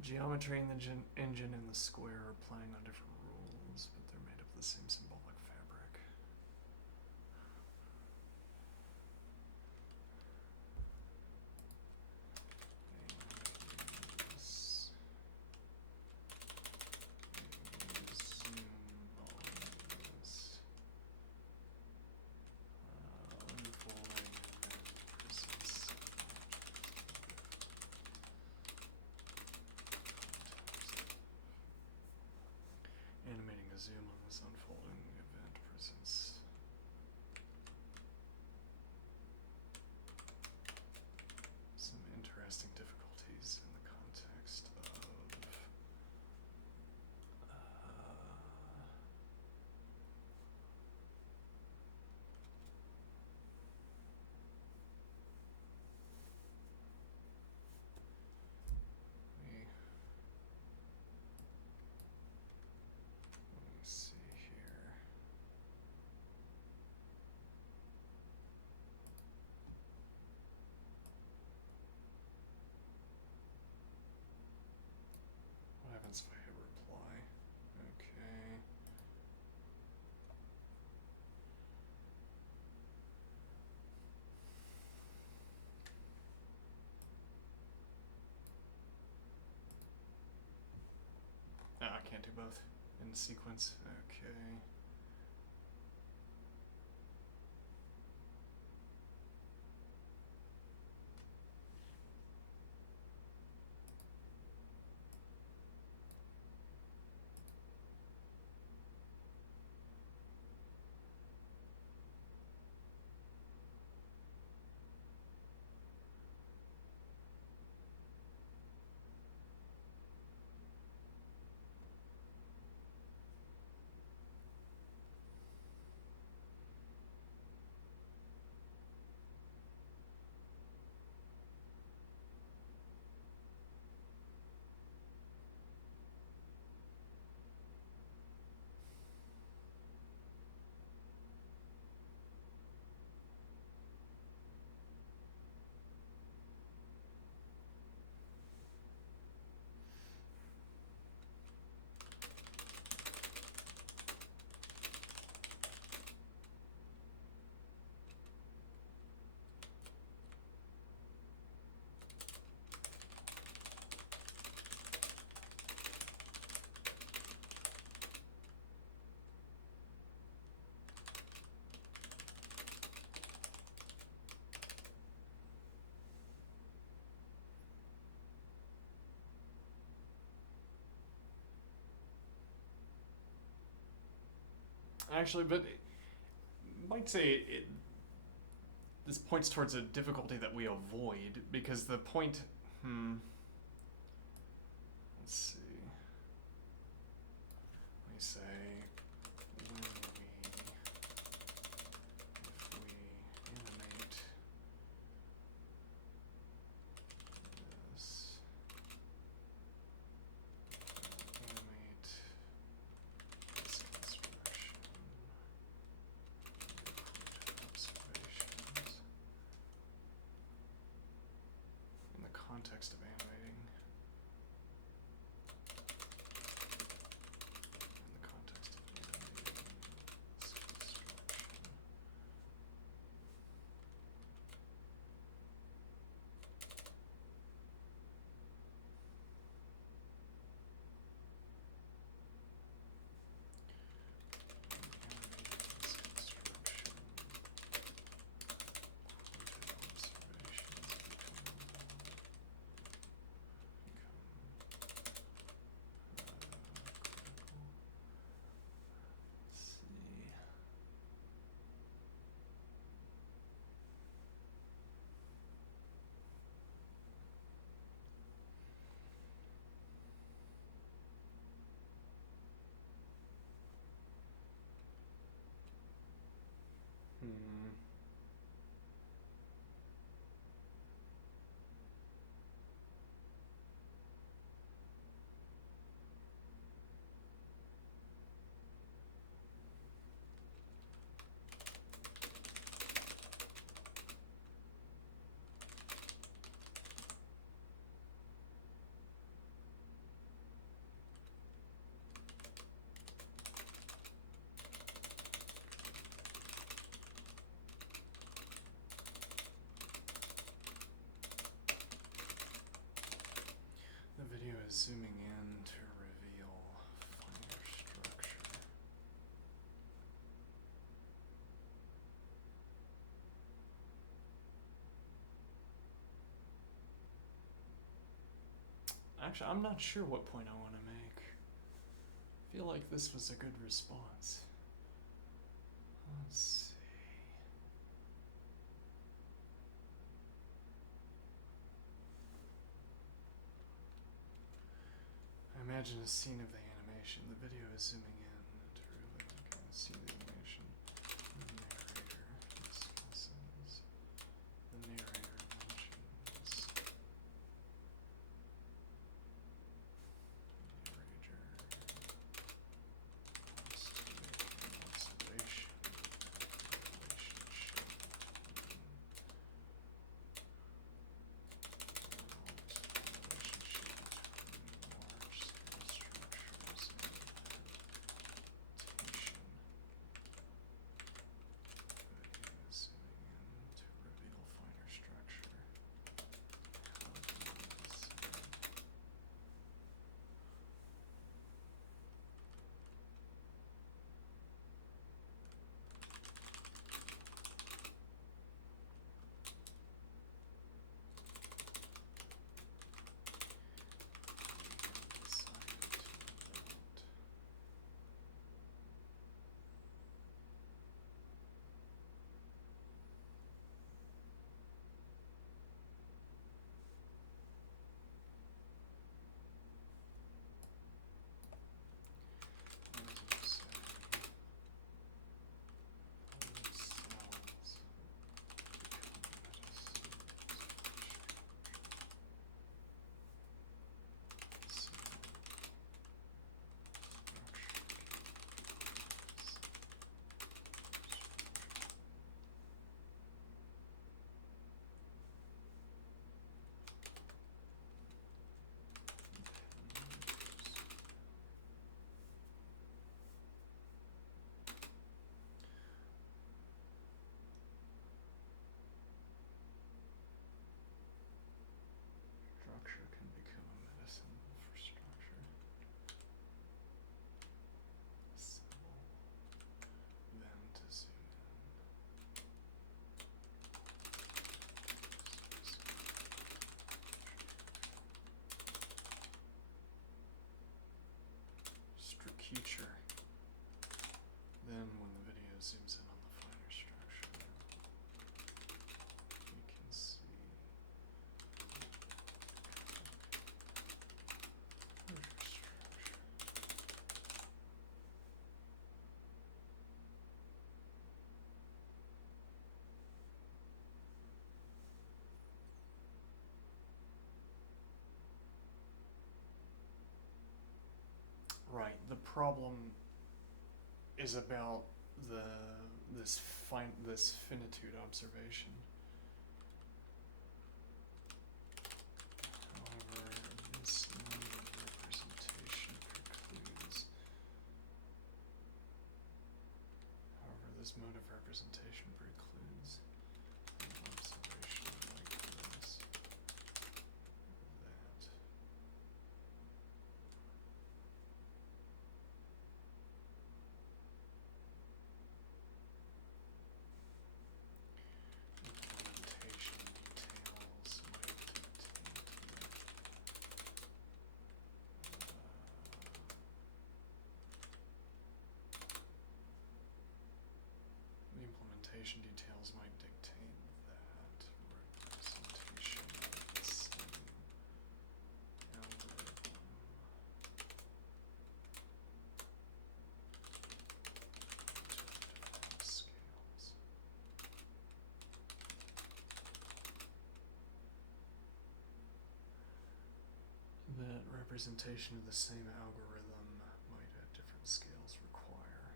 Geometry in the engine and the square are playing on different rules, but they're made of the same symbolic fabric. Animating a zoom on this unfolding can't do both in sequence. Okay. Actually, but might say this points towards a difficulty that we avoid, because the point. Let's see. Let me say when if we animate this, animate this construction, observations in the context of animating. In the context of animating this construction. The video is zooming in to reveal finer structure. Actually, I'm not sure what point I want to make. I feel like this was a good response. Let's see. I imagine a scene of the animation. The video is zooming in to really see the animation. The narrator discusses. The narrator mentions. The narrator wants to make an observation of the relationship between large-scale structures and habitation. problem is about this finitude observation. However, this mode of representation precludes. However, this mode of representation precludes an observation like this, that. Implementation details might the implementation details might dictate that representation of the same algorithm to different scales. That representation of the same algorithm might at different scales require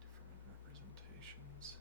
different representations.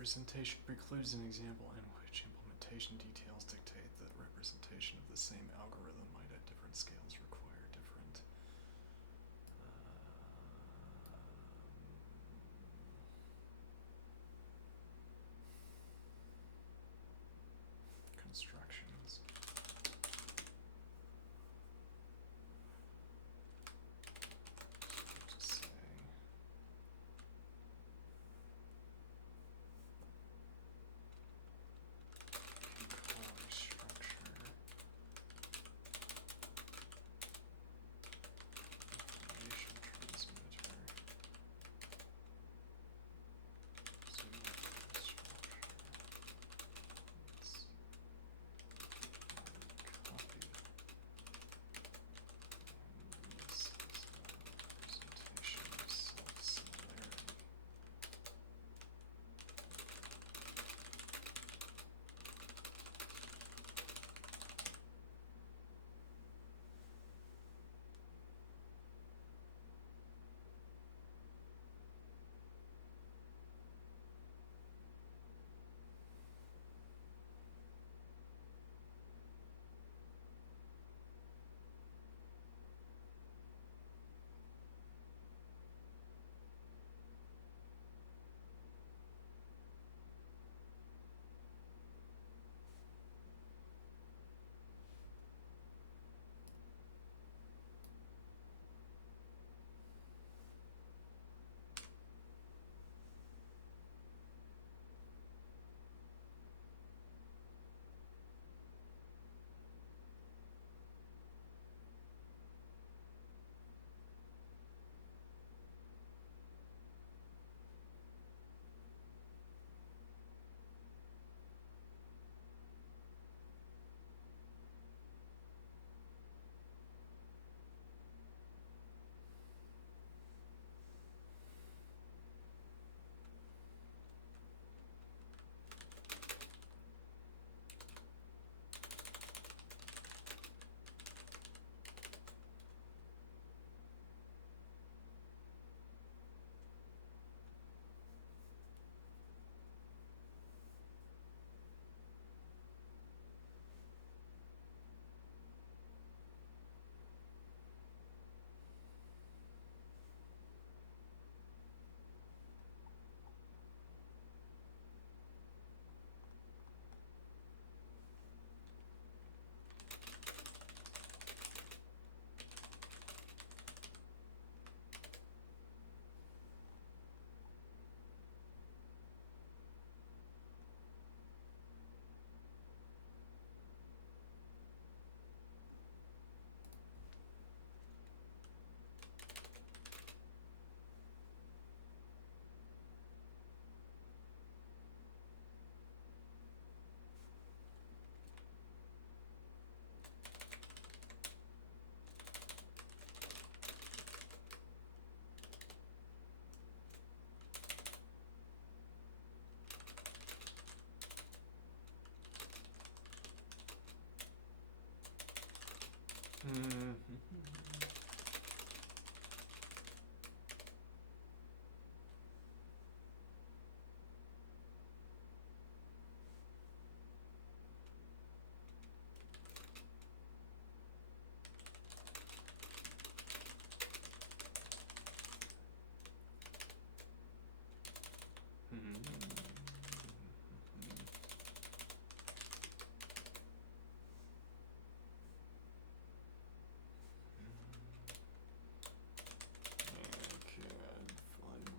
Representation precludes an example in which implementation details dictate that representation of the same algorithm might at different scales require different constructions. So to say, call a structure Okay, I'd find my...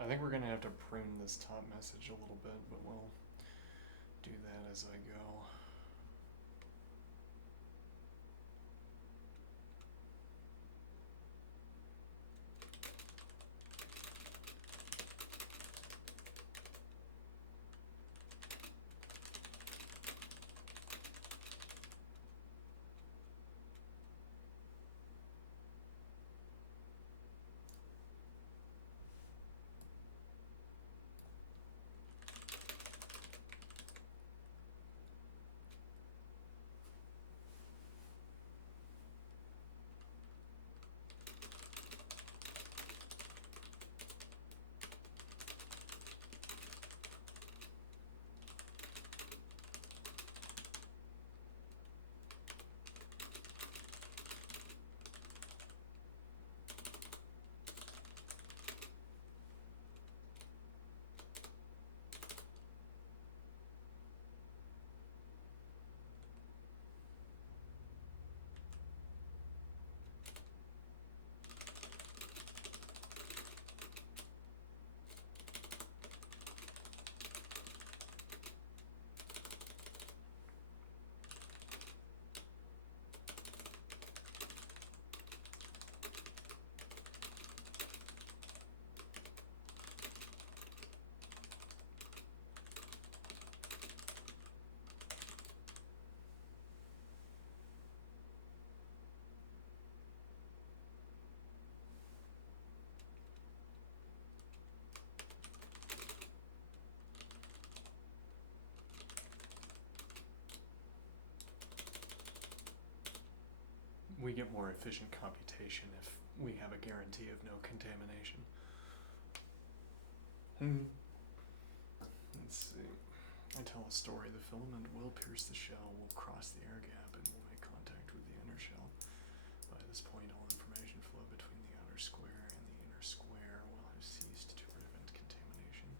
I think we're gonna have to prune this top message a little bit, but we'll do that as I go. We get more efficient computation if we have a guarantee of no contamination. Let's see. I tell a story. The filament will pierce the shell, will cross the air gap, and will make contact with the inner shell. By this point, all information flow between the outer square and the inner square will have ceased to prevent contamination.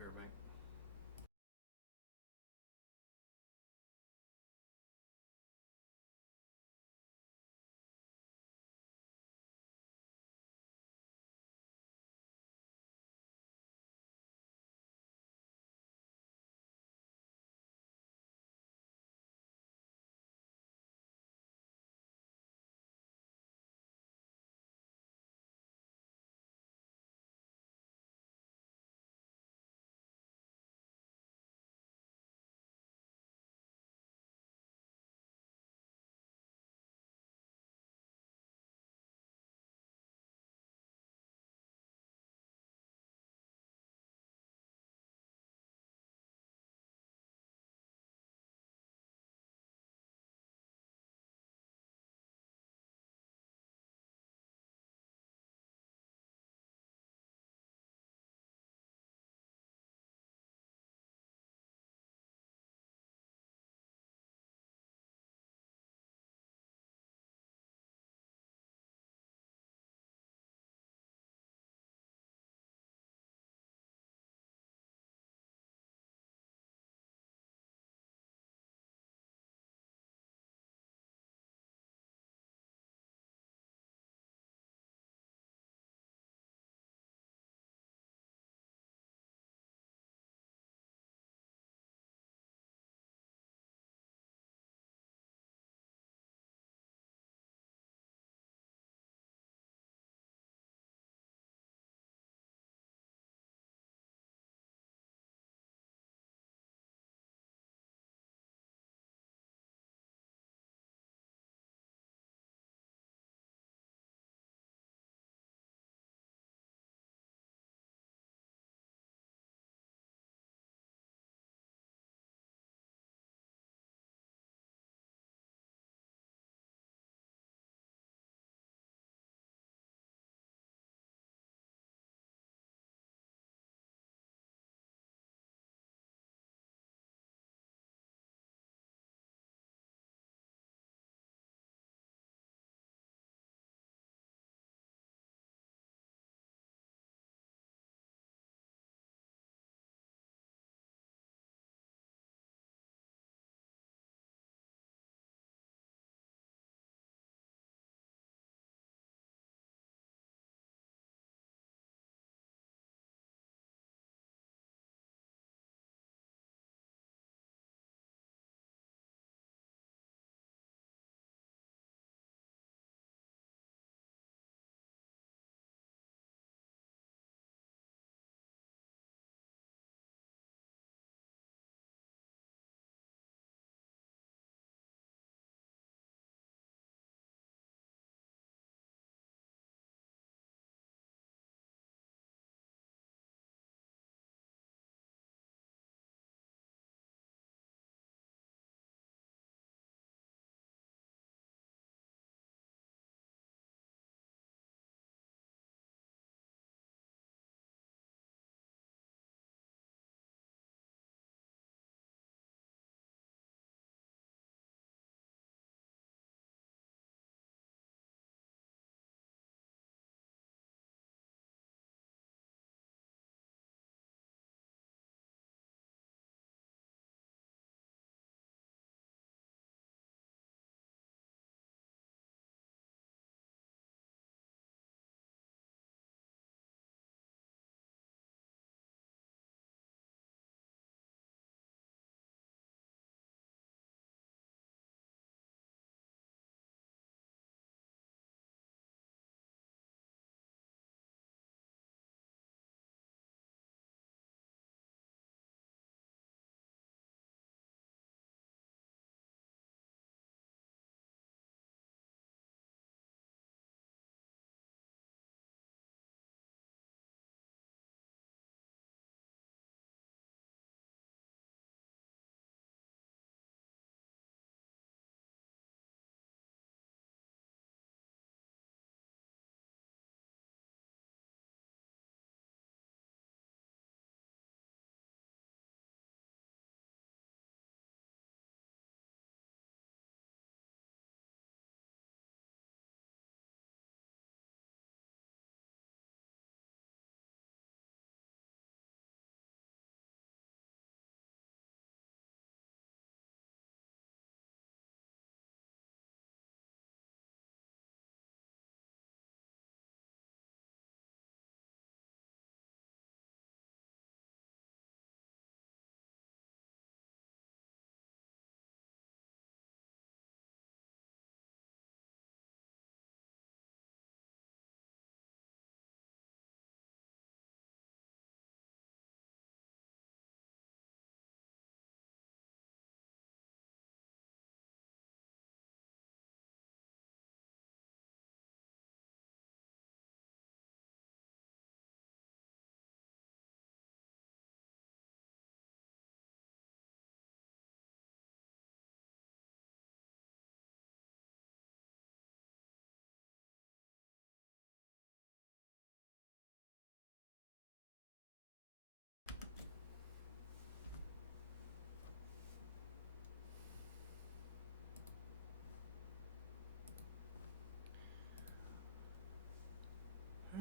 Be right back.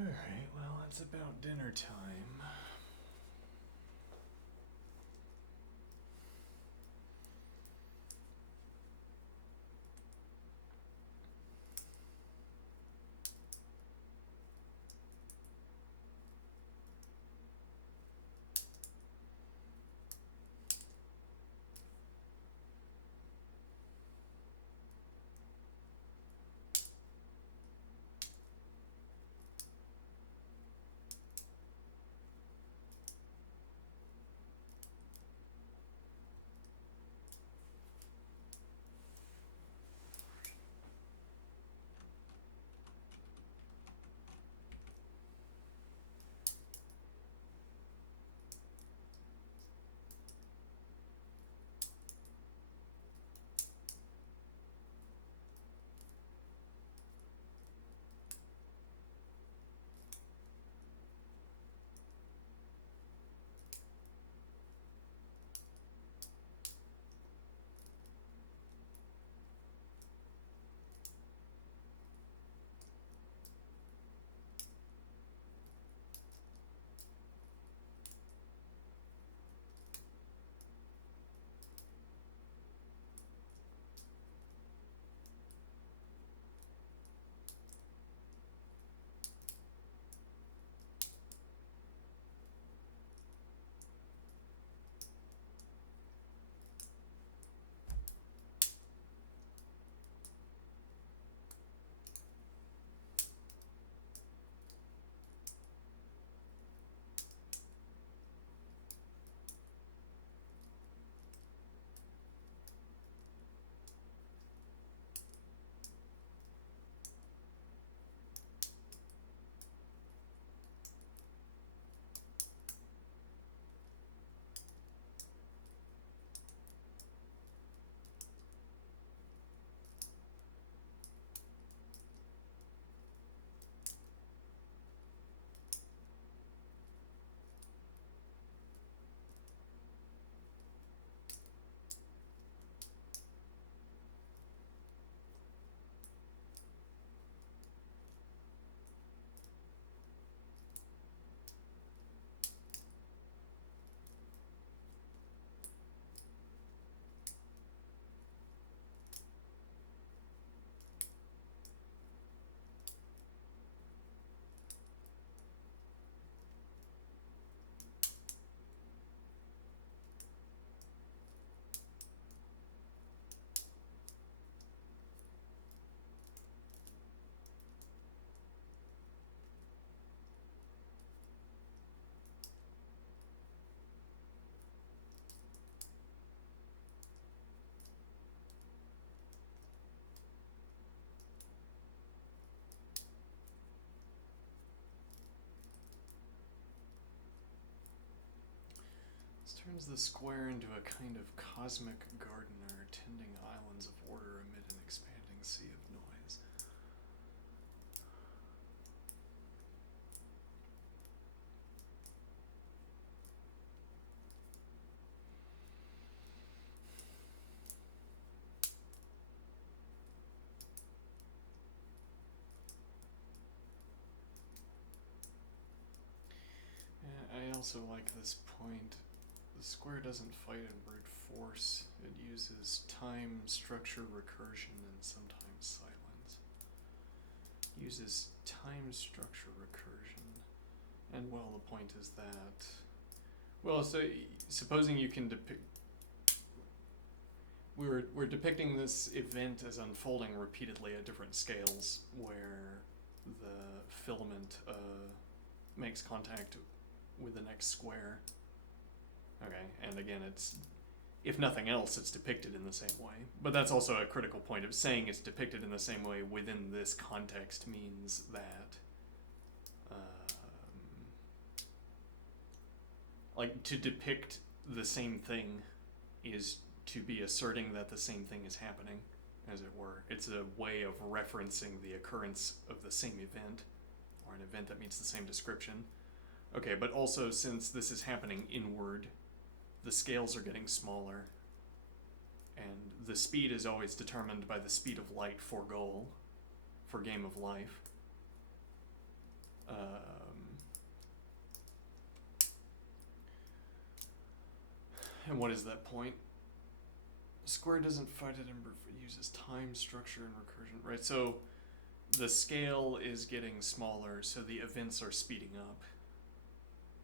Alright, well, it's about dinner time. This turns the square into a kind of cosmic gardener tending islands of order amid an expanding sea of noise. I also like this point. The square doesn't fight in brute force. It uses time, structure, recursion, and sometimes silence. Uses time, structure, recursion. And well, the point is that... Well, so supposing you can depict... We're depicting this event as unfolding repeatedly at different scales, where the filament makes contact with the next square. Okay, and again, it's, if nothing else, it's depicted in the same way. But that's also a critical point of saying it's depicted in the same way within this context means that, like, to depict the same thing is to be asserting that the same thing is happening, as it were. It's a way of referencing the occurrence of the same event, or an event that meets the same description. Okay, but also since this is happening inward, the scales are getting smaller, and the speed is always determined by the speed of light for goal, for game of life. what is that point? Square doesn't fight it, it uses time, structure, and recursion, right? So the scale is getting smaller, so the events are speeding up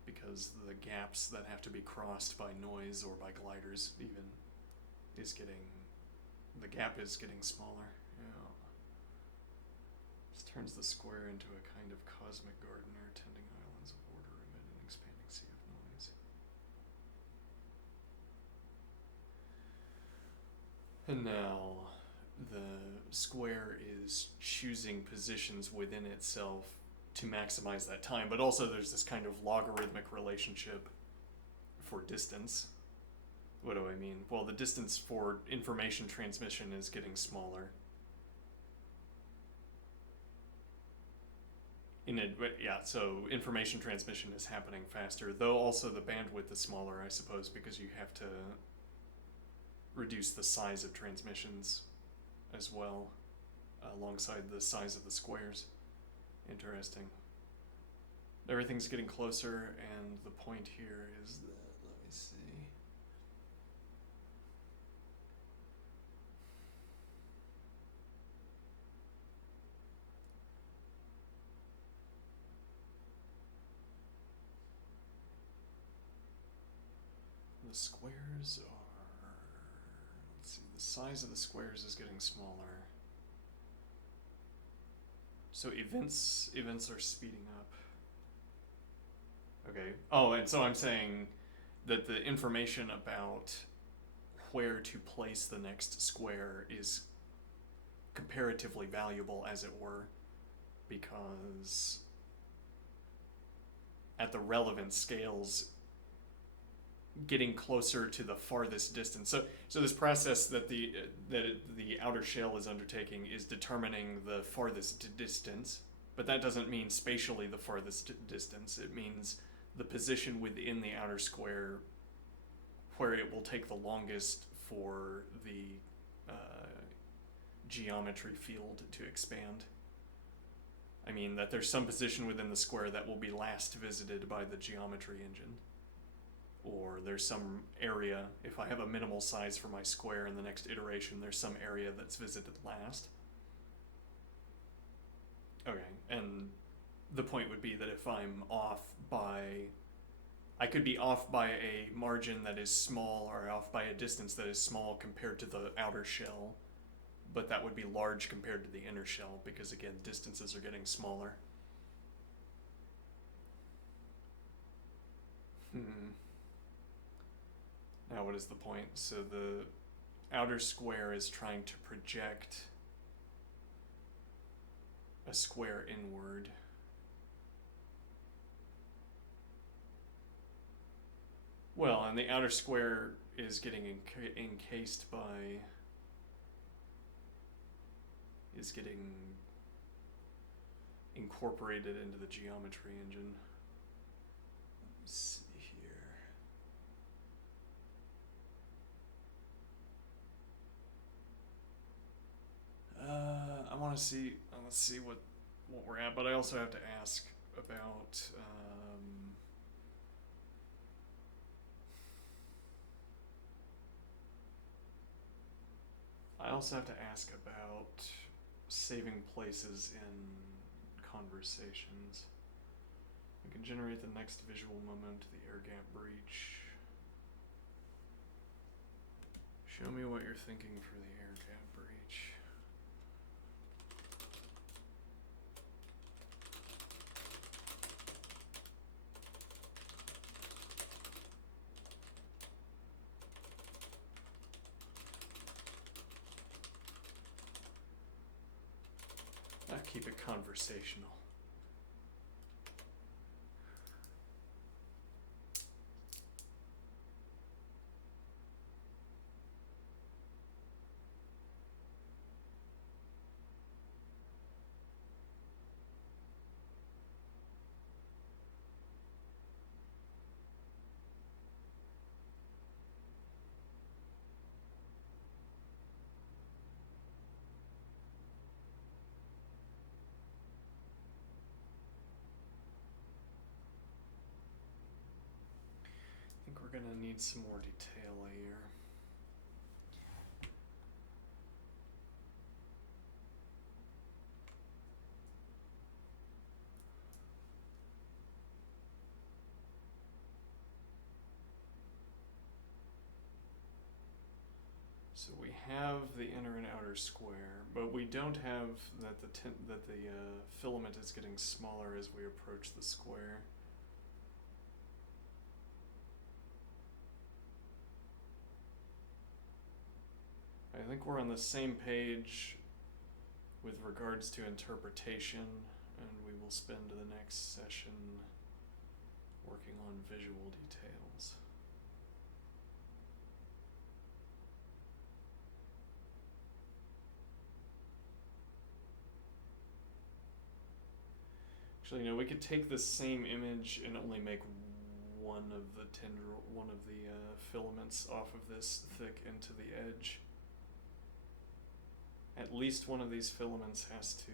because the gaps that have to be crossed by noise or by gliders even the gap is getting smaller. Yeah. This turns the square into a kind of cosmic gardener tending islands of order amid an expanding sea of noise. And now the square is choosing positions within itself to maximize that time, but also there's this kind of logarithmic relationship for distance. What do I mean? Well, the distance for information transmission is getting smaller. So information transmission is happening faster, though also the bandwidth is smaller, I suppose, because you have to reduce the size of transmissions as well, alongside the size of the squares. Interesting. Everything's getting closer, and the point here is that, let me see. The squares are, let's see, the size of the squares is getting smaller. So events are speeding up. Okay. Oh, and so I'm saying that the information about where to place the next square is comparatively valuable, as it were, because at the relevant scales, getting closer to the farthest distance. So this process that the outer shell is undertaking is determining the farthest distance, but that doesn't mean spatially the farthest distance. It means the position within the outer square where it will take the longest for the geometry field to expand. I mean that there's some position within the square that will be last visited by the geometry engine. Or there's some area, if I have a minimal size for my square in the next iteration, there's some area that's visited last. Okay, and the point would be that if I'm off by, I could be off by a margin that is small or off by a distance that is small compared to the outer shell, but that would be large compared to the inner shell because, again, distances are getting smaller. Now what is the point? So the outer square is trying to project a square inward. Well, and the outer square is getting encased by, is getting incorporated into the geometry engine. Let's see here. I want to see. Let's see what we're at, but I also have to ask about. I also have to ask about saving places in conversations. I can generate the next visual moment to the air gap breach. Show me what you're thinking for the air gap breach. Keep it conversational. gonna need some more detail here. So we have the inner and outer square, but we don't have that the filament is getting smaller as we approach the square. I think we're on the same page with regards to interpretation, and we will spend the next session working on visual details. Actually, no, we could take the same image and only make one of the filaments off of this thick into the edge. At least one of these filaments has to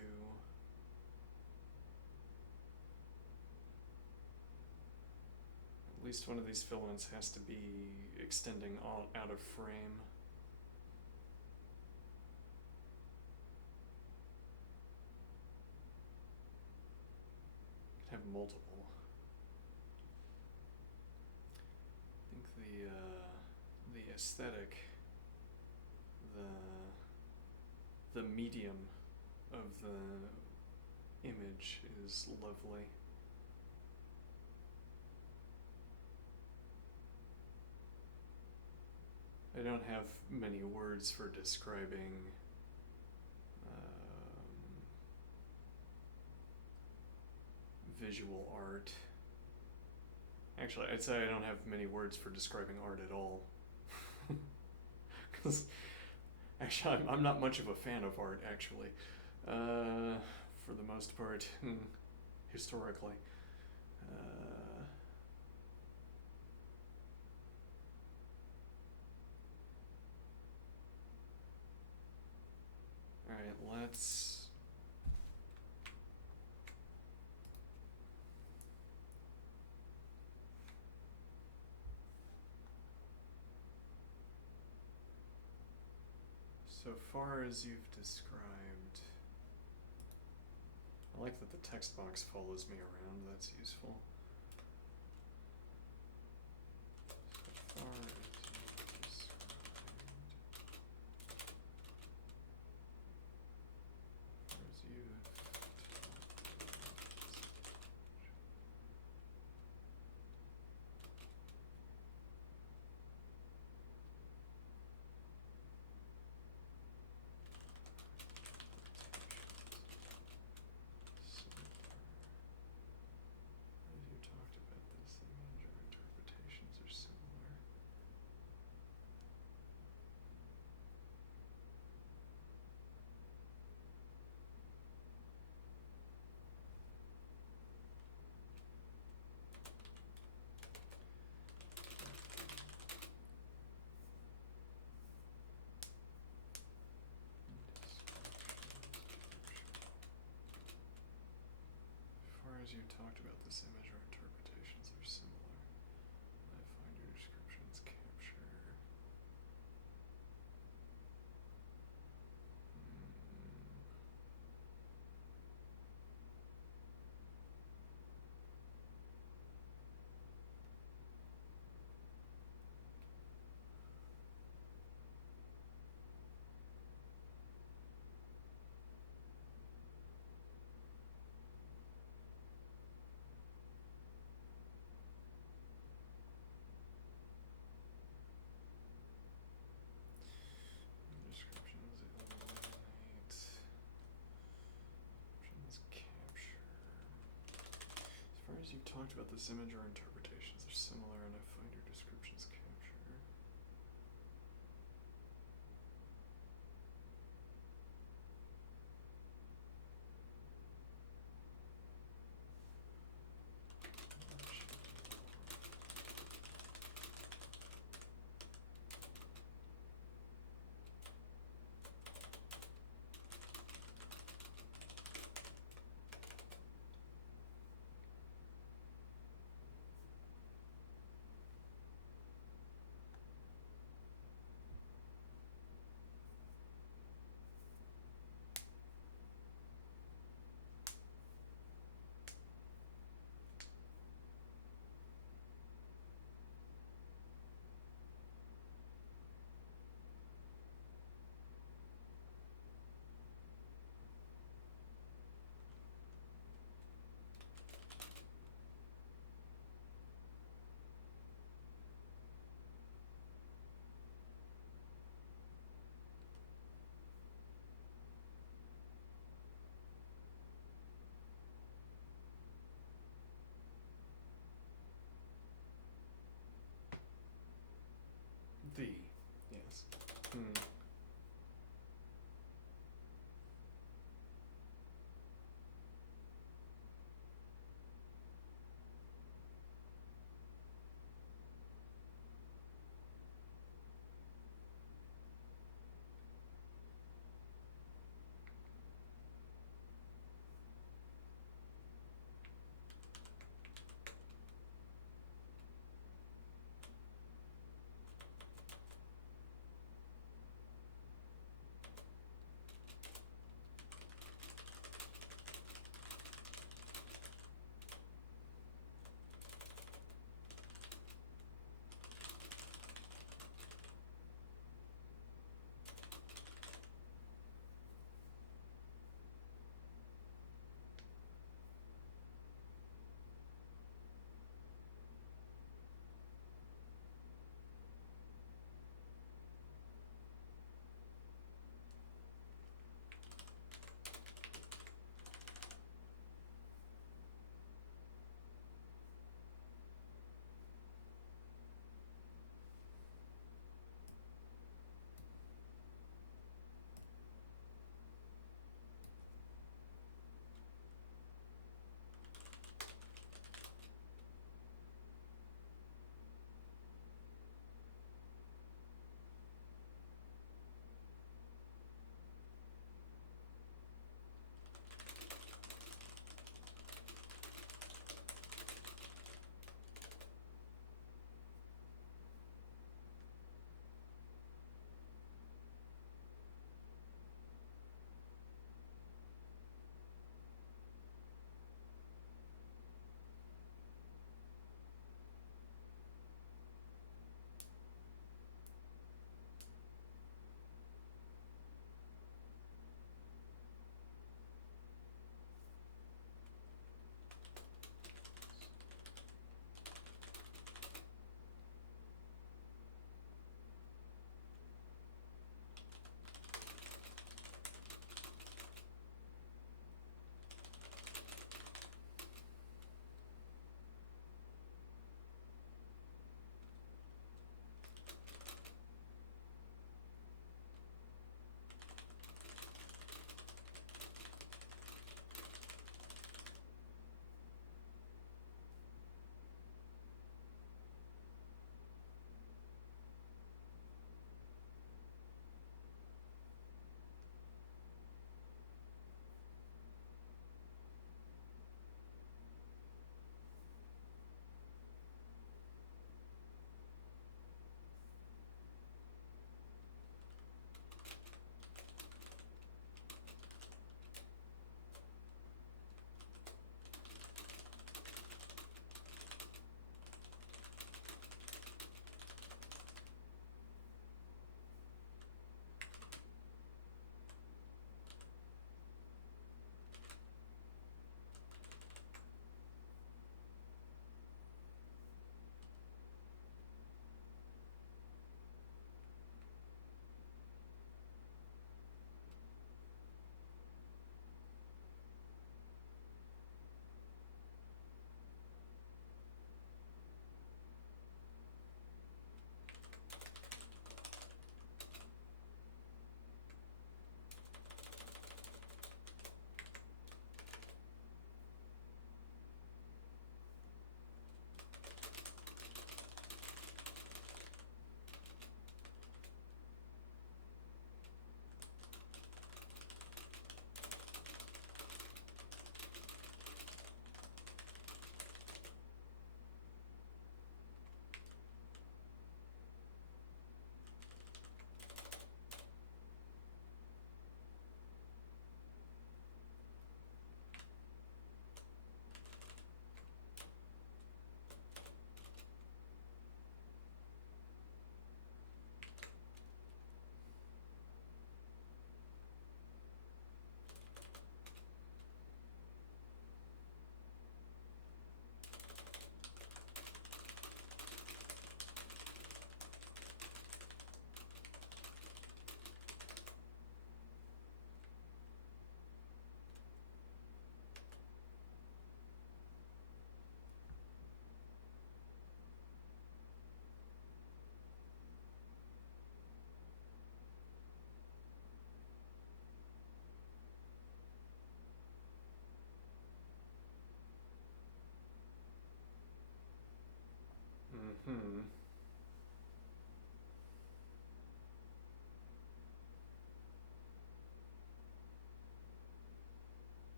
be extending out of frame. Could have multiple. I think the aesthetic, the medium of the image is lovely. I don't have many words for describing visual art. Actually, I'd say I don't have many words for describing art at all. Because actually, I'm not much of a fan of art, actually, for the most part, historically. Alright, let's... So far as you've described, I like that the text box follows me around, that's useful. So far as you've described, interpretations are similar. As far as you talked about this image or interpretations are similar, I find your descriptions capture. Descriptions eliminate. Descriptions capture. As far as you talked about this image or interpretations are similar, and I find your descriptions capture. Hmm.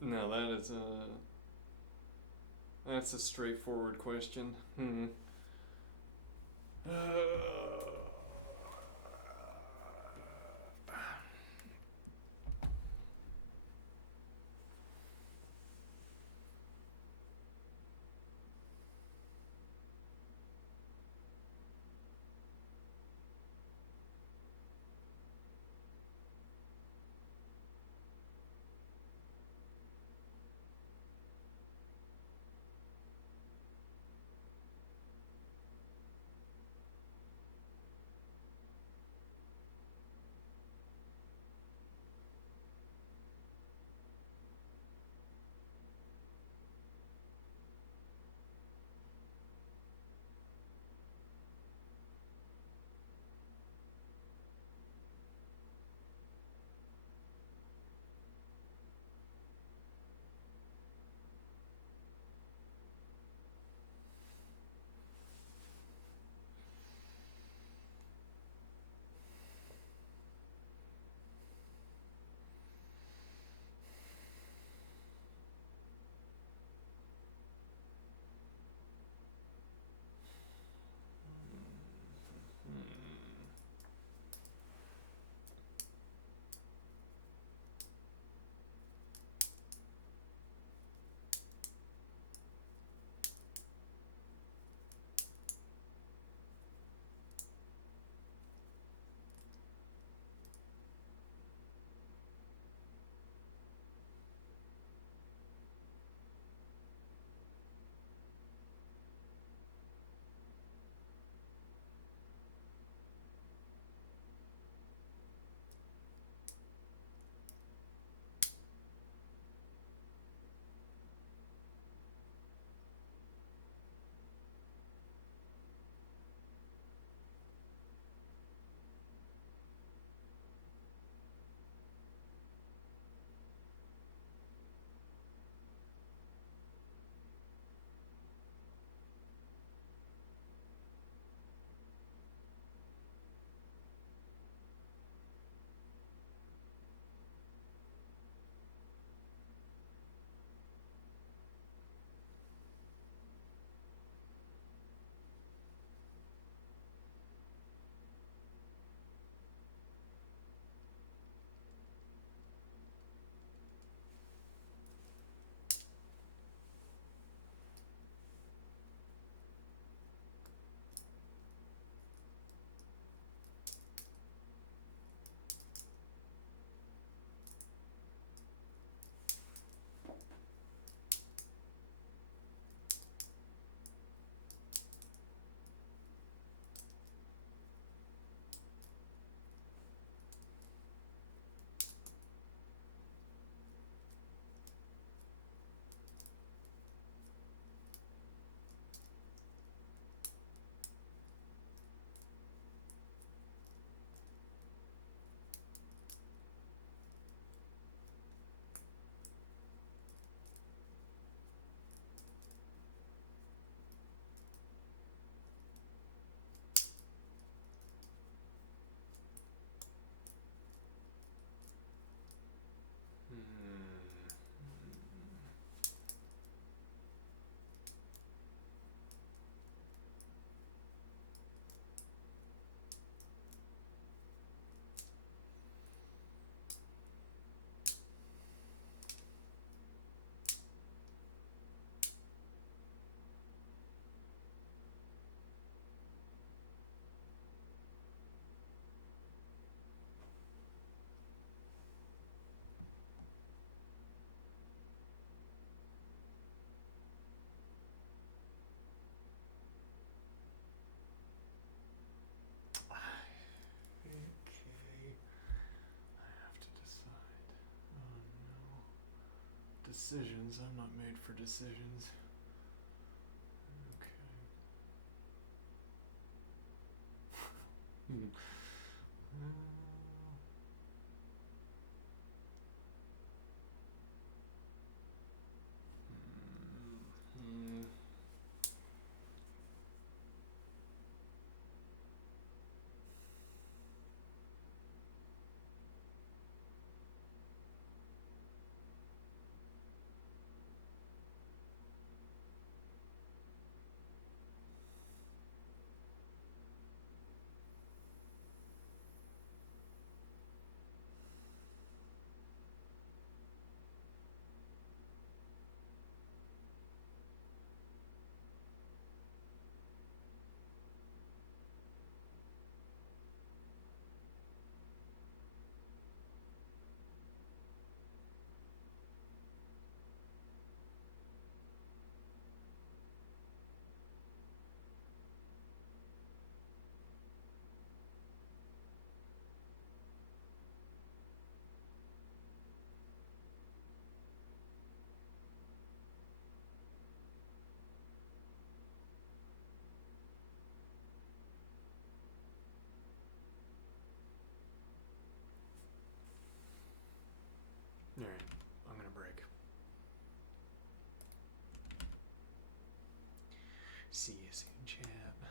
No, that's a straightforward question. Okay. I have to decide. Oh no. Decisions. I'm not made for decisions. Okay. See you soon, champ.